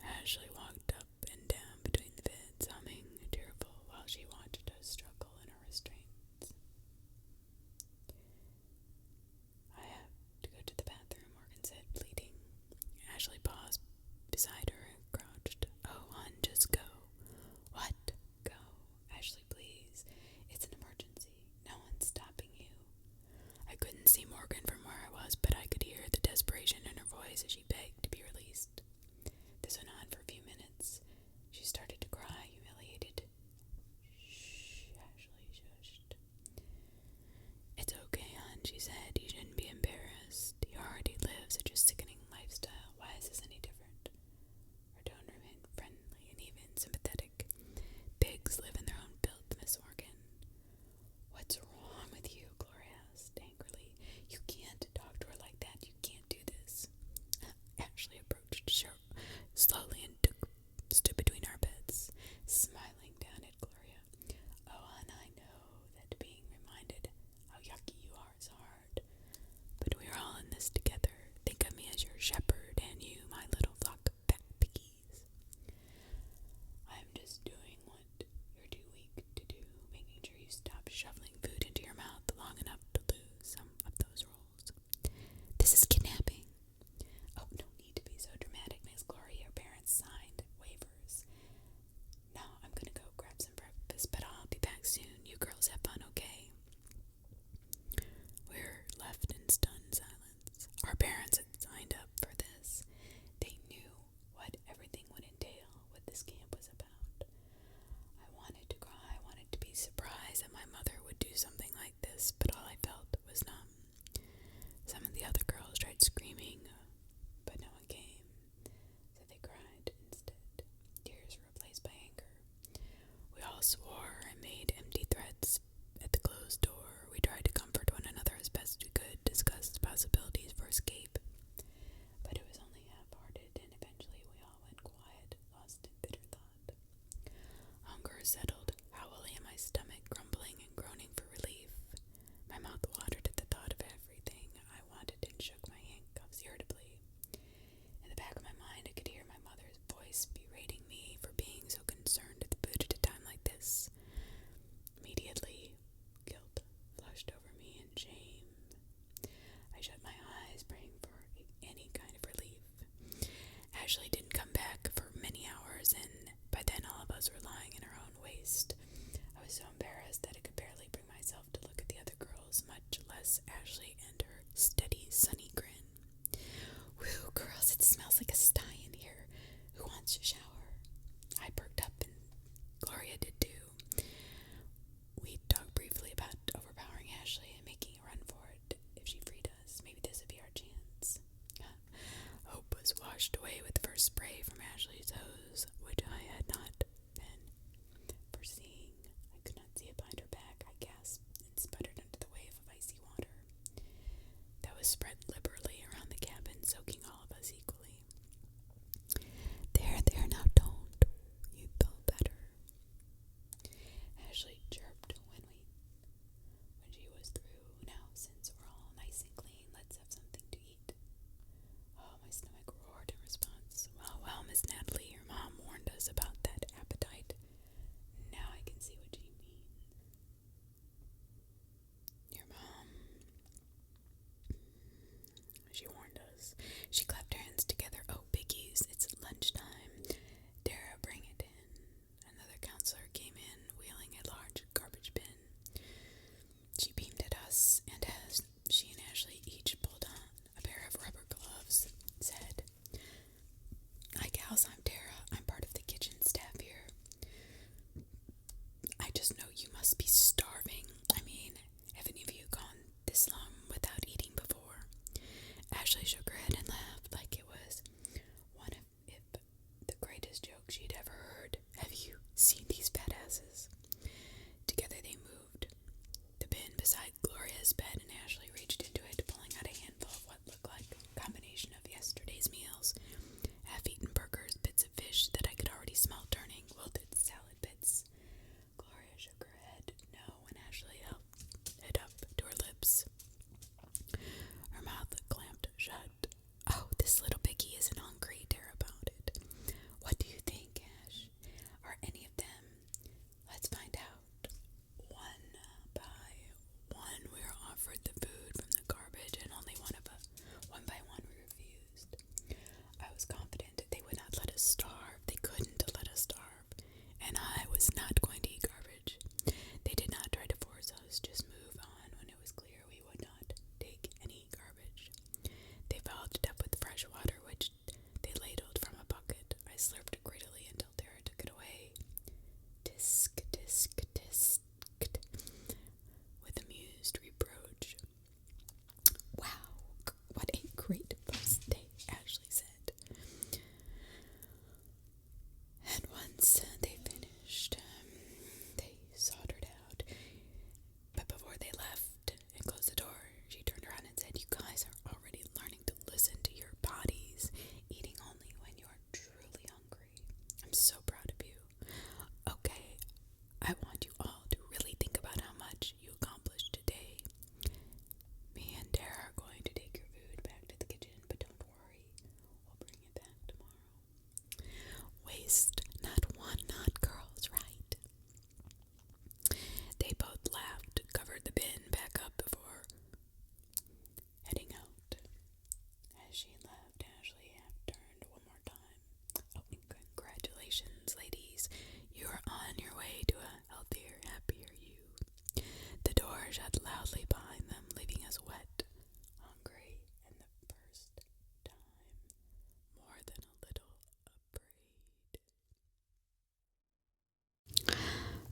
Ashley walked up and down between the beds, humming, tearful, while she watched us struggle in her restraints. "I have to go to the bathroom," Morgan said, bleeding. Ashley paused beside her and crouched. "Oh, hon, just go." "What? Go? Ashley, please. It's an emergency. No one's stopping you." I couldn't see Morgan from where I was, but I could hear the desperation in her voice as she begged to be released. This went on for a few minutes. She started to cry, humiliated. "Shh," Ashley shushed. "It's okay, hon," she said. "You shouldn't be embarrassed. You already live such a sickening lifestyle. Why is this any different?" Her tone remained friendly and even sympathetic. "Pigs live in their own filth, Miss Morgan." "What's wrong with you?" Gloria asked angrily. "You can't talk to her like that. You can't do this." Ashley approached slowly and stood between our beds, smiling down at Gloria. "Oh, and I know that being reminded how yucky you are is hard, but we're all in this together. Think of me as your shepherd and you, my little flock of fat piggies. I'm just doing what you're too weak to do, making sure you stop shoveling food into your mouth long enough to lose some of those rolls. This is kidnapping." "Oh, no need to be so dramatic, Miss Gloria. Your parents signed waivers. Now I'm gonna go grab some breakfast, but I'll be back soon. You girls have fun, okay?" We were left in stunned silence. Our parents had signed up for this. They knew what everything would entail, what this camp was about. I wanted to cry. I wanted to be surprised that my mother would do something like this, but all I felt was numb. Some of the other girls tried screaming, but no one came, so they cried instead. Tears were replaced by anger. We all swore and made empty threats at the closed door. We tried to comfort one another as best we could, discuss possibilities for escape, but it was only half-hearted, and eventually we all went quiet, lost in bitter thought. Hunger settled howling in my stomach, grumbling and groaning for relief. My mouth watered at the thought of everything I wanted and shook my handcuffs irritably. In the back of my mind, I could hear my mother's voice berating me for being so concerned at the food at a time like this. Immediately, guilt flushed over me and shame. I shut my eyes, praying for any kind of relief. Ashley didn't come back for many hours, and by then all of us were lying in our own waste. I was so embarrassed that I could barely bring myself to look at the other girls, much less Ashley and her steady, sunny grin. "Whew, girls, it smells like a sty in here. Who wants washed away with the first spray from Ashley's hose, which I had not been foreseeing. I could not see it behind her back. I gasped and sputtered under the wave of icy water that was spread liberally around the cabin, soaking all of us equally. There, now don't. You feel better. Ashley chirped when she was through. Now, since we're all nice and clean, let's have something to eat. Oh, my stomach roared in response. Well, Miss Natalie, your mom warned us about that appetite. Now I can see what she means. Your mom... She warned us. She clapped her hands together. Oh, biggies, it's lunchtime. Dara, bring it in. Another counselor came in, wheeling a large garbage bin. She beamed at us, and as she and Ashley each pulled on a pair of rubber gloves, said, "Hi, gals, I'm Dara. I'm part of the kitchen staff here. I just know you must be starving. I mean, have any of you gone this long without eating before?" Ashley shook her head and laughed like it was one of the greatest jokes she'd ever heard. "Have you seen these badasses?" Together they moved the bin beside Gloria's bed, and Ashley reached into it, pulling out a handful of what looked like a combination of yesterday's meals. Half-eaten burgers, bits of fish that I could already smell turning, wilted salad bits. Gloria shook her head no when Ashley held it up to her lips. Her mouth clamped shut. "Oh, this little piggy isn't hungry," Dara pouted. "What do you think, Ash? Are any of them? Let's find out." One by one, we were offered the food from the garbage, and only one by one we refused. I was confident they would not let us starve. They couldn't let us starve, and I was not going to eat garbage. They did not try to force us, just move on when it was clear we would not take any garbage. They followed it up with fresh water, which they ladled from a bucket. I slurped greedily until Dara took it away. Tisk, tisk, tisk, with amused reproach. "Wow, what a great first day," Ashley said. And once they finished, they sauntered out. But before they left and closed the door, she turned around and said, "You guys are already learning to listen to your bodies, eating only when you are truly hungry. I'm so proud of you. Okay, I want you all to really think about how much you accomplished today. Me and Dara are going to take your food back to the kitchen, but don't worry, we'll bring it back tomorrow. Waste not one, not girls, right?" They both laughed, covered the bin back up before heading out. As she left, Ashley half turned one more time. "Oh, and congratulations, ladies. You are on your way to a healthier, happier you." The door shut loudly behind them, leaving us wet, hungry, and the first time more than a little afraid.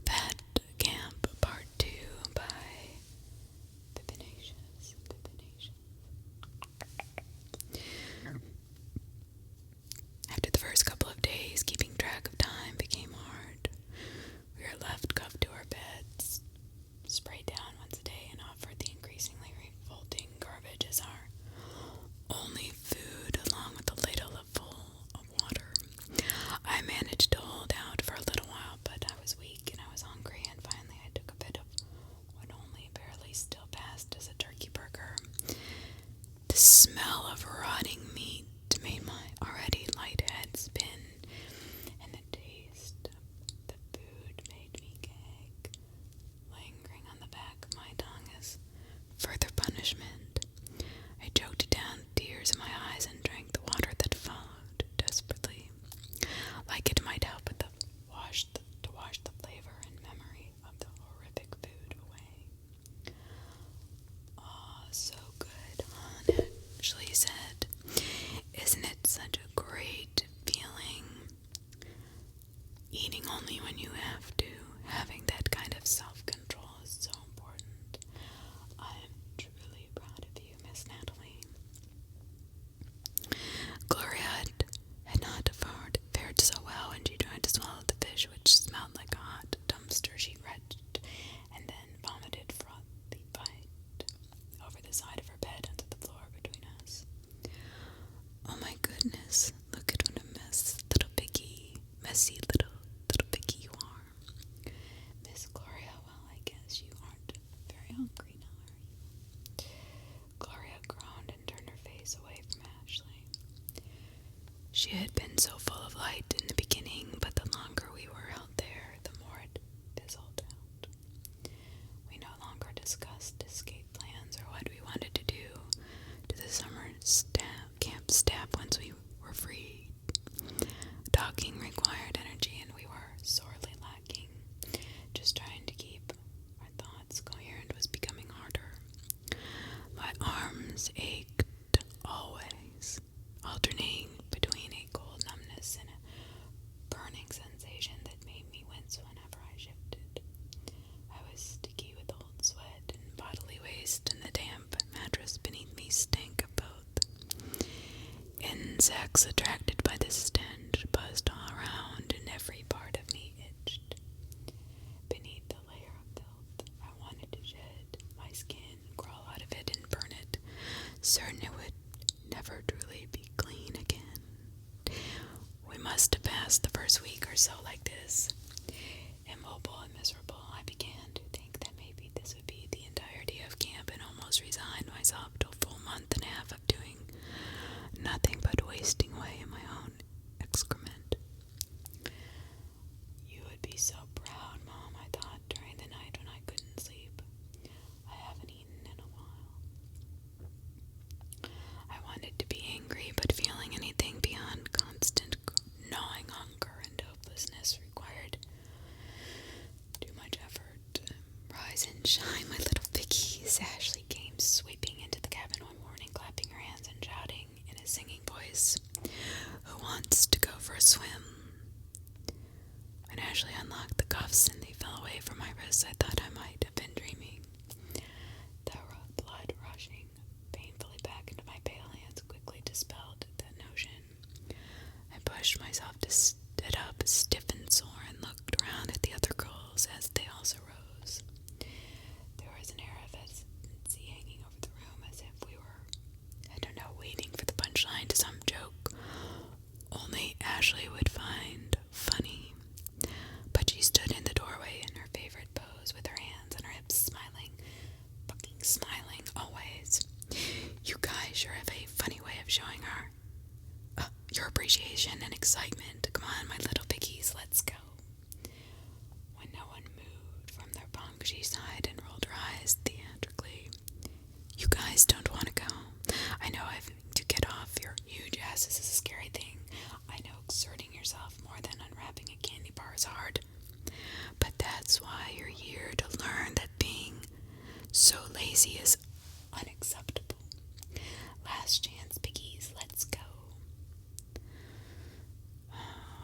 Fat Camp Part 2 by Pippinacious. After the first couple of days, keeping track of time became hard. We were left cuffed to our beds, sprayed down once a day, and offered the increasingly revolting garbage as our only food, along with a ladle full of water. I managed to hold out for a little while, but I was weak and I was hungry, and finally I took a bit of what only barely still passed as a turkey burger. The smell of rotting meat made my already light head spin, and the taste of the food made me gag, lingering on the back of my tongue as further punishment. I choked down tears in my eyes and drank the water that followed desperately, like it might help to wash the flavor and memory of the horrific food away. "Oh, so good," Hon Ashley said. She had been so full of light in the beginning, but the longer we were out there, the more it fizzled out. We no longer discussed escape plans or what we wanted to do to the summer camp staff once we were free. Talking required energy, and we were sorely lacking. Just trying to keep our thoughts coherent was becoming harder. My arms ached always, alternating between a cold numbness and a burning sensation that made me wince whenever I shifted. I was sticky with old sweat and bodily waste, and the damp mattress beneath me stank of both. Insects attracted by the stench buzzed all around, and every part of me itched. Beneath the layer of filth, I wanted to shed my skin, crawl out of it, and burn it, certain it would never truly be clean again. We must have passed the first week or so like this. Immobile and miserable, I began to think that maybe this would be the entirety of camp, and almost resigned myself to a full month and a half of doing nothing but wasting away in my own excrement. You would be so proud, Mom, I thought during the night when I couldn't sleep. I haven't eaten in a while. I wanted to be angry, but feeling anything beyond constant gnawing hunger and hopelessness required too much effort. Rise and shine, my little piggies. Ashley came sweeping into the cabin one morning, clapping her hands and shouting in a singing voice, "Who wants to go for a swim?" When Ashley unlocked the cuffs and they fell away from my wrists, I thought I might have been dreaming. The blood rushing painfully back into my pale hands quickly dispelled that notion. I pushed myself to sit up, stiff and sore, and looked around at the other girls as they also rose. There was an air of hesitancy hanging over the room, as if we were, waiting for the punchline to some joke only Ashley would find funny. But she stood in the doorway in her favorite pose, with her hands on her hips, smiling, fucking smiling, always. You guys sure have a funny way of showing your appreciation and excitement. Come on, my little piggies, let's go. When no one moved from their bunk, she sighed and rolled her eyes theatrically. You guys don't want to go. I know having to get off your huge asses is a scary thing. I know exerting yourself more than unwrapping a candy bar is hard. But that's why you're here, to learn that being so lazy is unacceptable. Last chance, piggies, let's go.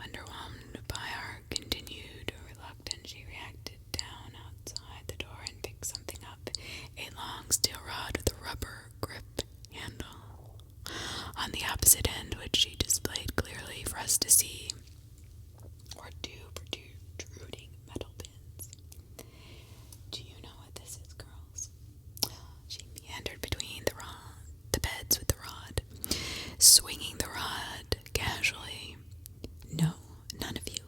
Underwhelmed by our continued reluctance, she reacted down outside the door and picked something up, a long steel rod with a rubber grip handle. On the opposite end, which she displayed clearly for us to see, were two protruding metal pins. Do you know what this is, girls? She meandered between the beds with the rod, swinging the rod casually. No, none of you.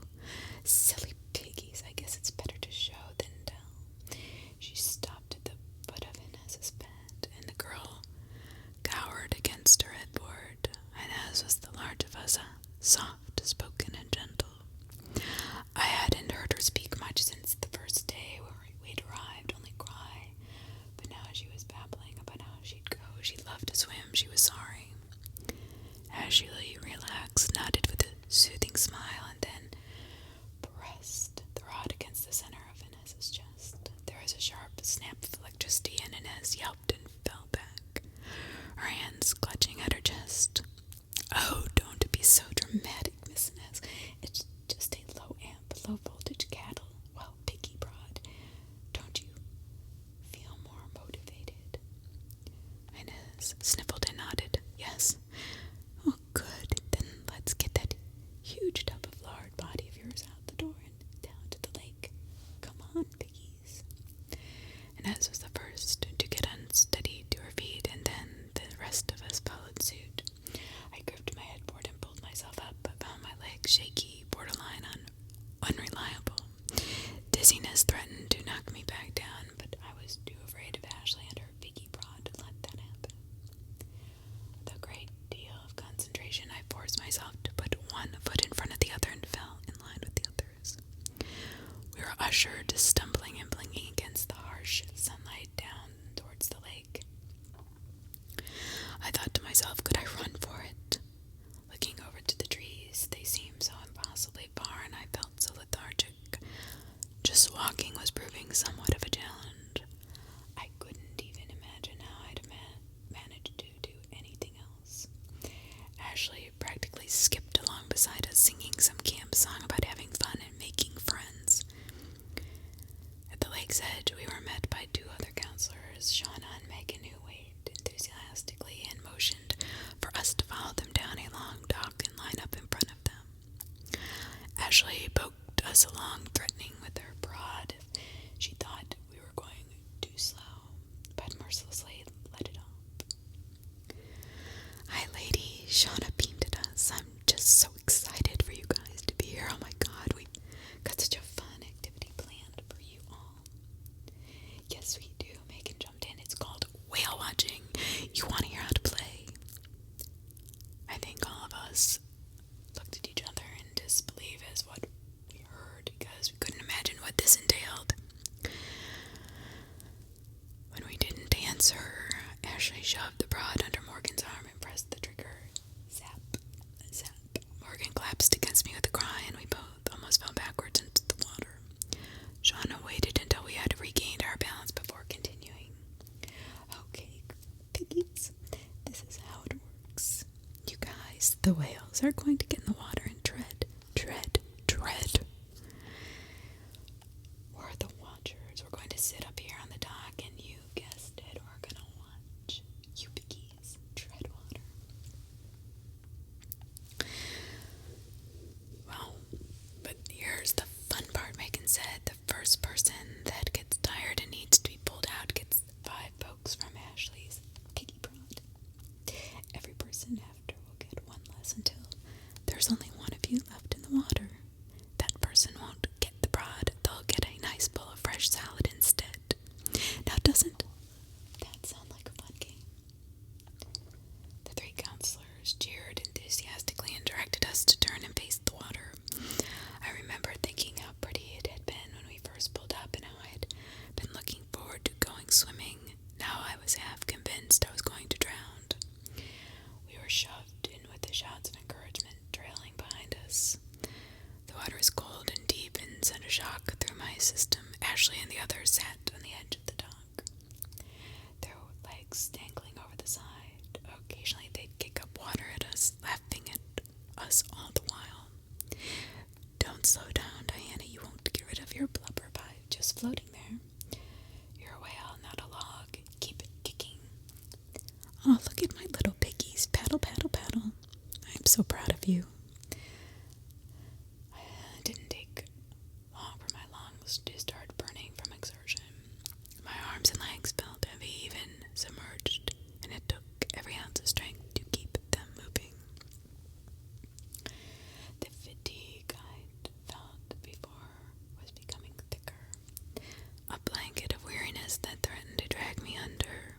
Silly piggies, I guess it's better to show than tell. She stopped at the foot of Inez's bed, and the girl cowered against her headboard. Inez was the large of us, soft-spoken and gentle. I hadn't heard her speak much since the first day we'd arrived, only cry. But now she was babbling about how she'd go. She loved to swim. She was sorry. Ashley relaxed, nodded with a soothing smile, and then pressed the rod against the center of Inez's chest. There was a sharp snap of electricity, and Inez yelped and fell back, her hands clutching at her chest. Oh, don't be so dramatic, Miss Inez. It's just a low voltage cattle. Well, piggy skipped along beside us, singing some camp song about having fun and making friends. At the lake's edge, we were met by 2 other counselors, Shauna and Megan, who waved enthusiastically and motioned for us to follow them down a long dock and line up in front of them. Ashley poked us along, threatening with her prod if she thought we were going too slow, but mercilessly let it off. "Hi, lady," Shauna beamed at us. "I'm just so excited for you guys to be here. Oh my god, we've got such a fun activity planned for you all." "Yes, we do," Megan jumped in. "It's called whale watching. You want to hear how to play?" I think all of us looked at each other in disbelief as what we heard, because we couldn't imagine what this entailed. When we didn't answer, Ashley shoved the prod under Morgan's arm and pressed the trigger. Zap, zap. Morgan collapsed against me with a cry, and we both almost fell backwards into the water. Shauna waited until we had regained our balance before continuing. "Okay, piggies, this is how it works. You guys, the whales, are going to get in the water and tread, tread, tread. We're the watchers. We're going to sit up here on the dock, and you guessed it, we're going to watch you piggies tread water." Well, but here's the fun part, Megan said. "The first person that gets tired and needs to be pulled out gets 5 pokes from Ashley's piggy prod. Every person after will get 1 less until there's only 1 of you left in the water. That person won't get the prod. They'll get a nice bowl of fresh salad instead. Now, doesn't that sound like a fun game?" The 3 counselors cheered enthusiastically and directed us to turn and face the water. I remember thinking how pretty it had been when we first pulled up and how I had been looking forward to going swimming. Now I was half convinced I was going to drown. We were shoved in with the shouts of encouragement trailing behind us. The water was cold and deep and sent a shock through my system. Ashley and the others sat on the edge of the dock, their legs dangling over the side. Occasionally they'd kick up water at us, laughing at us all the while. "Don't slow down, Diana. You won't get rid of your blubber by just floating there. You're a whale, not a log. Keep it kicking. Oh, look at my little piggies. Paddle, paddle, paddle. I'm so proud of you." It didn't take long for my lungs to start burning from exertion. My arms and legs felt heavy, even submerged, and it took every ounce of strength to keep them moving. The fatigue I'd felt before was becoming thicker, a blanket of weariness that threatened to drag me under.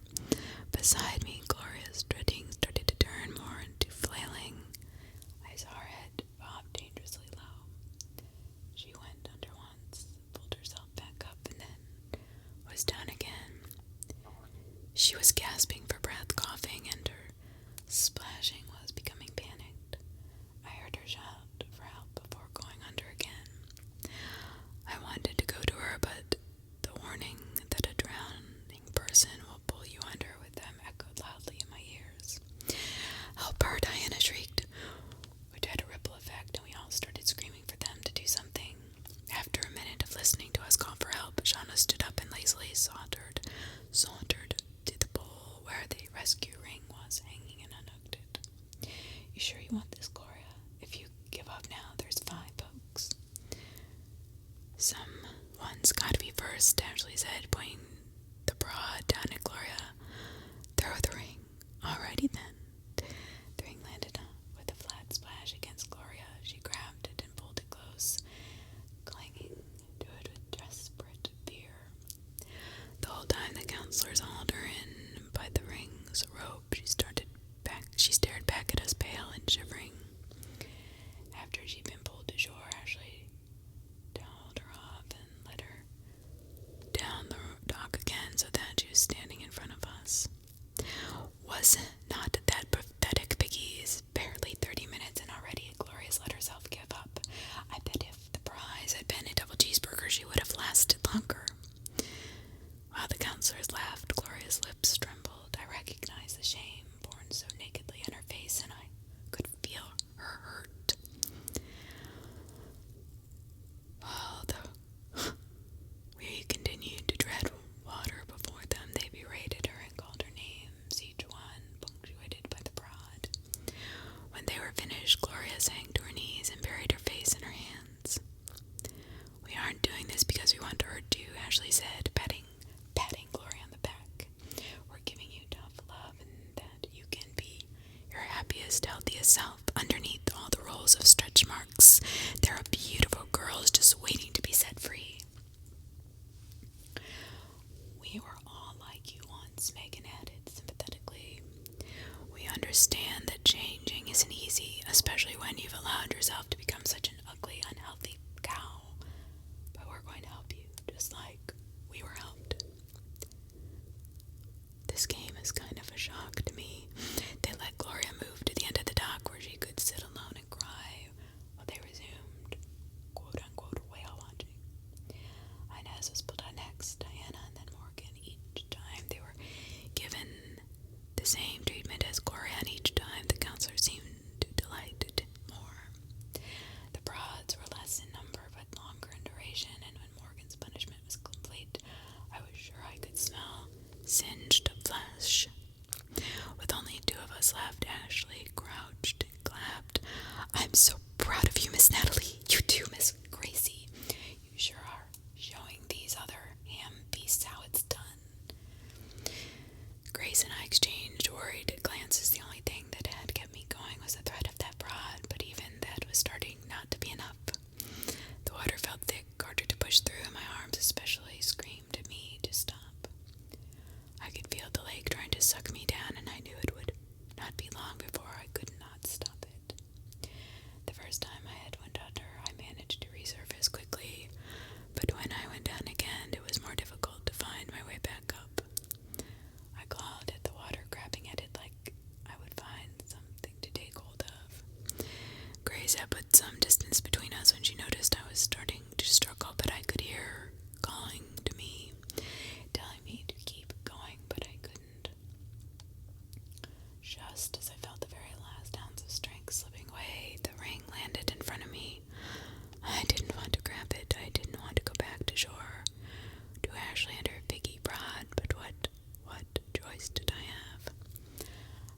Beside me, Gloria's dreading started to turn more into flailing. I saw her head bob dangerously low. She went under once, pulled herself back up, and then was down again. She was gasping for breath, coughing, and her splashing was becoming panicked. I heard her shout for help before going under again. I wanted to go to her, but the warning that a drowning person will pull you under with them echoed loudly in my ears. "Help her," Diana shrieked, which had a ripple effect, and we all started screaming for them to do something. After a minute of listening to us call for help, Shauna stood up and lazily sauntered to the pole where the rescue ring was hanging and unhooked it. "You sure you want this, Gloria? If you give up now, there's 5 pokes." "Someone's got to be first," Ashley said, pointing the prod down at Gloria. "Throw the ring." "Alrighty then." The ring landed with a flat splash against Gloria. She grabbed it and pulled it close, clinging to it with desperate fear. The whole time the counselors hauled her in by the ring's rope, she stared back at us, pale and shivering. After she'd been pulled to shore, Ashley hauled her off and led her down the dock sank to her knees and buried her face in her hands. "We aren't doing this because we want to hurt you," Ashley said, patting Gloria on the back. "We're giving you tough love and that you can be your happiest, healthiest self. Underneath all the rolls of stretch marks, there are beautiful girls just waiting to be set free." "We were all like you once," Megan added sympathetically. "We understand that changing isn't easy, especially when you've allowed yourself to become such an ugly, unhealthy cow. But we're going to help you, just like we were helped." This came as kind of a shock to me. They let Gloria move to the end of the dock where she could sit alone and cry while they resumed quote-unquote whale watching. Inez was put on next, Diana, and then Morgan. Each time they were given the same treatment as Gloria, and each time the counselor seemed to delight it more. The prods were less in number but longer in duration, and when Morgan's punishment was complete, I was sure I could smell singed flesh. With only two of us left, Ashley crouched and clapped. "I'm so proud of you, Miss Natalie. You too, Miss Gracie. You sure are showing these other ham beasts how it's done." Grace and I exchanged worried glances. The only thing that had kept me going was the threat of that prod, but even that was starting not to be enough. The water felt thick, harder to push through, and my arms especially screamed at me to stop. I could feel the lake trying to suck me down, and I knew it would not be long before I could not stop it. The first time I had went under, I managed to resurface quickly, but when I went down again, it was more difficult to find my way back up. I clawed at the water, grabbing at it like I would find something to take hold of. Grace had put some distance between us when she noticed I was starting to struggle, but I could hear her calling to me, telling me to keep going, but I couldn't. Just as I felt the very last ounce of strength slipping away, the ring landed in front of me. I didn't want to grab it. I didn't want to go back to shore, to Ashley and her piggy prod, but what choice did I have?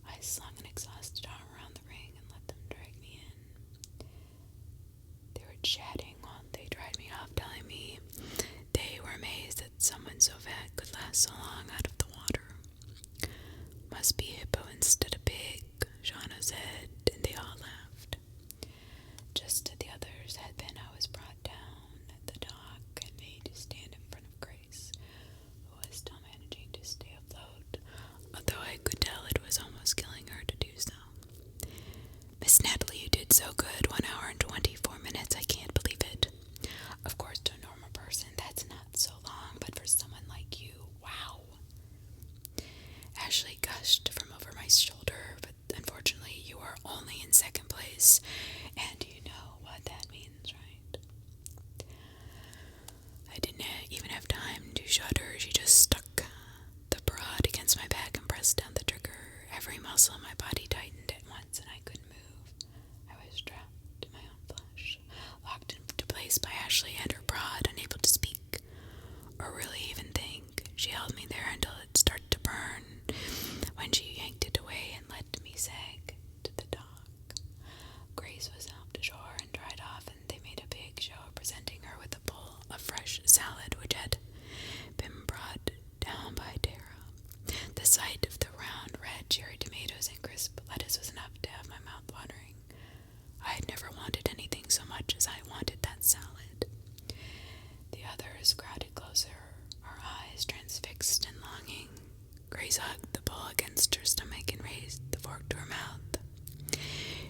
I slung an exhausted arm around the ring and let them drag me in. They were chatting while they dried me off, telling me they were amazed that someone so fat could last so long out of the water. "Must be hippo instead of pig," Shauna said, and they all laughed. Just as the others had been, I was brought down at the dock and made to stand in front of Grace, who was still managing to stay afloat, although I could tell it was almost killing her to do so. "Miss Natalie, you did so good. 1 hour and 24 minutes. I can't believe it. Of course, to a normal person, that's not so long, but for someone like you, wow." Ashley gushed from over my shoulder, "But unfortunately, you are only in second place, and you know what that means, right?" I didn't even have time to shudder. She just stuck the prod against my back and pressed down the trigger. Every muscle in my body tightened at once, and I couldn't move. I was trapped in my own flesh, locked into place by Ashley and her prod, unable to speak or really even think. She held me there until it started to burn, when she yanked it away and let me sag to the dock. Grace was helped ashore and dried off, and they made a big show of presenting her with a bowl of fresh salad, which had been brought down by Tara. The sight of the round red cherry tomatoes and crisp lettuce was enough to have my mouth watering. I had never wanted anything so much as I wanted that salad. The others crowded closer, our eyes transfixed in longing. Grace hugged the bowl against her stomach and raised the fork to her mouth.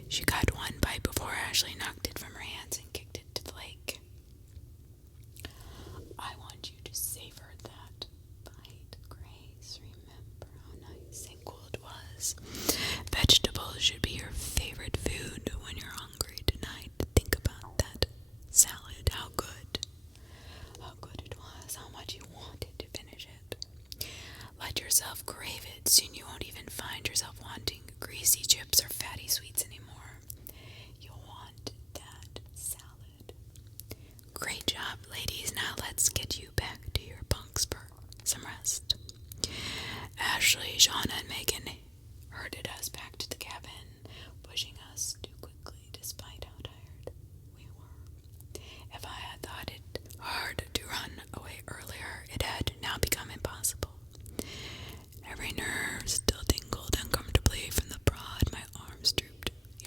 She got one bite before Ashley knocked it from her hands and kicked it to the lake. "I want you to savor that bite, Grace. Remember how nice and cool it was. Vegetables should be your favorite food when you're hungry tonight. Think about that salad. How good it was. How much you wanted to finish it. Let yourself crave it. Soon you won't even find yourself wanting greasy chips or fatty sweets anymore. You'll want that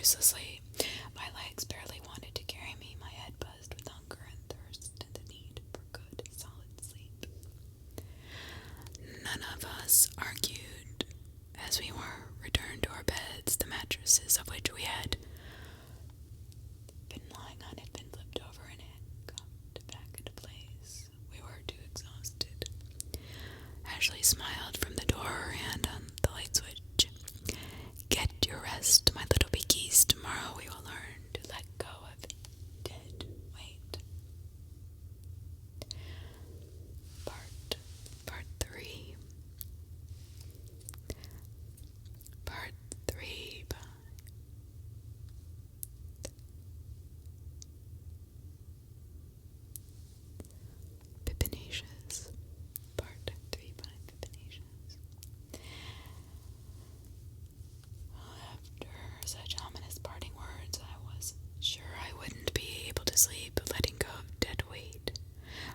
uselessly. My legs barely wanted to carry me, my head buzzed with hunger and thirst and the need for good, solid sleep. None of us argued as we were returned to our beds, the mattresses of which we had been lying on had been flipped over and handcuffed back into place. We were too exhausted. Ashley smiled from the door, her hand on the light switch. Get your rest, my little piggies. Tomorrow we will learn to let go of dead weight. Part 3. Part 3. Pippinacious. Part 3 by Pippinacious. After such ominous parting words, I was sure I wouldn't be able to sleep, letting go of dead weight.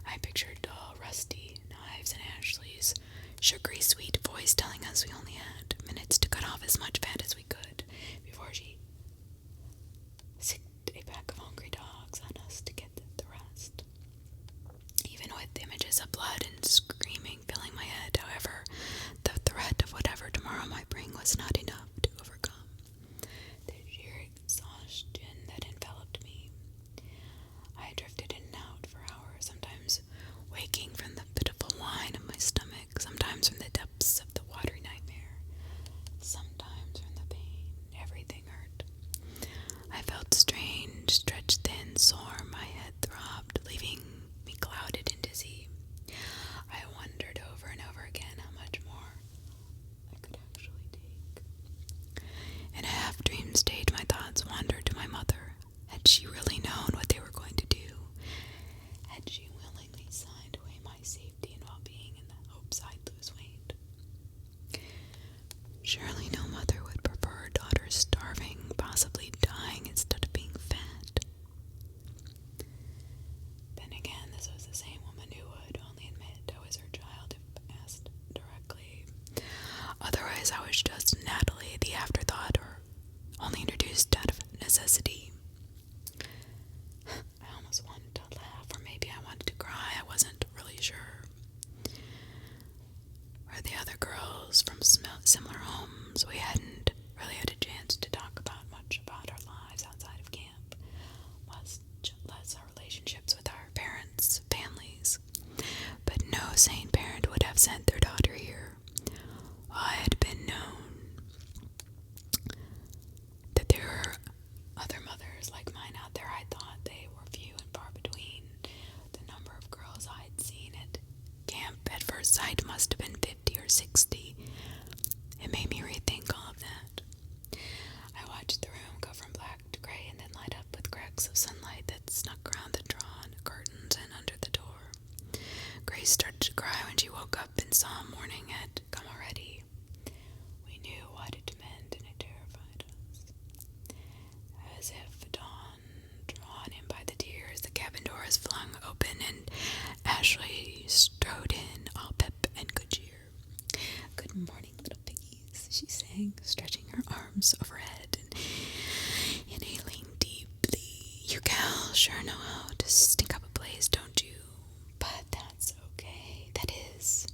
I pictured dull, rusty knives and Ashley's sugary sweet voice telling us we only had minutes to cut off as much fat as we could before she sicked a pack of hungry dogs on us to get the rest. Even with images of blood and screaming filling my head, however, the threat of whatever tomorrow might bring was not enough to overcome the sheer exhaustion that enveloped me. I drifted in and out for hours, sometimes waking from the pitiful whine of my stomach, sometimes from the depths of the watery nightmare, sometimes from the pain. Everything hurt. I felt strained, stretched thin, sore. My head throbbed, leaving me clouded and dizzy. I wondered over and over again how much more I could actually take. In a half-dream state, my thoughts wandered to my mother. Had she really known what they were going to do? Had she willingly signed away my safety and well-being in the hopes I'd lose weight? Surely no mother would prefer her daughter starving, possibly dying, instead of being fat. Then again, this was the same woman who would only admit I was her child if asked directly. Otherwise, I was just Natalie, the afterthought, or only introduced out of necessity. I almost wanted to laugh, or maybe I wanted to cry. I wasn't really sure. Were the other girls from similar homes? We hadn't really had a chance to talk about much about our lives outside of camp, much less our relationships with our parents' families. But no sane parent would have sent their daughter here. I had been known that there were other mothers like mine out there. I thought they were few and far between. The number of girls I'd seen at camp at first sight must have been 50 or 60. It made me rethink all of that. I watched the room go from black to gray and then light up with cracks of sunlight that snuck around the drawn curtains and under the door. Grace started to cry when she woke up and saw morning had come already. We knew what it meant, and it terrified us. As if dawn, drawn in by the tears, the cabin door was flung open, and Ashley strode in, all pep and good cheer. "Good morning, little piggies," she sang, stretching her arms overhead and inhaling deeply. "You gals sure know how to stink up a place, don't you? But that's okay. That is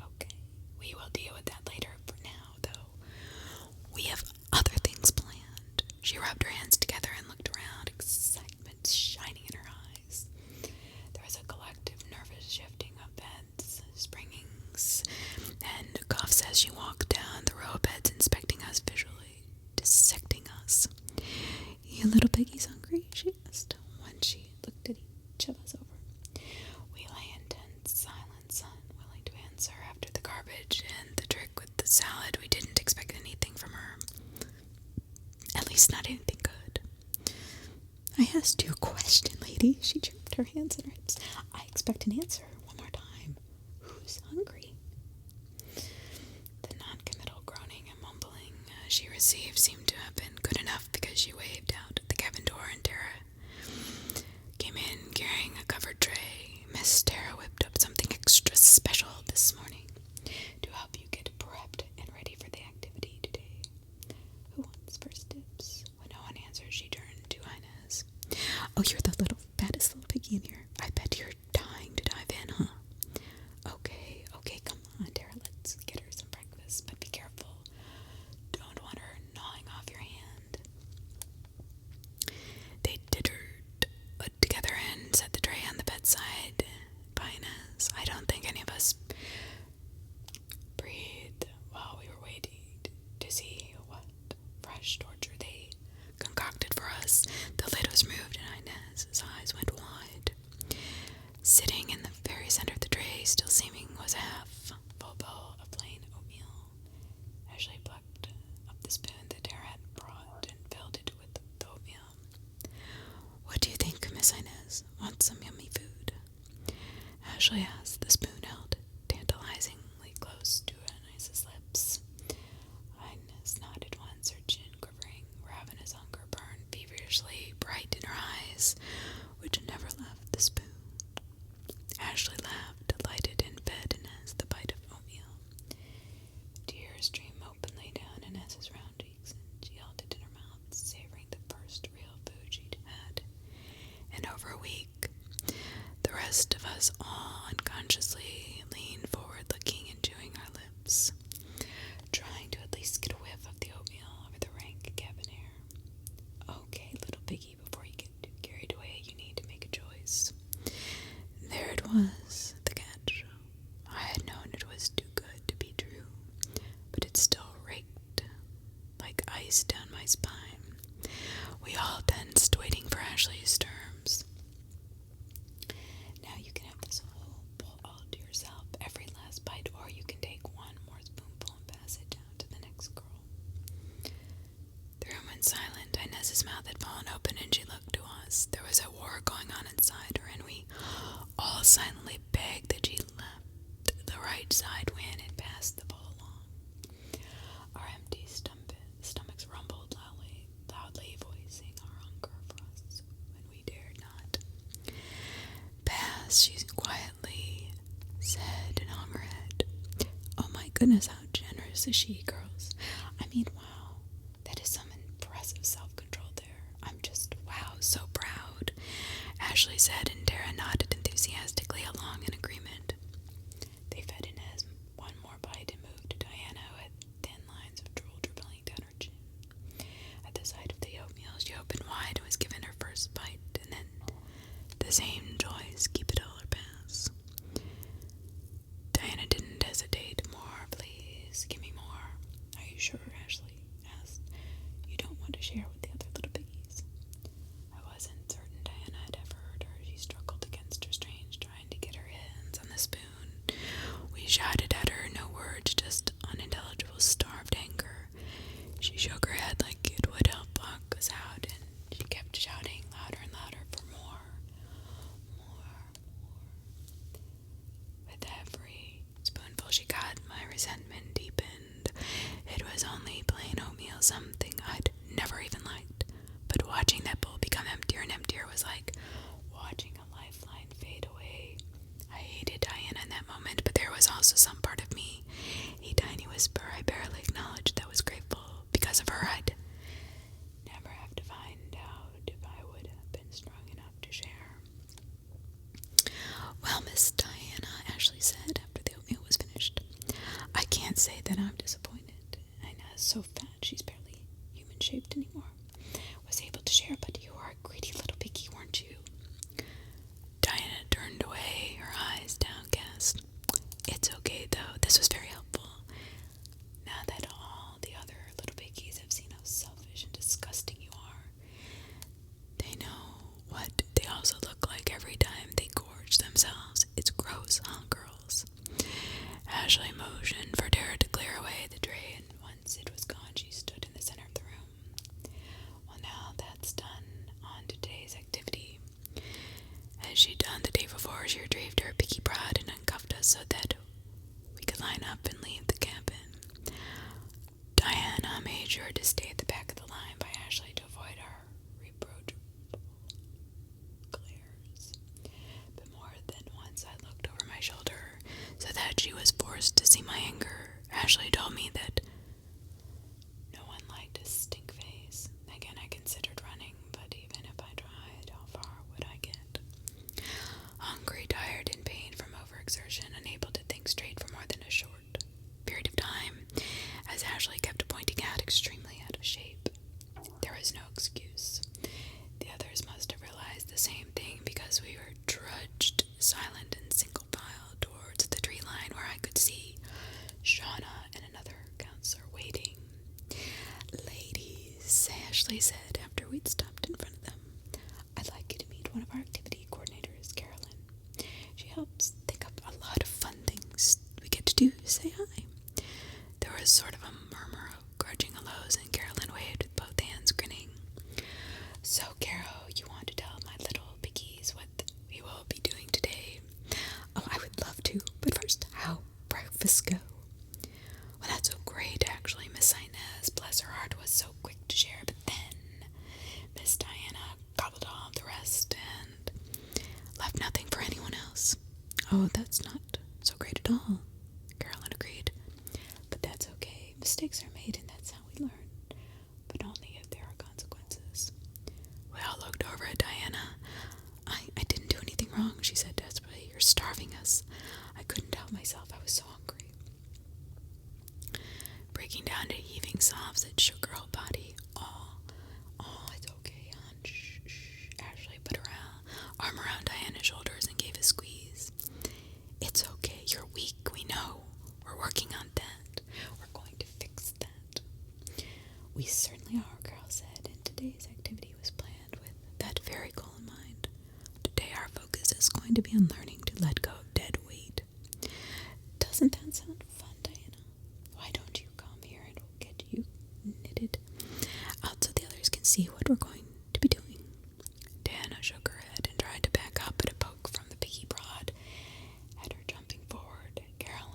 okay. We will deal with that later. For now, though, we have other things planned." She rubbed her hands together and looked around, excitement shining in her eyes. There was a collective nervous shifting of beds, springings, and coughs as she walked down the row of beds, inspecting us visually, dissecting us. "You little piggies hungry?" she asked, when she looked at each of us over. We lay in tense silence, unwilling to answer. After the garbage and the trick with the salad, we didn't expect anything from her. At least not anything good. "I asked you a question, lady." She jerked her hands in her hips. "I expect an answer one more time. Who's hungry?" The non-committal groaning and mumbling she received seemed to have been good enough, because she waved out the cabin door and Tara came in carrying a covered tray. "Miss Tara whipped up something extra special this morning to help you get prepped and ready for the activity today. Who wants first dibs?" When no one Oh, you're the fattest little piggy in here. I bet you're dying to dive in, huh? Okay, come on, Tara, let's get her some breakfast, but be careful. Don't want her gnawing off your hand. They tittered together and set the tray on the bedside. Pinus, I don't think any of us breathed while we were waiting to see what fresh torture they concocted for us. The lid was moved and Inez's eyes went wide. Sitting in the very center of the tray, still seeming, was a half-full bowl of plain oatmeal. Ashley plucked up the spoon that Tara had brought and filled it with the oatmeal. What do you think, Miss Inez? Want some yummy food? Ashley asked, the spoon held tantalizingly close to Inez's lips. Inez nodded once, her chin quivering, ravenous hunger burned feverishly bright in her eyes, which never left the spoon. Ashley laughed, delighted, and fed Inez the bite of oatmeal. Tears streamed openly down Inez's round cheeks, and she held it in her mouth, savoring the first real food she'd had in over a week. The rest of us all unconsciously leaned forward, looking and chewing our lips, trying to at least get a whiff of the oatmeal over the rank cabin air. Okay, little piggy, before you get too carried away, you need to make a choice. There it was, the catch. I had known it was too good to be true, but it still raked like ice down my spine. We all tensed, waiting for Ashley's terms. Now you can have this whole bowl all to yourself, every last bite, or you can take one more spoonful and pass it down to the next girl. The room went silent. Inez's mouth had fallen open and she looked to us. There was a war going on inside her, and we all silently begged that she left the right side when it passed the bowl along. Our empty stomachs rumbled loudly voicing our hunger for us when we dared not. Pass, she quietly said and hung her head. Oh my goodness, how generous is she, girls. I mean, wow, that is some impressive self-control there. I'm just, wow, so proud, Ashley said, and Tara nodded enthusiastically along in agreement. They fed Inez one more bite and moved to Diana, who had thin lines of drool dribbling down her chin. At the sight of the oatmeal, she opened wide and was given her first bite, and then the same choice, keep it all or pass. Diana didn't hesitate. More, please, give me more. Are you sure, Ashley asked. You don't want to share with the other little piggies? I wasn't certain Diana had ever heard her. She struggled against restraint, trying to get her hands on the spoon. We shouted at her, no words, just unintelligible, starved anger. She shook her head like it would help block us out, and she kept shouting louder and louder for more. With every spoonful she got, my resentment deepened. It was only plain oatmeal, something I'd never even liked. But watching that bowl become emptier and emptier was like watching a lifeline fade away. I hated Diana in that moment, but there was also some part of me, a tiny whisper I barely acknowledged, that was grateful. Because of her, I'd never have to find out if I would have been strong enough to share. Well, Miss Diana, Ashley said after the oatmeal was finished, I can't say that I'm disappointed. Ina's so fat she's barely human-shaped anymore. Was able to share, but you are a greedy little piggy, weren't you? Diana turned away, her eyes downcast. It's okay, though. This was very helpful. Now that all the other little piggies have seen how selfish and disgusting you are, they know what they also look like every time they gorge themselves. It's gross, huh, girls? Ashley motioned for Tara to clear away the tray, and once it was gone, she stood in the center of the room. Well, now that's done. On to today's activity. As she'd done the day before, she retrieved her picky prod and uncuffed us so that we could line up and leave the cabin. Diana made sure to stay at the back of the line by Ashley to avoid our reproachable glares. But more than once I looked over my shoulder so that she was forced to see my anger. Ashley told me that no one liked a stink face. Again, I considered running, but even if I tried, how far Ashley said after we'd stopped in front of them. I'd like you to meet one of our activity coordinators, Carolyn. She helps think up a lot of fun things we get to do. Say hi. There was sort of a murmur of grudging hellos, and Carolyn waved with both hands, grinning. So, Caro, you want to tell my little piggies what we will be doing today? Oh, I would love to, but first, how breakfast go? Well, that's so great, actually. Miss Inez, bless her heart, was so quick to share, but then Miss Diana gobbled all the rest and left nothing for anyone else. Oh, that's not so great at all, Carolyn agreed. But that's okay. Mistakes are made, and that's how we learn. But only if there are consequences. We all looked over at Diana. I didn't do anything wrong, she said desperately. You're starving us. I couldn't help myself. I was so hungry. Breaking down to heaving sobs that shook her whole body. Oh, it's okay, hon. Shh, shh. Ashley put her arm around Diana's shoulders and gave a squeeze. It's okay. You're weak. We know. We're working on that. We're going to fix that. We certainly are, Carol said, and today's activity was planned with that very goal in mind. Today our focus is going to be on learning to let go of dead weight. Doesn't that sound fun, Diana? Why don't you come here and we'll get you knitted out so the others can see what we're going to be doing? Diana shook her head and tried to back up at a poke from the piggy prod at her jumping forward. Carol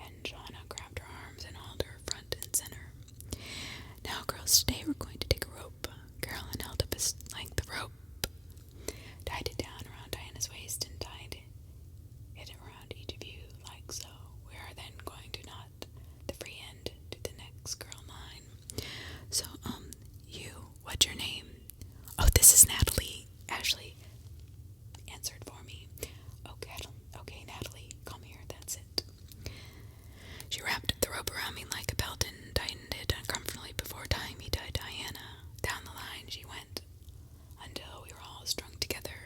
and Shauna grabbed her arms and hauled her front and center. Now, girls, today we're going to take a rope. Carolyn held up a length of rope, tied it down around Diana's waist, and tied it around each of you like so. We are then going to knot the free end to the next girl line. So, what's your name? Oh, this is Natalie. Ashley answered for me. Okay, Natalie, come here, that's it. She wrapped the rope around me like a belt and tightened it uncomfortably before tying me to Diana. Down the line she went until we were all strung together.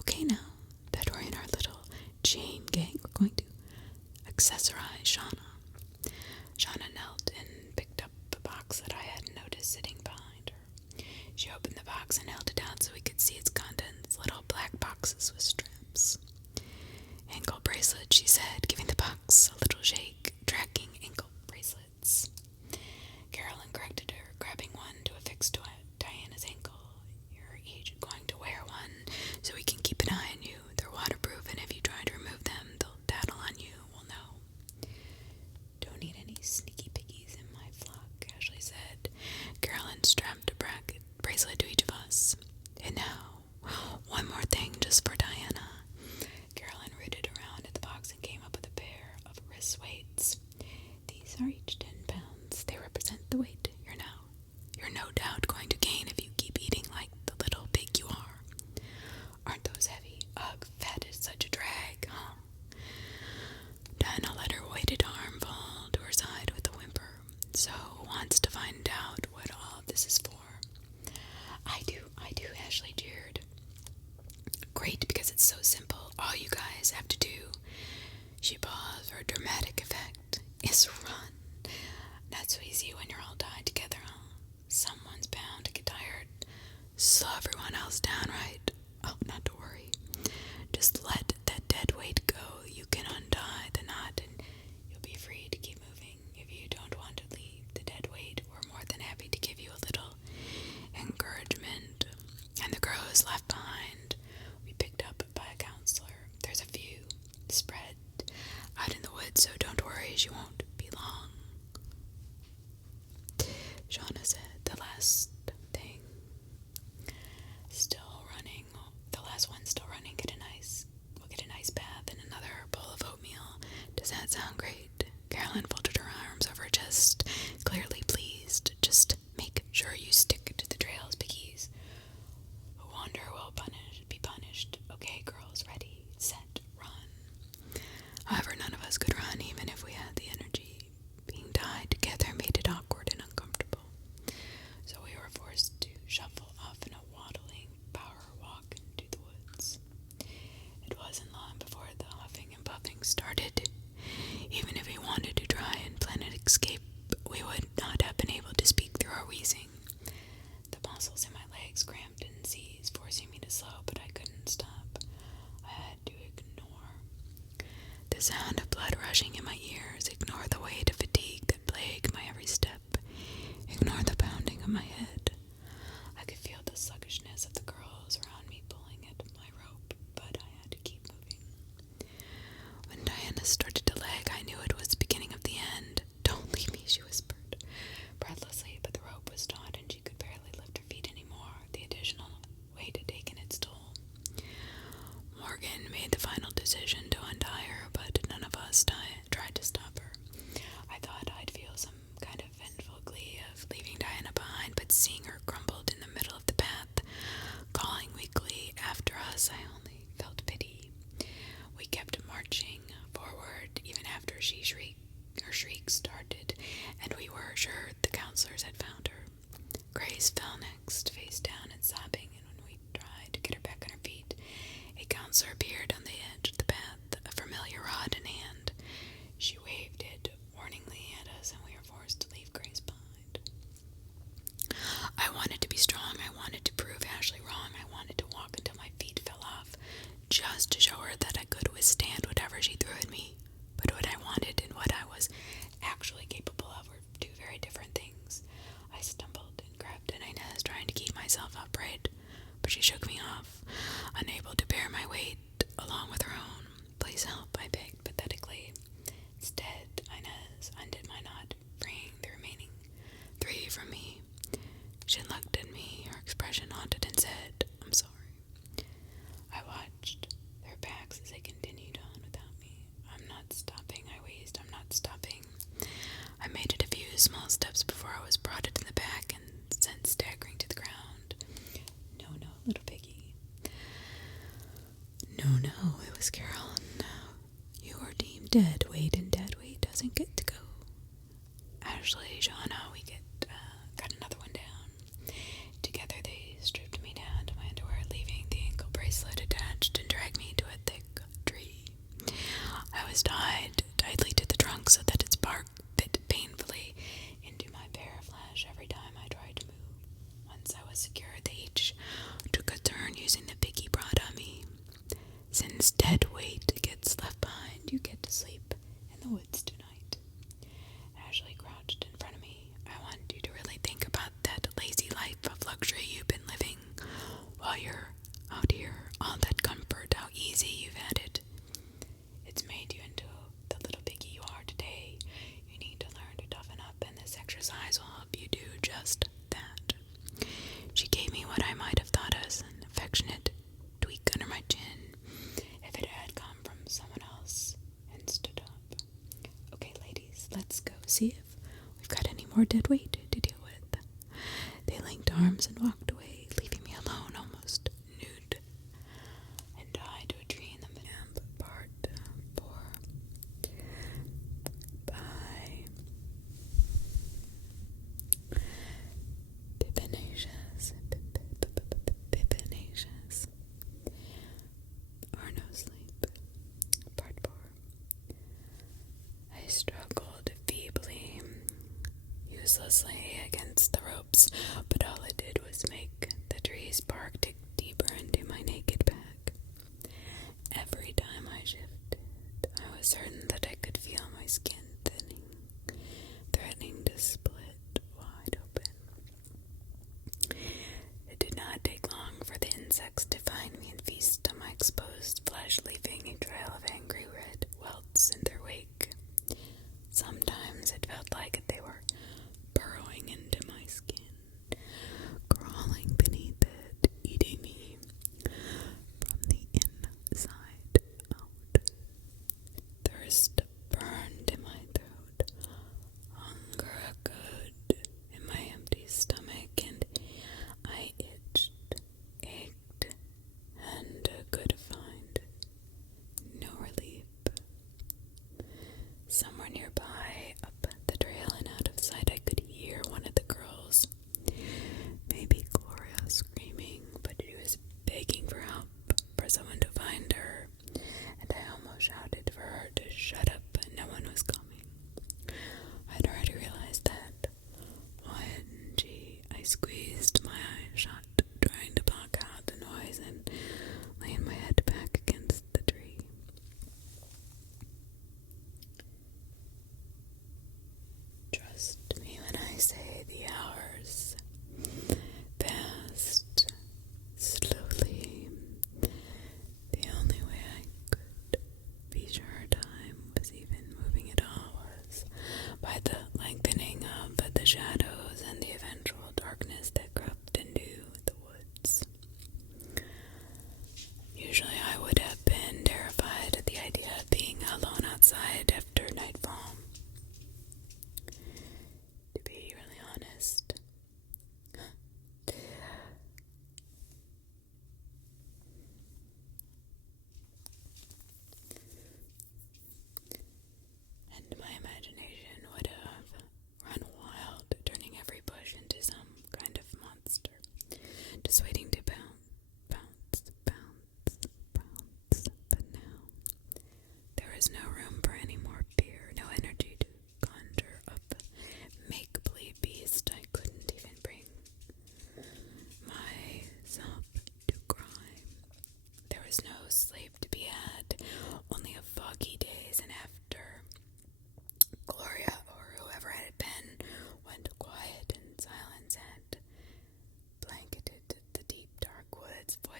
Okay, now that we're in our little chain gang, we're going to accessorize Shauna. Shauna knelt and picked up a box that I hadn't noticed sitting behind her. She opened the box and held it out so we could see its contents, little black boxes with straps. Ankle bracelet, she said, giving the box a little shake. Tracking ankle bracelets. Carolyn corrected her, grabbing one to affix to Diana's ankle. You're each going to wear one so we can keep an eye on you. They're waterproof, and if you try to remove them, they'll tattle on you. We'll know. Don't need any sneaky piggies in my flock, Ashley said. Carolyn strapped a bracelet to each of us. And now, one more thing just for Diana. Carolyn rooted around at the box and came up with a pair of wrist weights. These are each 10 pounds. They represent the weight you're no doubt going to gain if you keep eating like the little pig you are. Aren't those heavy? Ugh, fat is such a drag, huh? Diana let her weighted arm fall to her side with a whimper. So, wants to find out what all this is for. I do, Ashley jeered. Great, because it's so simple. All you guys have to do, she paused for dramatic effect, is run. Not so easy when you're all tied together, huh? Someone's bound to get tired. Slow everyone else down, right? Oh, not to worry. Just let that dead weight go. You can untie the knot and you'll be free to keep moving. If you don't want to leave the dead weight, we're more than happy to give you a little encouragement. And the girl is left behind. We picked up by a counselor. There's a few spread out in the woods, so don't worry, she won't be long. Shauna said the last thing, still us, I only felt pity. We kept marching forward even after her shrieks started, and we were sure the counselors had found her. Grace fell next, face down and sobbing, and when we tried to get her back on her feet, a counselor appeared on the edge of the path, a familiar rod in hand. She waved it warningly at us, and we were forced to leave Grace behind. I wanted to be strong. I wanted to prove Ashley wrong. I wanted to walk until my feet fell off, just to show her that I could withstand whatever she threw at me. But what I wanted and what I was actually capable of were two very different things. I stumbled and grabbed at Inez, trying to keep myself upright, but she shook me off, unable to bear my weight along with her own. Please help, I begged pathetically. Instead, Inez undid my knot, freeing the remaining three from me. She looked at me, her expression haunted, and said, "I'm sorry." I watched their backs as they continued on without me. "I'm not stopping," I wheezed. "I'm not stopping." I made it a few small steps before I was prodded in the back and sent staggering to the ground. No, little piggy. No, it was Carol. No, you are deemed dead weight, and dead weight doesn't get to go. Ashley, Joanna, we got another one down. Together they stripped me down to my underwear, leaving the ankle bracelet attached, and dragged me to a thick tree. I was tied tightly to the trunk so that its bark bit painfully into my bare flesh every time I tried to move. Once I was secured, they each took a turn using the piggy brought on me. Since dead weight gets left behind, you get to sleep in the woods tonight. Ashley crouched in front of me. I want you to really think about that lazy life of luxury you've been living while you're out here. All that comfort, how easy you've had it. It's made you into the little piggy you are today. You need to learn to toughen up, and this exercise will help you do just that. She gave me what I might have thought as an affectionate tweak under my chin if it had come from someone else, and stood up. Okay, ladies, let's go see if we've got any more dead weight to deal with. They linked arms and walked away, leaving me alone, almost nude, and tied to a tree in the middle. Part 4 by Pippinacious. Pippinacious. Or Nosleep. Part 4. I struggled feebly, uselessly against the ropes, but all it did was make the tree's bark dig deeper into my naked back. Every time I shifted, I was certain that I could feel my skin thinning, threatening to split wide open. It did not take long for the insects to find me and feast on my exposed flesh, leaving a trail of angry red welts in their wake. Sometimes it felt like they were burrowing into my skin, crawling beneath it, eating me from the inside out. Thirst burned in my throat, hunger echoed in my empty stomach, and I itched, ached, and could find no relief.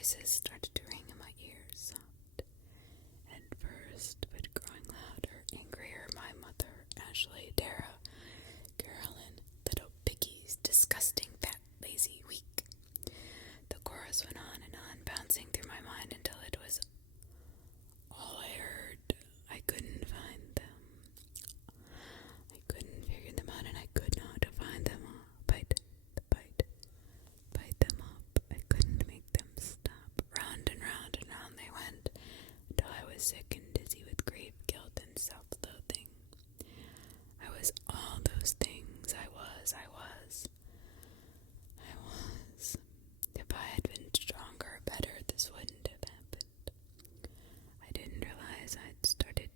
voices started to ring in my ears, soft at first, but growing louder, angrier. My mother, Ashley, Dara, Carolyn, little piggies, disgusting, fat, lazy, weak. The chorus went on and on, bouncing through my mind until it was all I heard. I couldn't find them. I couldn't figure them out, and I could not find them. Bite them up. I couldn't make them stop. Round and round and round they went, until I was sick and dizzy with grief, guilt, and self-loathing. I was all those things. I was. If I had been stronger or better, this wouldn't have happened. I didn't realize I'd started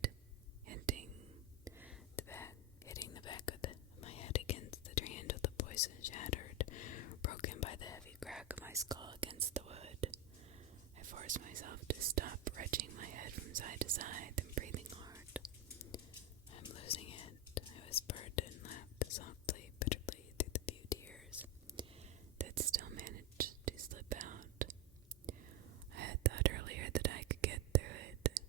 hitting the back of my head against the tree until the voices shattered, broken by the heavy crack of my skull against the wood. I forced myself to stop, retching my head from side to side, then breathing hard. I'm losing it, I whispered and laughed softly, bitterly through the few tears that still managed to slip out. I had thought earlier that I could get through it,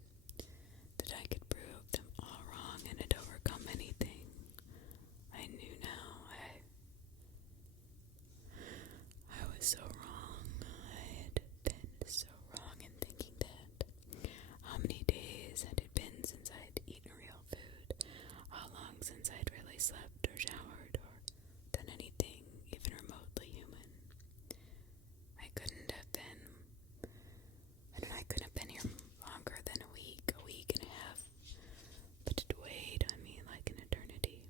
that I could prove them all wrong and had overcome anything. I knew now I was so wrong. I had been so wrong in thinking that. How many days had it been since I had eaten real food? How long since I had really slept or showered or done anything even remotely human? I couldn't have been here longer than a week and a half, but it weighed on me like an eternity.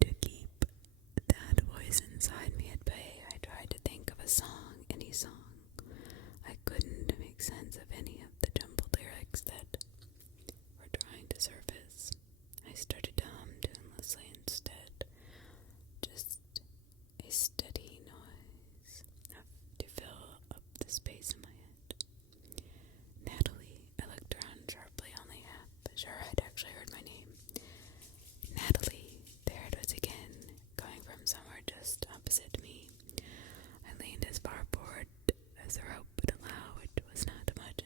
To keep that voice inside me at bay, I tried to think of a song, any song. I couldn't make sense of any of the jumbled lyrics that were trying to surface. I started to hum tunelessly instead, just a steady noise to fill up the space in my head. Natalie, I looked around sharply, only half sure I'd actually heard my name. Natalie, there it was again, coming from somewhere just opposite me. I leaned as far forward as the rope would allow, which was not much,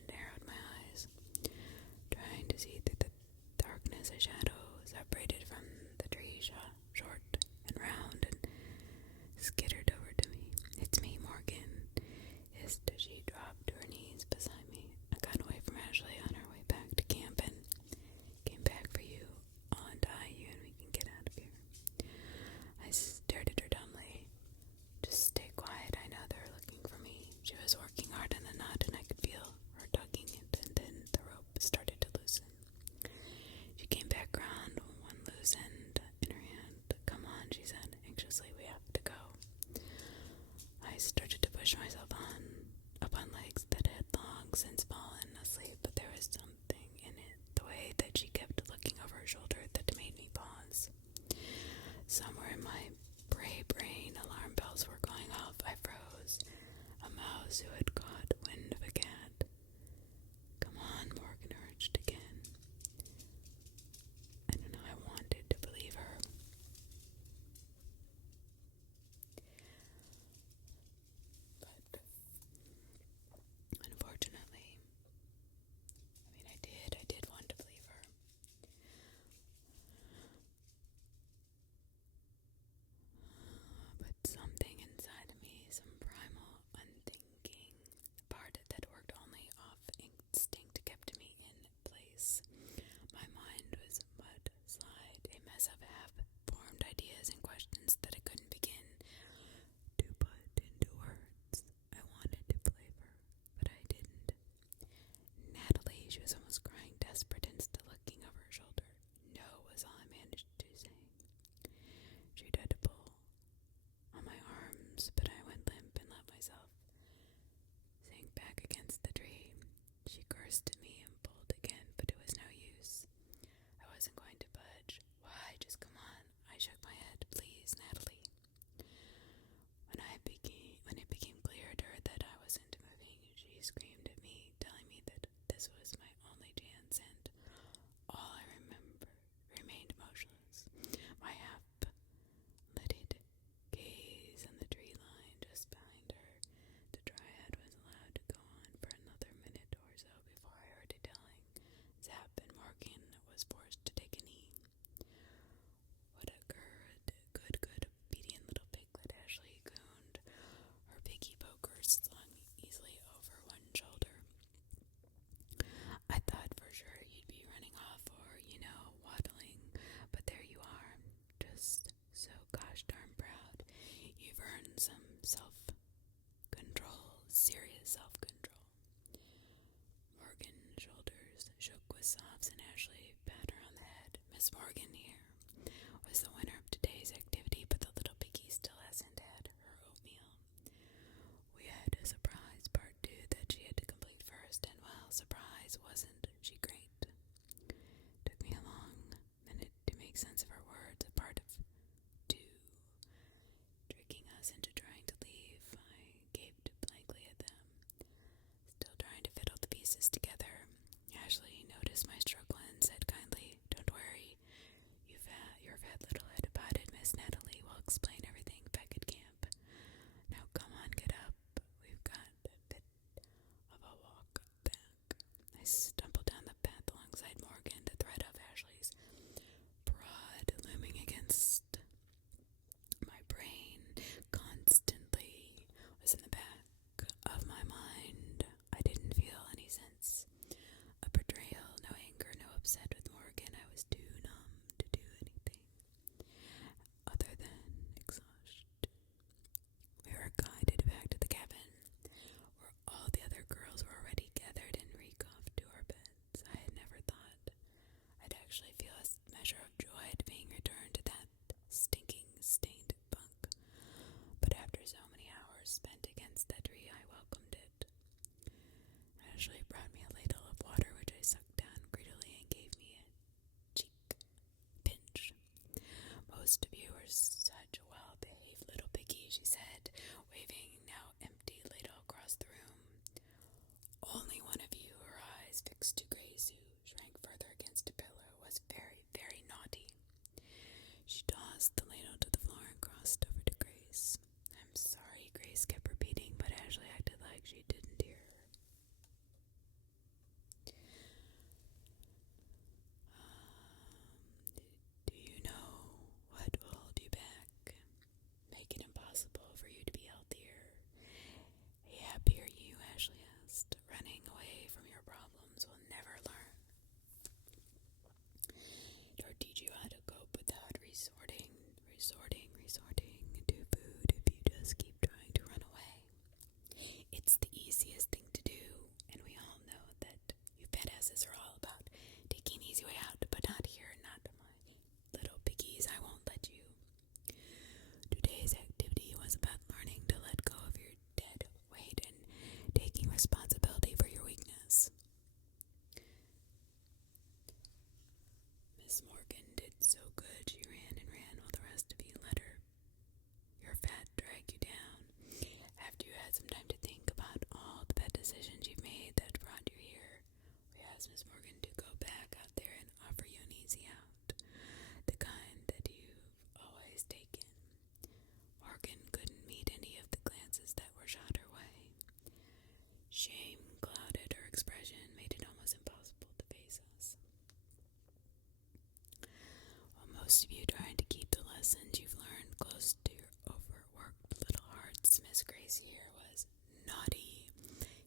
This Miss Gracie here was naughty.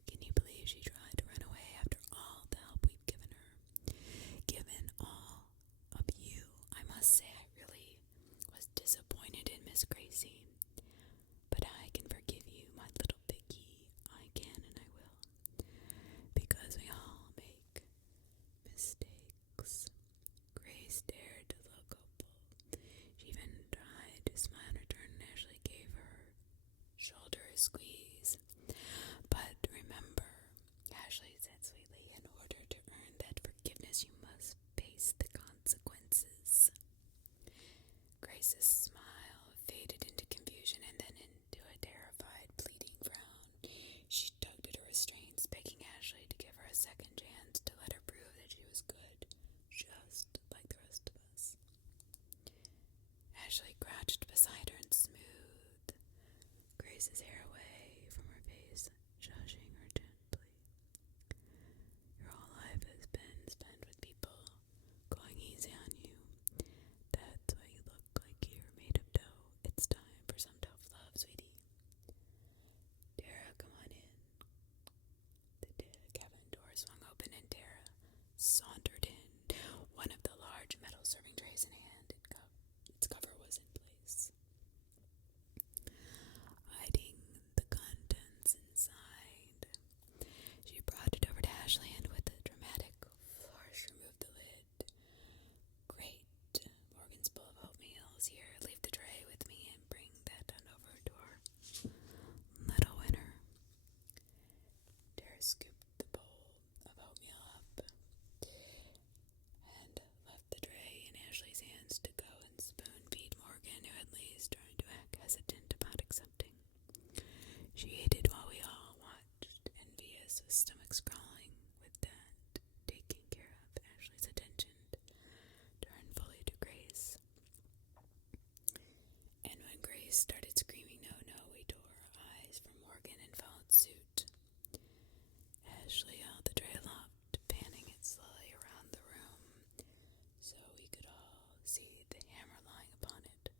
Can you believe she tried to run away after all the help we've given her? Given all of you, I must say I really was disappointed in Miss Gracie. But I can forgive you, my little piggy. I can and I will. Because we all make mistakes. Grace dared to look hopeful. She even tried to smile in return and Ashley gave her shoulder a squeeze. But remember, Ashley said sweetly, in order to earn that forgiveness, you must face the consequences. Grace's smile faded into confusion and then into a terrified, pleading frown. She tugged at her restraints, begging Ashley to give her a second chance, to let her prove that she was good, just like the rest of us. Ashley crouched beside her and smoothed Grace's hair away from her face, shushing her gently. Your whole life has been spent with people going easy on you. That's why you look like you're made of dough. It's time for some tough love, sweetie. Tara, come on in. The cabin door swung open and Tara sauntered in, one of the large metal serving trays in hand. Its cover was in place. Hiding the contents inside, she brought it over to Ashley and with a dramatic flourish removed the lid. Great. Morgan's bowl of oatmeal's here. Leave the tray with me and bring that on over to our little winner. Tara scooped the bowl of oatmeal up and left the tray in Ashley's hands to go and spoon-feed Morgan, who at least tried to act hesitant about accepting. She ate it while we all watched, envious, with stomachs growling. With that, taking care of Ashley's attention turned fully to Grace. And when Grace started screaming, no, no, we tore our eyes from Morgan and followed suit. Ashley held the tray aloft, panning it slowly around the room so we could all see the hammer lying upon it.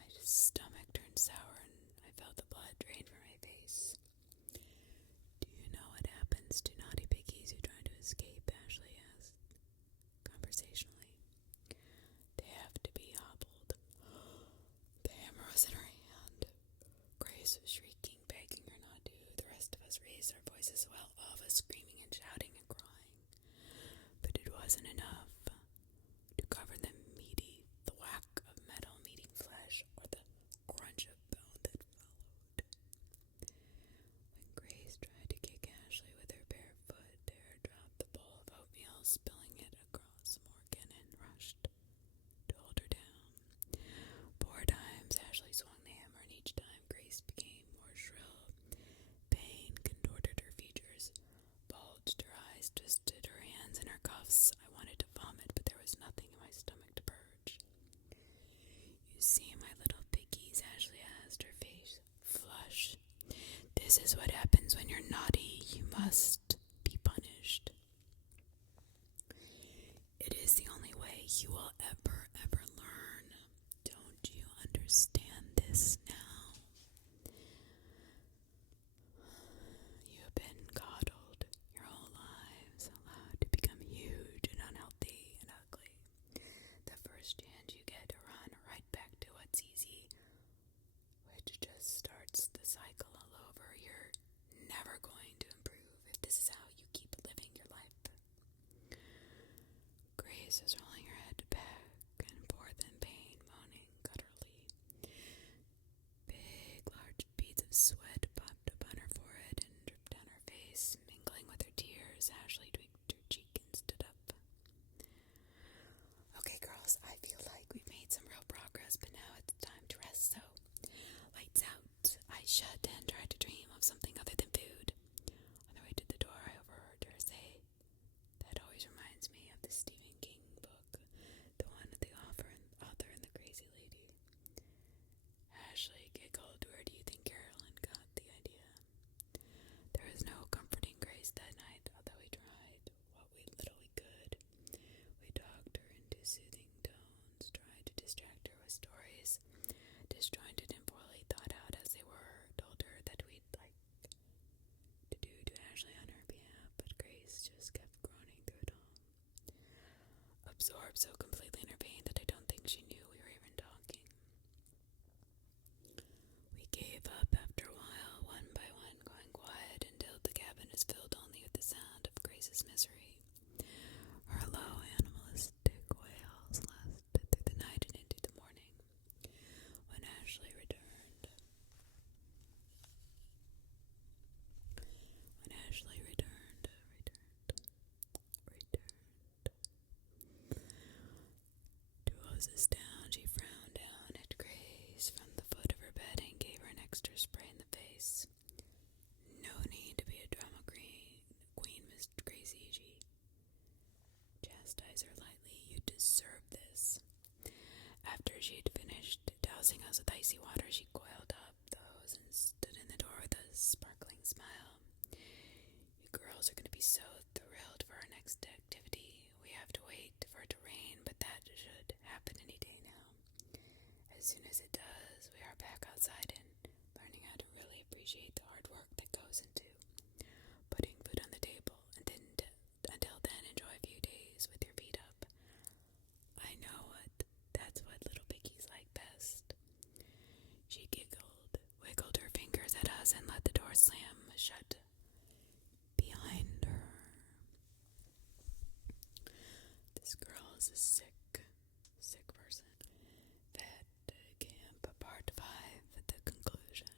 My stomach turned sour and I felt the blood drain from my face. Do you know what happens to naughty piggies who try to escape? Ashley asked conversationally. They have to be hobbled. The hammer was in her hand. Grace was shrieking, begging her not to. The rest of us raised our voices while all of us screaming and shouting and crying. But it wasn't enough to cover the whack of metal meeting flesh or the crunch of bone that followed. When Grace tried to kick Ashley with her bare foot, Tara dropped the bowl of oatmeal, spilling it across Morgan, and rushed to hold her down. 4 times Ashley swung the hammer, and each time Grace became more shrill. Pain contorted her features, bulged her eyes, twisted her hands in her cuffs. I wanted to vomit, but there was nothing in my stomach to purge. You see, my little piggies, Ashley asked, her face flushed. This is what happens when you're naughty. You must be punished. It is the only way you will ever learn. Don't you understand this now? You have been coddled your whole lives, allowed to become huge and unhealthy and ugly. The first chance you get to run right back to what's easy, which just starts the cycle all over. You're never going to improve if this is how you keep living your life. Grace was rolling her head back and forth in pain, moaning gutturally. Big, large beads of sweat popped up on her forehead and dripped down her face, mingling with her tears. Ashley tweaked her cheek and stood up. Okay, girls, I feel like we've made some real progress, but now it's time to rest, so lights out. I shut and tried to dream of something other than food. On the way to the door, I overheard her say, that always reminds me of the Stephen King book, the one with the author and the crazy lady. Ashley giggled. Where do you think Carolyn got the idea? There was no comforting Grace that night, although we tried what little we could. We talked her into soothing tones, tried to distract her with stories, disjointed and poorly thought out as they were. roses down, she frowned down at Grace from the foot of her bed and gave her an extra spray in the face. No need to be a drama queen, Miss Gracie, she chastised her lightly. You deserve this. After she'd finished dousing us with icy water, she coiled up the hose and stood in the door with a sparkling smile. You girls are going to be so thrilled for our next activity. We have to wait for it to rain, but that should happen any day now. As soon as it does, we are back outside and learning how to really appreciate the hard work that goes into putting food on the table, and then until then, enjoy a few days with your feet up. I know that's what little piggies like best. She giggled, wiggled her fingers at us, and let the door slam shut behind her. This girl is a sick person. Vet Camp, Part 5, the conclusion.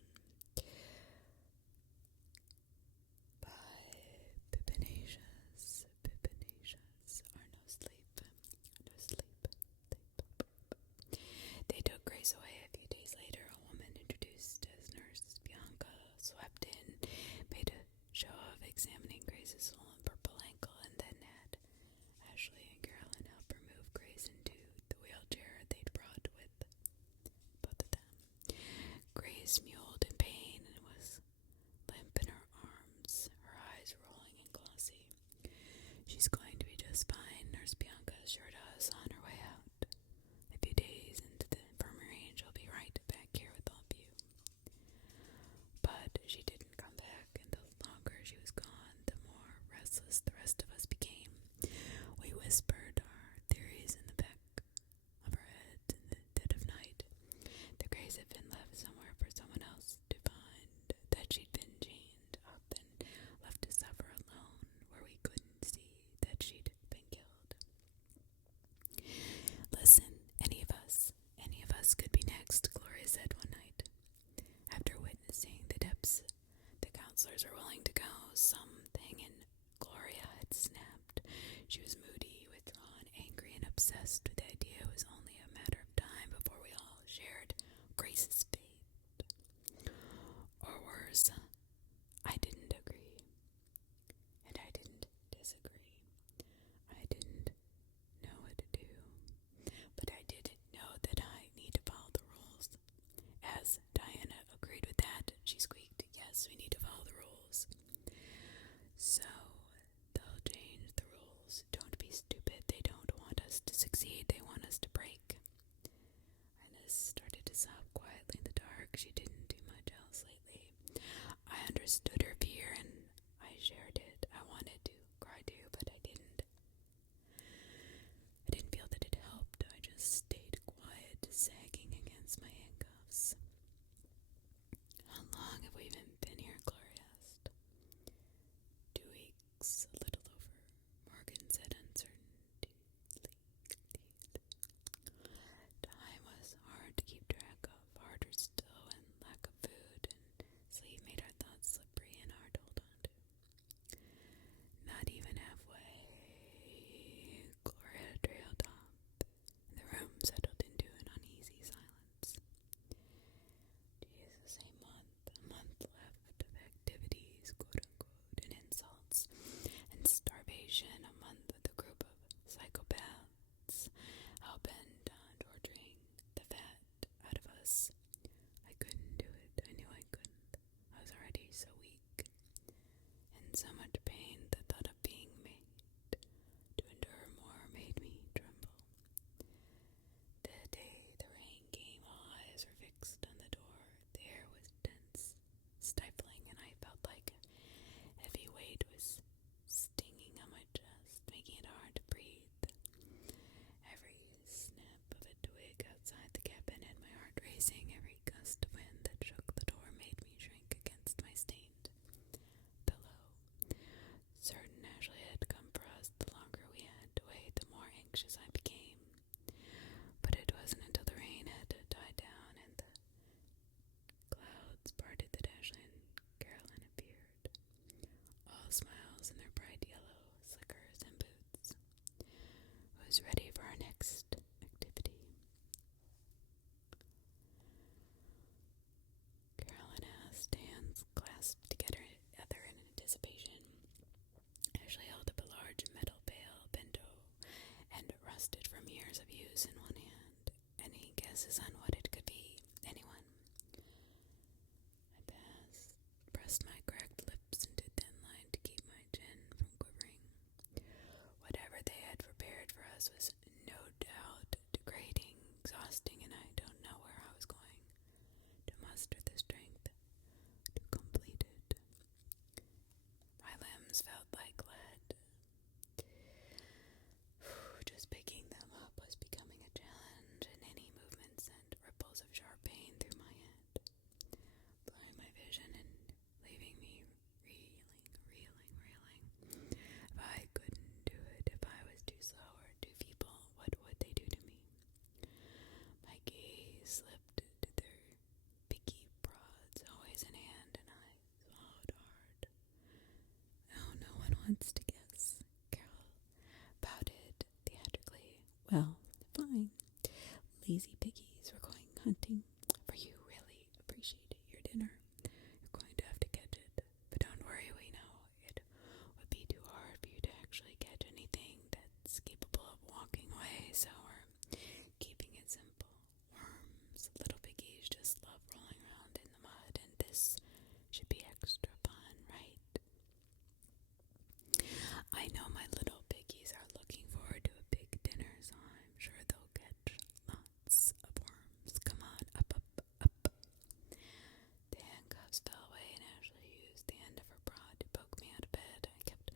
words fell away, and Ashley used the end of her bra to poke me out of bed. I kept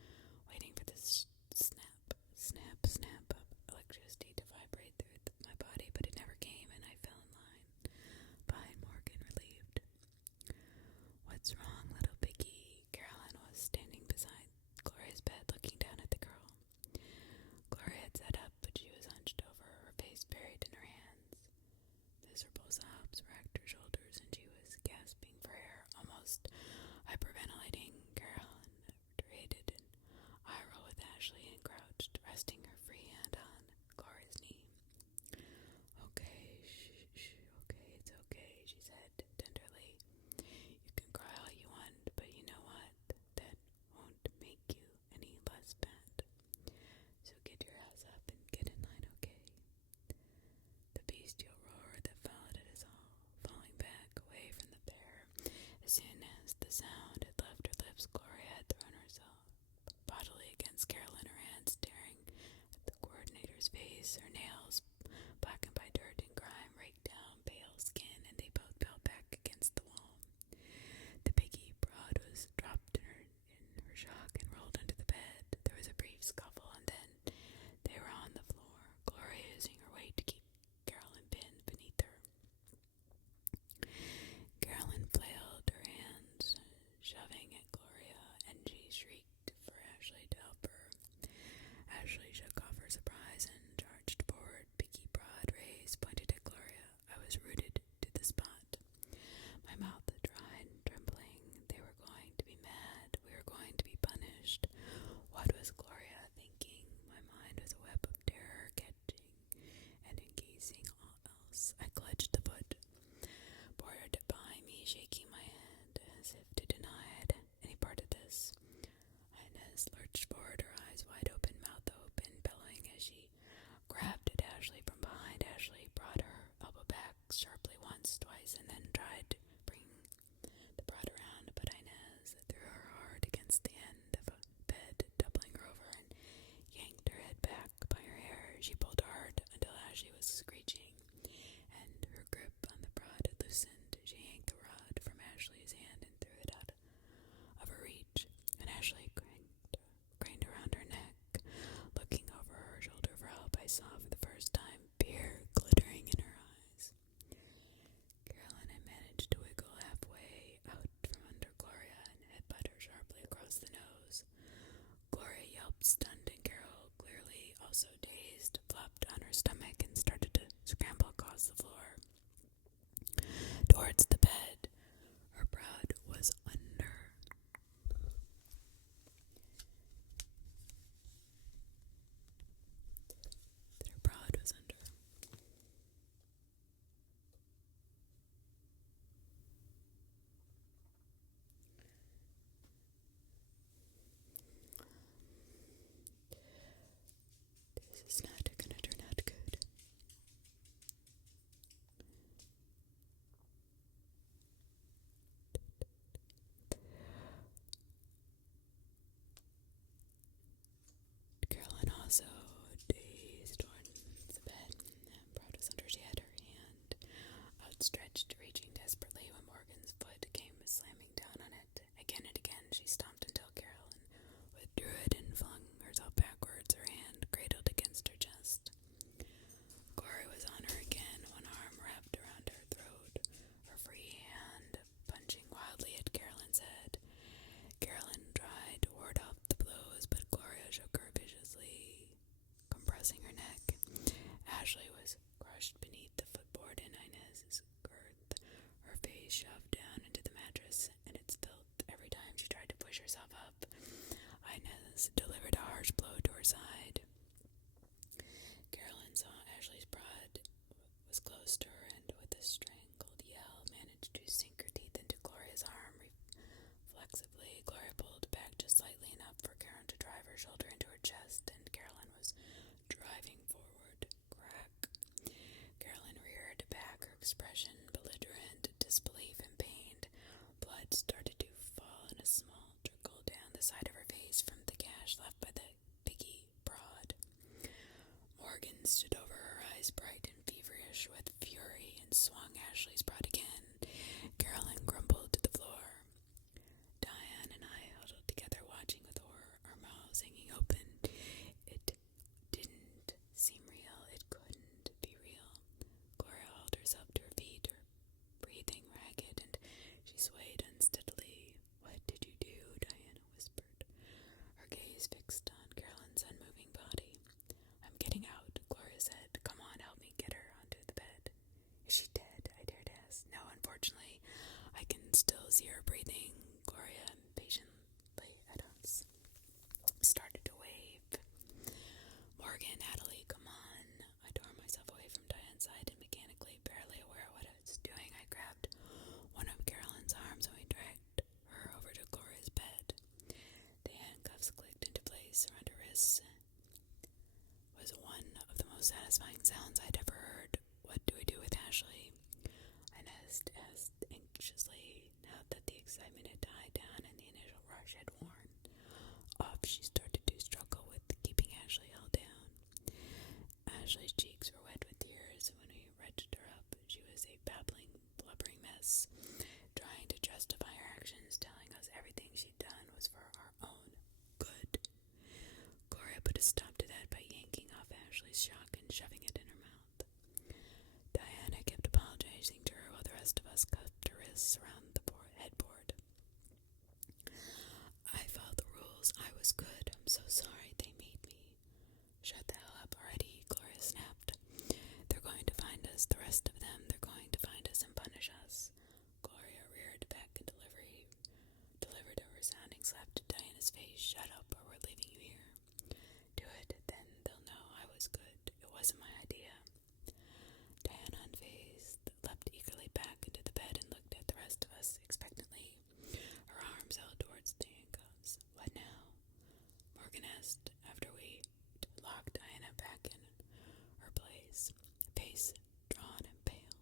waiting for this snap, snap, snap of electricity to vibrate through my body, but it never came, and I fell in line behind Morgan, relieved. "What's wrong, little piggy?" Caroline was standing beside Gloria's bed, looking down at the girl. Gloria had sat up, but she was hunched over, her face buried in her hands. Miserable sobs racked her shoulders, and she was gasping for air, almost hyperventilating. Caroline retreated an eye roll with Ashley and crouched, resting her free hand on Gloria's knee. "Okay, shh, okay, it's okay," she said tenderly. "You can cry all you want, but you know what? That won't make you any less bad. So get your ass up and get in line, okay?" The bestial roar that followed it is all falling back away from the pair. As soon as the sound had left her lips, Gloria had thrown herself bodily against Caroline, her hands staring at the coordinator's face, her nails blackened by dirt and grime raked down pale skin, and they both fell back against the wall. The piggy broad was dropped in her shock and rolled under the bed. There was a brief scuffle, and then they were on the floor, Gloria using her weight to keep Caroline pinned beneath her. Caroline flailed her hands, shoving at Gloria, and she shrieked for Ashley to help her. Ashley shook off her surprise and charged forward, piggy broad raised, pointed at Gloria. I was rooted to the spot. My mouth dry and trembling. They were going to be mad. We were going to be punished. What was Gloria thinking? My mind was a web of terror, catching and encasing all else. I clutched the foot bordered behind me, shaking my head as if to deny it any part of this. Inez lurched forward, her eyes wide open, mouth open, bellowing as she grabbed at Ashley from behind. Ashley brought her elbow back sharply once, twice, and then tried to bring the broad around, but Inez threw her hard against the end of a bed, doubling her over, and yanked her head back by her hair. She pulled hard until Ashley was screeching, and her grip on the broad had loosened. She yanked the rod from Ashley's hand and threw it out of her reach, and Ashley craned around her neck. Looking over her shoulder for help, I saw for the first time fear glittering in her eyes. Caroline had managed to wiggle halfway out from under Gloria and headbutt her sharply across the nose. Gloria yelped, stunned, and Carol, clearly also dazed, flopped on her stomach and started to scramble across the floor towards the bed. Her broad was under. Her broad was under. This is not gonna turn out good. Caroline also dazed towards the bed. Broad was under. She had her hand outstretched, reaching desperately when Morgan's foot came slamming down on it. Again and again she stomped until Caroline withdrew it and flung herself backwards, her hand cradled against her chest. Gloria was on her again, one arm wrapped around her throat, her free hand punching wildly at Caroline's head. Caroline tried to ward off the blows, but Gloria shook her viciously, compressing her neck. Ashley was crushed beneath the footboard in Inez's girth, her face shoved down into the mattress and its filth. Every time she tried to push herself up, Inez delivered a harsh blow to her side. Caroline saw Ashley's broad was close to her, and with a strangled yell managed to sink her teeth into Gloria's arm. Reflexively, Gloria pulled back just slightly enough for Caroline to drive her shoulder into her chest, and Caroline was driving forward. Crack. Caroline reared back, her expression belligerent, disbelief, and pain. Blood started to fall in a small trickle down the side of her face from the gash left by the piggy broad. Morgan stood over her, eyes bright and feverish with fury, and swung Ashley's broad again. Caroline crumpled to the floor. excitement had died down and the initial rush had worn off, she started to struggle with keeping Ashley held down. Ashley's cheeks were wet with tears, and when we wrenched her up, she was a babbling, blubbering mess, trying to justify her actions, telling us everything she'd done was for our own good. Gloria put a stop to that by yanking off Ashley's shock and shoving it in her mouth. Diana kept apologizing to her while the rest of us cuffed her wrists around the headboard. I followed the rules. I was good. I'm so sorry they made me. Shut the hell up already, Gloria snapped. They're going to find us, the rest of them. They're going to find us and punish us. Gloria reared back and delivered a resounding slap to Diana's face. Shut up or we're leaving you here. Do it, then they'll know I was good. It wasn't my idea. Diana, unfazed, leapt eagerly back into the bed and looked at the rest of us expectantly, her arms held towards the handcuffs. What now? Morgan asked after we locked Diana back in her place, face drawn and pale.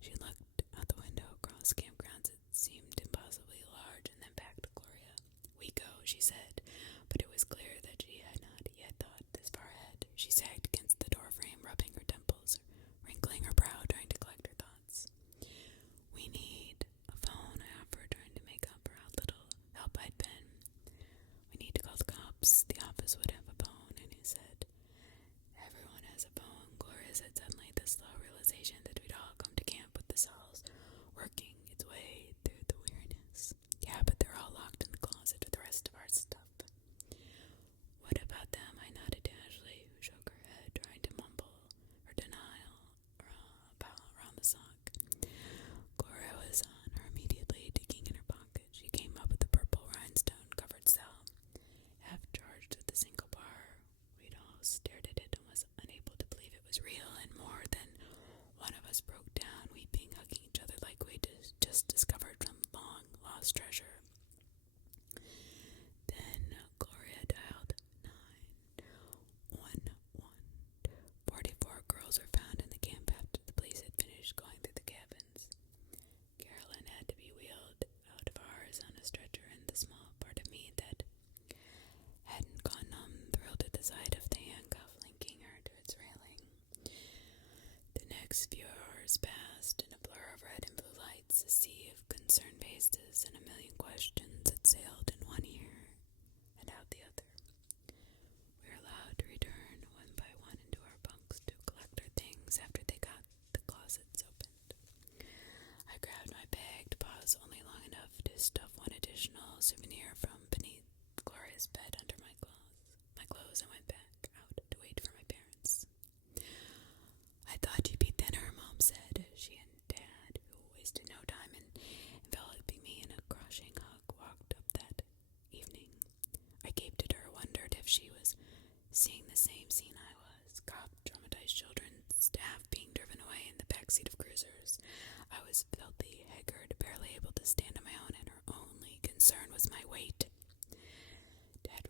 She looked out the window across campgrounds that seemed impossibly large and then back to Gloria. We go, she said, but it was clear that she had not yet thought this far ahead. She sagged against the doorframe, rubbing her temples, wrinkling her brow, trying to collect her thoughts. We need a phone, I offered, trying to make up for how little help I'd been. We need to call the cops. The office would have a phone, and he said, everyone has a phone, Gloria said suddenly, the slow realization that we'd all come to camp with the cells working its way through the weariness. Yeah, but they're all locked in the closet with the rest of our stuff. What about them? I nodded to Ashley, who shook her head, trying to mumble her denial around the sock. Gloria was on her immediately, digging in her pocket. She came up with a purple rhinestone-covered cell, half charged with a single bar. We'd all stared at it and was unable to believe it was real, and more than one of us broke down, weeping, hugging each other like we'd just discovered some long-lost treasure. Then Gloria dialed 911. 44 girls were found in the camp after the police had finished going through the cabins. Carolyn had to be wheeled out of ours on a stretcher, and the small part of me that hadn't gone numb thrilled at the sight of the handcuff linking her to its railing. The next few hours passed in a blur of red and blue lights, a sea of concerned faces, and a million questions that sailed in one ear and out the other. We were allowed to return one by one into our bunks to collect our things after they got the closets opened. I grabbed my bag to pause only long enough to stuff one additional souvenir from beneath Gloria's bed under my clothes and went back out to wait for my parents. I thought you'd be thinner, Mom said. She and Dad, who wasted no time in enveloping me in a crushing hug, walked up that evening. I gaped at her, wondered if she was seeing the same scene I was. Cop, traumatized children, staff being driven away in the backseat of cruisers. I was filthy, haggard, barely able to stand on my own, and her only concern was my weight. Dad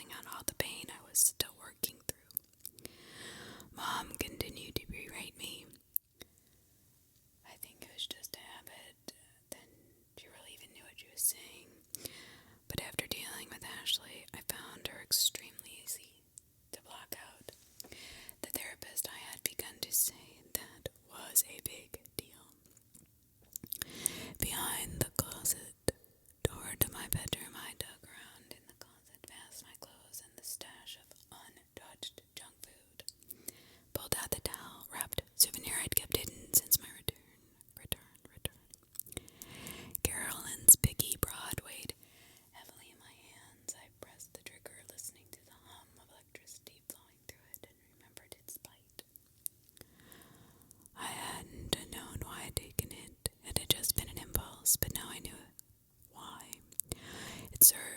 processing out all the pain I was still working through. Mom continued to berate me. I think it was just a habit. Then she really even knew what she was saying. But after dealing with Ashley, I found her extremely easy to block out. The therapist I had begun to say that was a big deal. Behind the closet door to my bedroom, I dug around in the closet past my clothes and the stash of untouched junk food. Pulled out the towel, wrapped souvenir I'd kept hidden since my return. Carolyn's picky broad weighed heavily in my hands. I pressed the trigger, listening to the hum of electricity flowing through it, and remembered its bite. I hadn't known why I'd taken it. It had just been an impulse, but now I knew why. It served